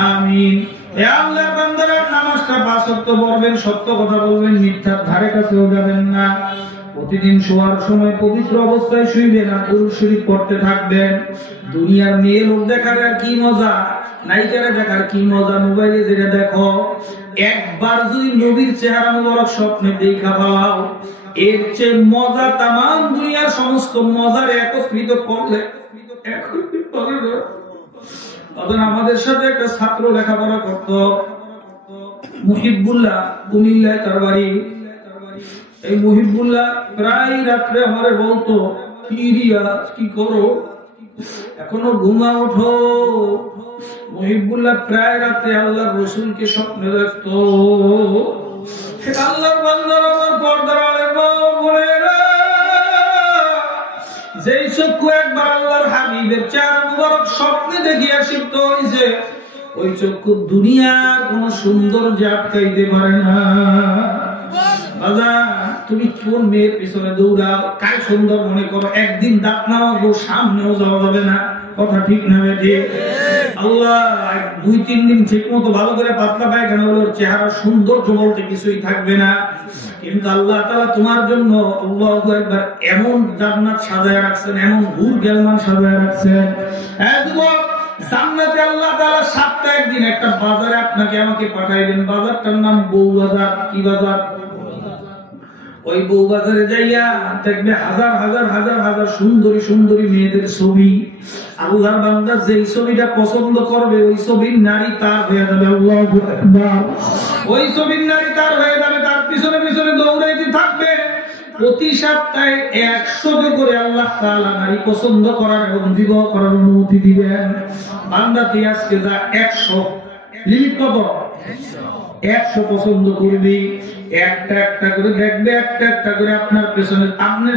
আমিন। হে আল্লাহর বান্দারা, নামাজটা ৫ ওয়াক্ত পড়বেন, সত্য কথা বলবেন, মিথ্যার ধারে কাছেও যাবেন না। প্রতিদিন শোয়ার সময় পবিত্র অবস্থায় শুইবেন, আর দুরূদ শরীফ পড়তে থাকবেন। দুনিয়ার মেয়ে লোক দেখার আর কি মজা, নায়িকারা দেখার কি মজা, মোবাইলে যেটা দেখো, একবার যদি নবীর চেহারা মোবারক স্বপ্নে দেখা পাও, এর চেয়ে মজা তামাম দুনিয়ার সমস্ত মজার একত্রিত করলে আমাদের সাথে একটা ছাত্র লেখাপড়া করত, মুহিবুল্লাহ, কুমিল্লায় তার বাড়ি। এই মুহিবুল্লাহ প্রায় রাত্রে আমারে বলতো, কি রিয়াজ কি করো, এখনো ঘুমা ওঠো। মুহিবুল্লাহ প্রায় রাতে আল্লাহর রাসূলকে স্বপ্নে দেখত। আল্লাহর বান্দারা, আমার পর্দার আলের মা বোনেরা, যেই চক্ষু একবার আল্লাহর হাবিবের চেহারা মুবারক স্বপ্নে দেখিয়া সিদ্ধ হইছে, ওই চক্ষু দুনিয়ার কোন সুন্দর আটকাইতে পারে না। বাজার, তুমি কোন মেয়ের পিছনে দৌড়াও, কার সুন্দর মনে করো, একদিন দাঁত নামাবো, সামনেও যাওয়া যাবে না। কথা ঠিক না বেঠে? আল্লাহ ২-৩ দিন ঠিক মতো ভালো করে পাতলা পায়খানা হলো, চেহারা সৌন্দর্য বলতে কিছুই থাকবে না। কিন্তু আল্লাহ তাআলা তোমার জন্য আল্লাহু আকবার এমন জান্নাত সাজায় রাখছেন, এমন হুর গেলমান সাজায় রাখছেন। যুবক, জান্নাতে আল্লাহ তাআলা সপ্তাহে একদিন একটা বাজারে আপনাকে আমাকে পাঠাইবেন। বাজারটার নাম বউবাজার। কি বাজার? ওই বউবাজারে যাইয়া দেখবে হাজার হাজার হাজার হাজার সুন্দরী সুন্দরী মেয়েদের ছবি। আল্লাহর বান্দা যেই ছবিটা পছন্দ করবে, ওই ছবির নারী তার হয়ে যাবে। আল্লাহু আকবার। ওই ছবির নারী তার হয়ে যাবে, তার পিছনে পিছনে দৌড়াইতে থাকবে। প্রতি সপ্তাহে ১০০ করে আল্লাহ তাআলা নারী পছন্দ করার এবং বিবাহ করার অনুমতি দিবেন। বান্দা তুই আজকে যা ১০০, লিমিট কত? ১০০ পছন্দ করবি, একটা একটা করে দেখবে, একটা একটা করে আপনার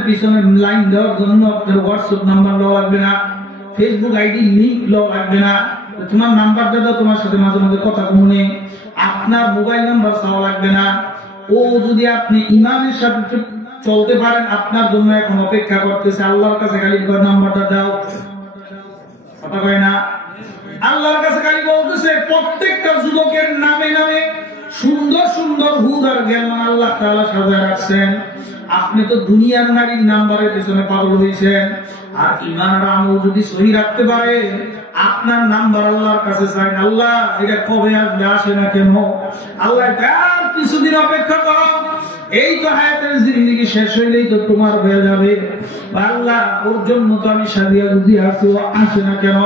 পিছনে লাইন দেওয়ার জন্য আপনার হোয়াটসঅ্যাপ নাম্বার দেওয়া লাগবে না, ফেসবুক আইডি লিংক দেওয়া লাগবে না। তোমার নাম্বার দাও, তোমার সাথে মাঝে মাঝে কথা বলে, আপনার মোবাইল নাম্বার চাওয়া লাগবে না। ও যদি আপনি ইমানের সাথে চলতে পারেন, আপনার জন্য এখন অপেক্ষা করতেছে। আল্লাহর কাছে খালি নাম্বারটা দাও, কথা কয় না? আল্লাহর কাছে খালি বলতেছে প্রত্যেকটা যুবকের নামে নামে সুন্দর সুন্দর হুর আর জ্ঞান আল্লাহ তাআলা সাজায় রাখছেন। আপনি তো দুনিয়ার নারীর নাম্বারের পেছনে পাগল হয়েছেন, আর ঈমান আর আমল যদি সহি রাখতে পারে আপনার নাম্বার আল্লাহর কাছে চাই। আল্লাহ এটা কবে আসবে, আসে না কেন? আল্লাহ আর কিছুদিন অপেক্ষা করো, এই তো হায়াতের জিন্দেগি শেষ হইলেই তো তোমার হয়ে যাবে। আল্লাহ ওর জন্য তো আমি সাজিয়া গুজি আছি, ও আসে না কেন?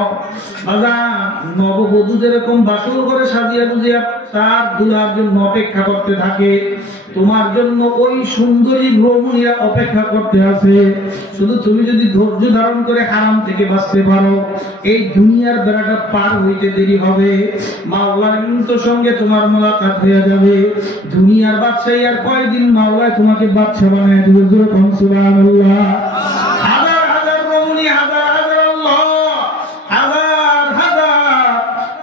নববধূ যেরকম বাসর করে সাজিয়া গুজিয়া তার দুলার জন্য অপেক্ষা করতে থাকে, তোমার জন্য ওই সুন্দরী রমণীরা অপেক্ষা করতে আছে। শুধু তুমি যদি ধৈর্য ধারণ করে হারাম থেকে বাঁচতে পারো, এই দুনিয়ার বেড়াটা পার হইতে দেরি হবে, মাওলার সঙ্গে তোমার মোলাকাত হয়ে যাবে। দুনিয়ার বাদশাহী আর কয়দিন মাওলায় তোমাকে বাদশা বানায় দিবে। সুবহানাল্লাহ। হাজার হাজার রমণী, হাজার হাজার আল্লাহ, হাজার হাজার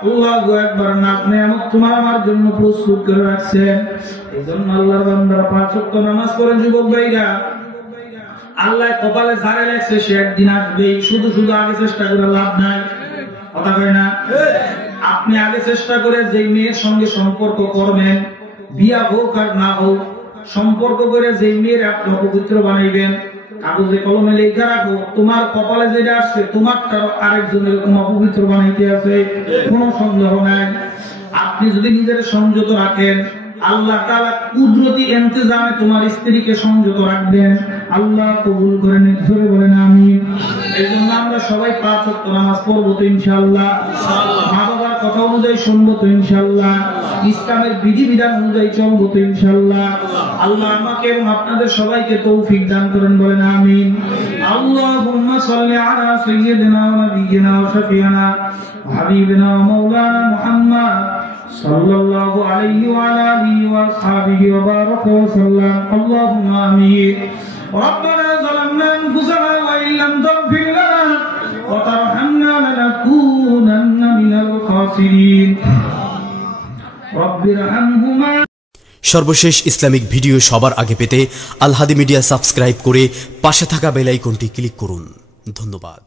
আল্লাহু আকবার নেয়ামত তোমার আমার জন্য প্রস্তুত করে রাখছেন। এইজন্য আল্লাহর বান্দারা 5 ওয়াক্ত নামাজ পড়েন। যুবক ভাইরা, আল্লাহ কপালে যারে লেখছে সে একদিন আসবেই। শুধু শুধু আগে চেষ্টা করে লাভ নাই। কথা কয় না? আপনি আগে চেষ্টা করে যে মেয়ের সঙ্গে সম্পর্ক করবেন, বিয়া হোক আর না হোক, সম্পর্ক করে যে মেয়ের আপনি অপবিত্র বানাইবেন, কাগজে কলমে লেখা রাখো তোমার কপালে যেটা আসছে তোমারটা আরেকজনের এরকম অপবিত্র বানাইতে আছে, কোনো সন্দেহ নাই। আপনি যদি নিজের সংযত রাখেন, আল্লাহ তাআলা কুদরতি ইন্তজামে তোমার স্ত্রীকে সংযত রাখবেন। আল্লাহ কবুল করেন, জোরে বলেন আমিন। এইজন্য আমরা সবাই 5 ওয়াক্ত নামাজ পড়বো তো ইনশাআল্লাহ। মা বাবার কথা অনুযায়ী শুনবো তো ইনশাআল্লাহ। ইসলামের বিধিবিধান অনুযায়ী চলবো তো ইনশাআল্লাহ। আল্লাহ আমাকে এবং আপনাদের সবাইকে তৌফিক দান করেন, বলেন আমিন। আল্লাহুম্মা সাল্লি আলা সাইয়্যিদিনা ওয়া নাবিয়্যিনা ওয়া শাফিঈনা ওয়া হাবিবিনা ওয়া মাওলানা মুহাম্মদ সাল্লাল্লাহু আলাইহি ওয়া আলা আলিহি ওয়া আসহাবিহি ওয়া বারাকা ওয়া সাল্লাম। আল্লাহুম্মা আমিন। ربنا ظلمنا أنفسنا وإن لم تغفر لنا وترحمنا لنكونن من الخاسرين رب ارحمهما। সর্বশেষ ইসলামিক ভিডিও সবার আগে পেতে আল হাদি মিডিয়া সাবস্ক্রাইব করে পাশে থাকা বেল আইকনটি ক্লিক করুন। ধন্যবাদ।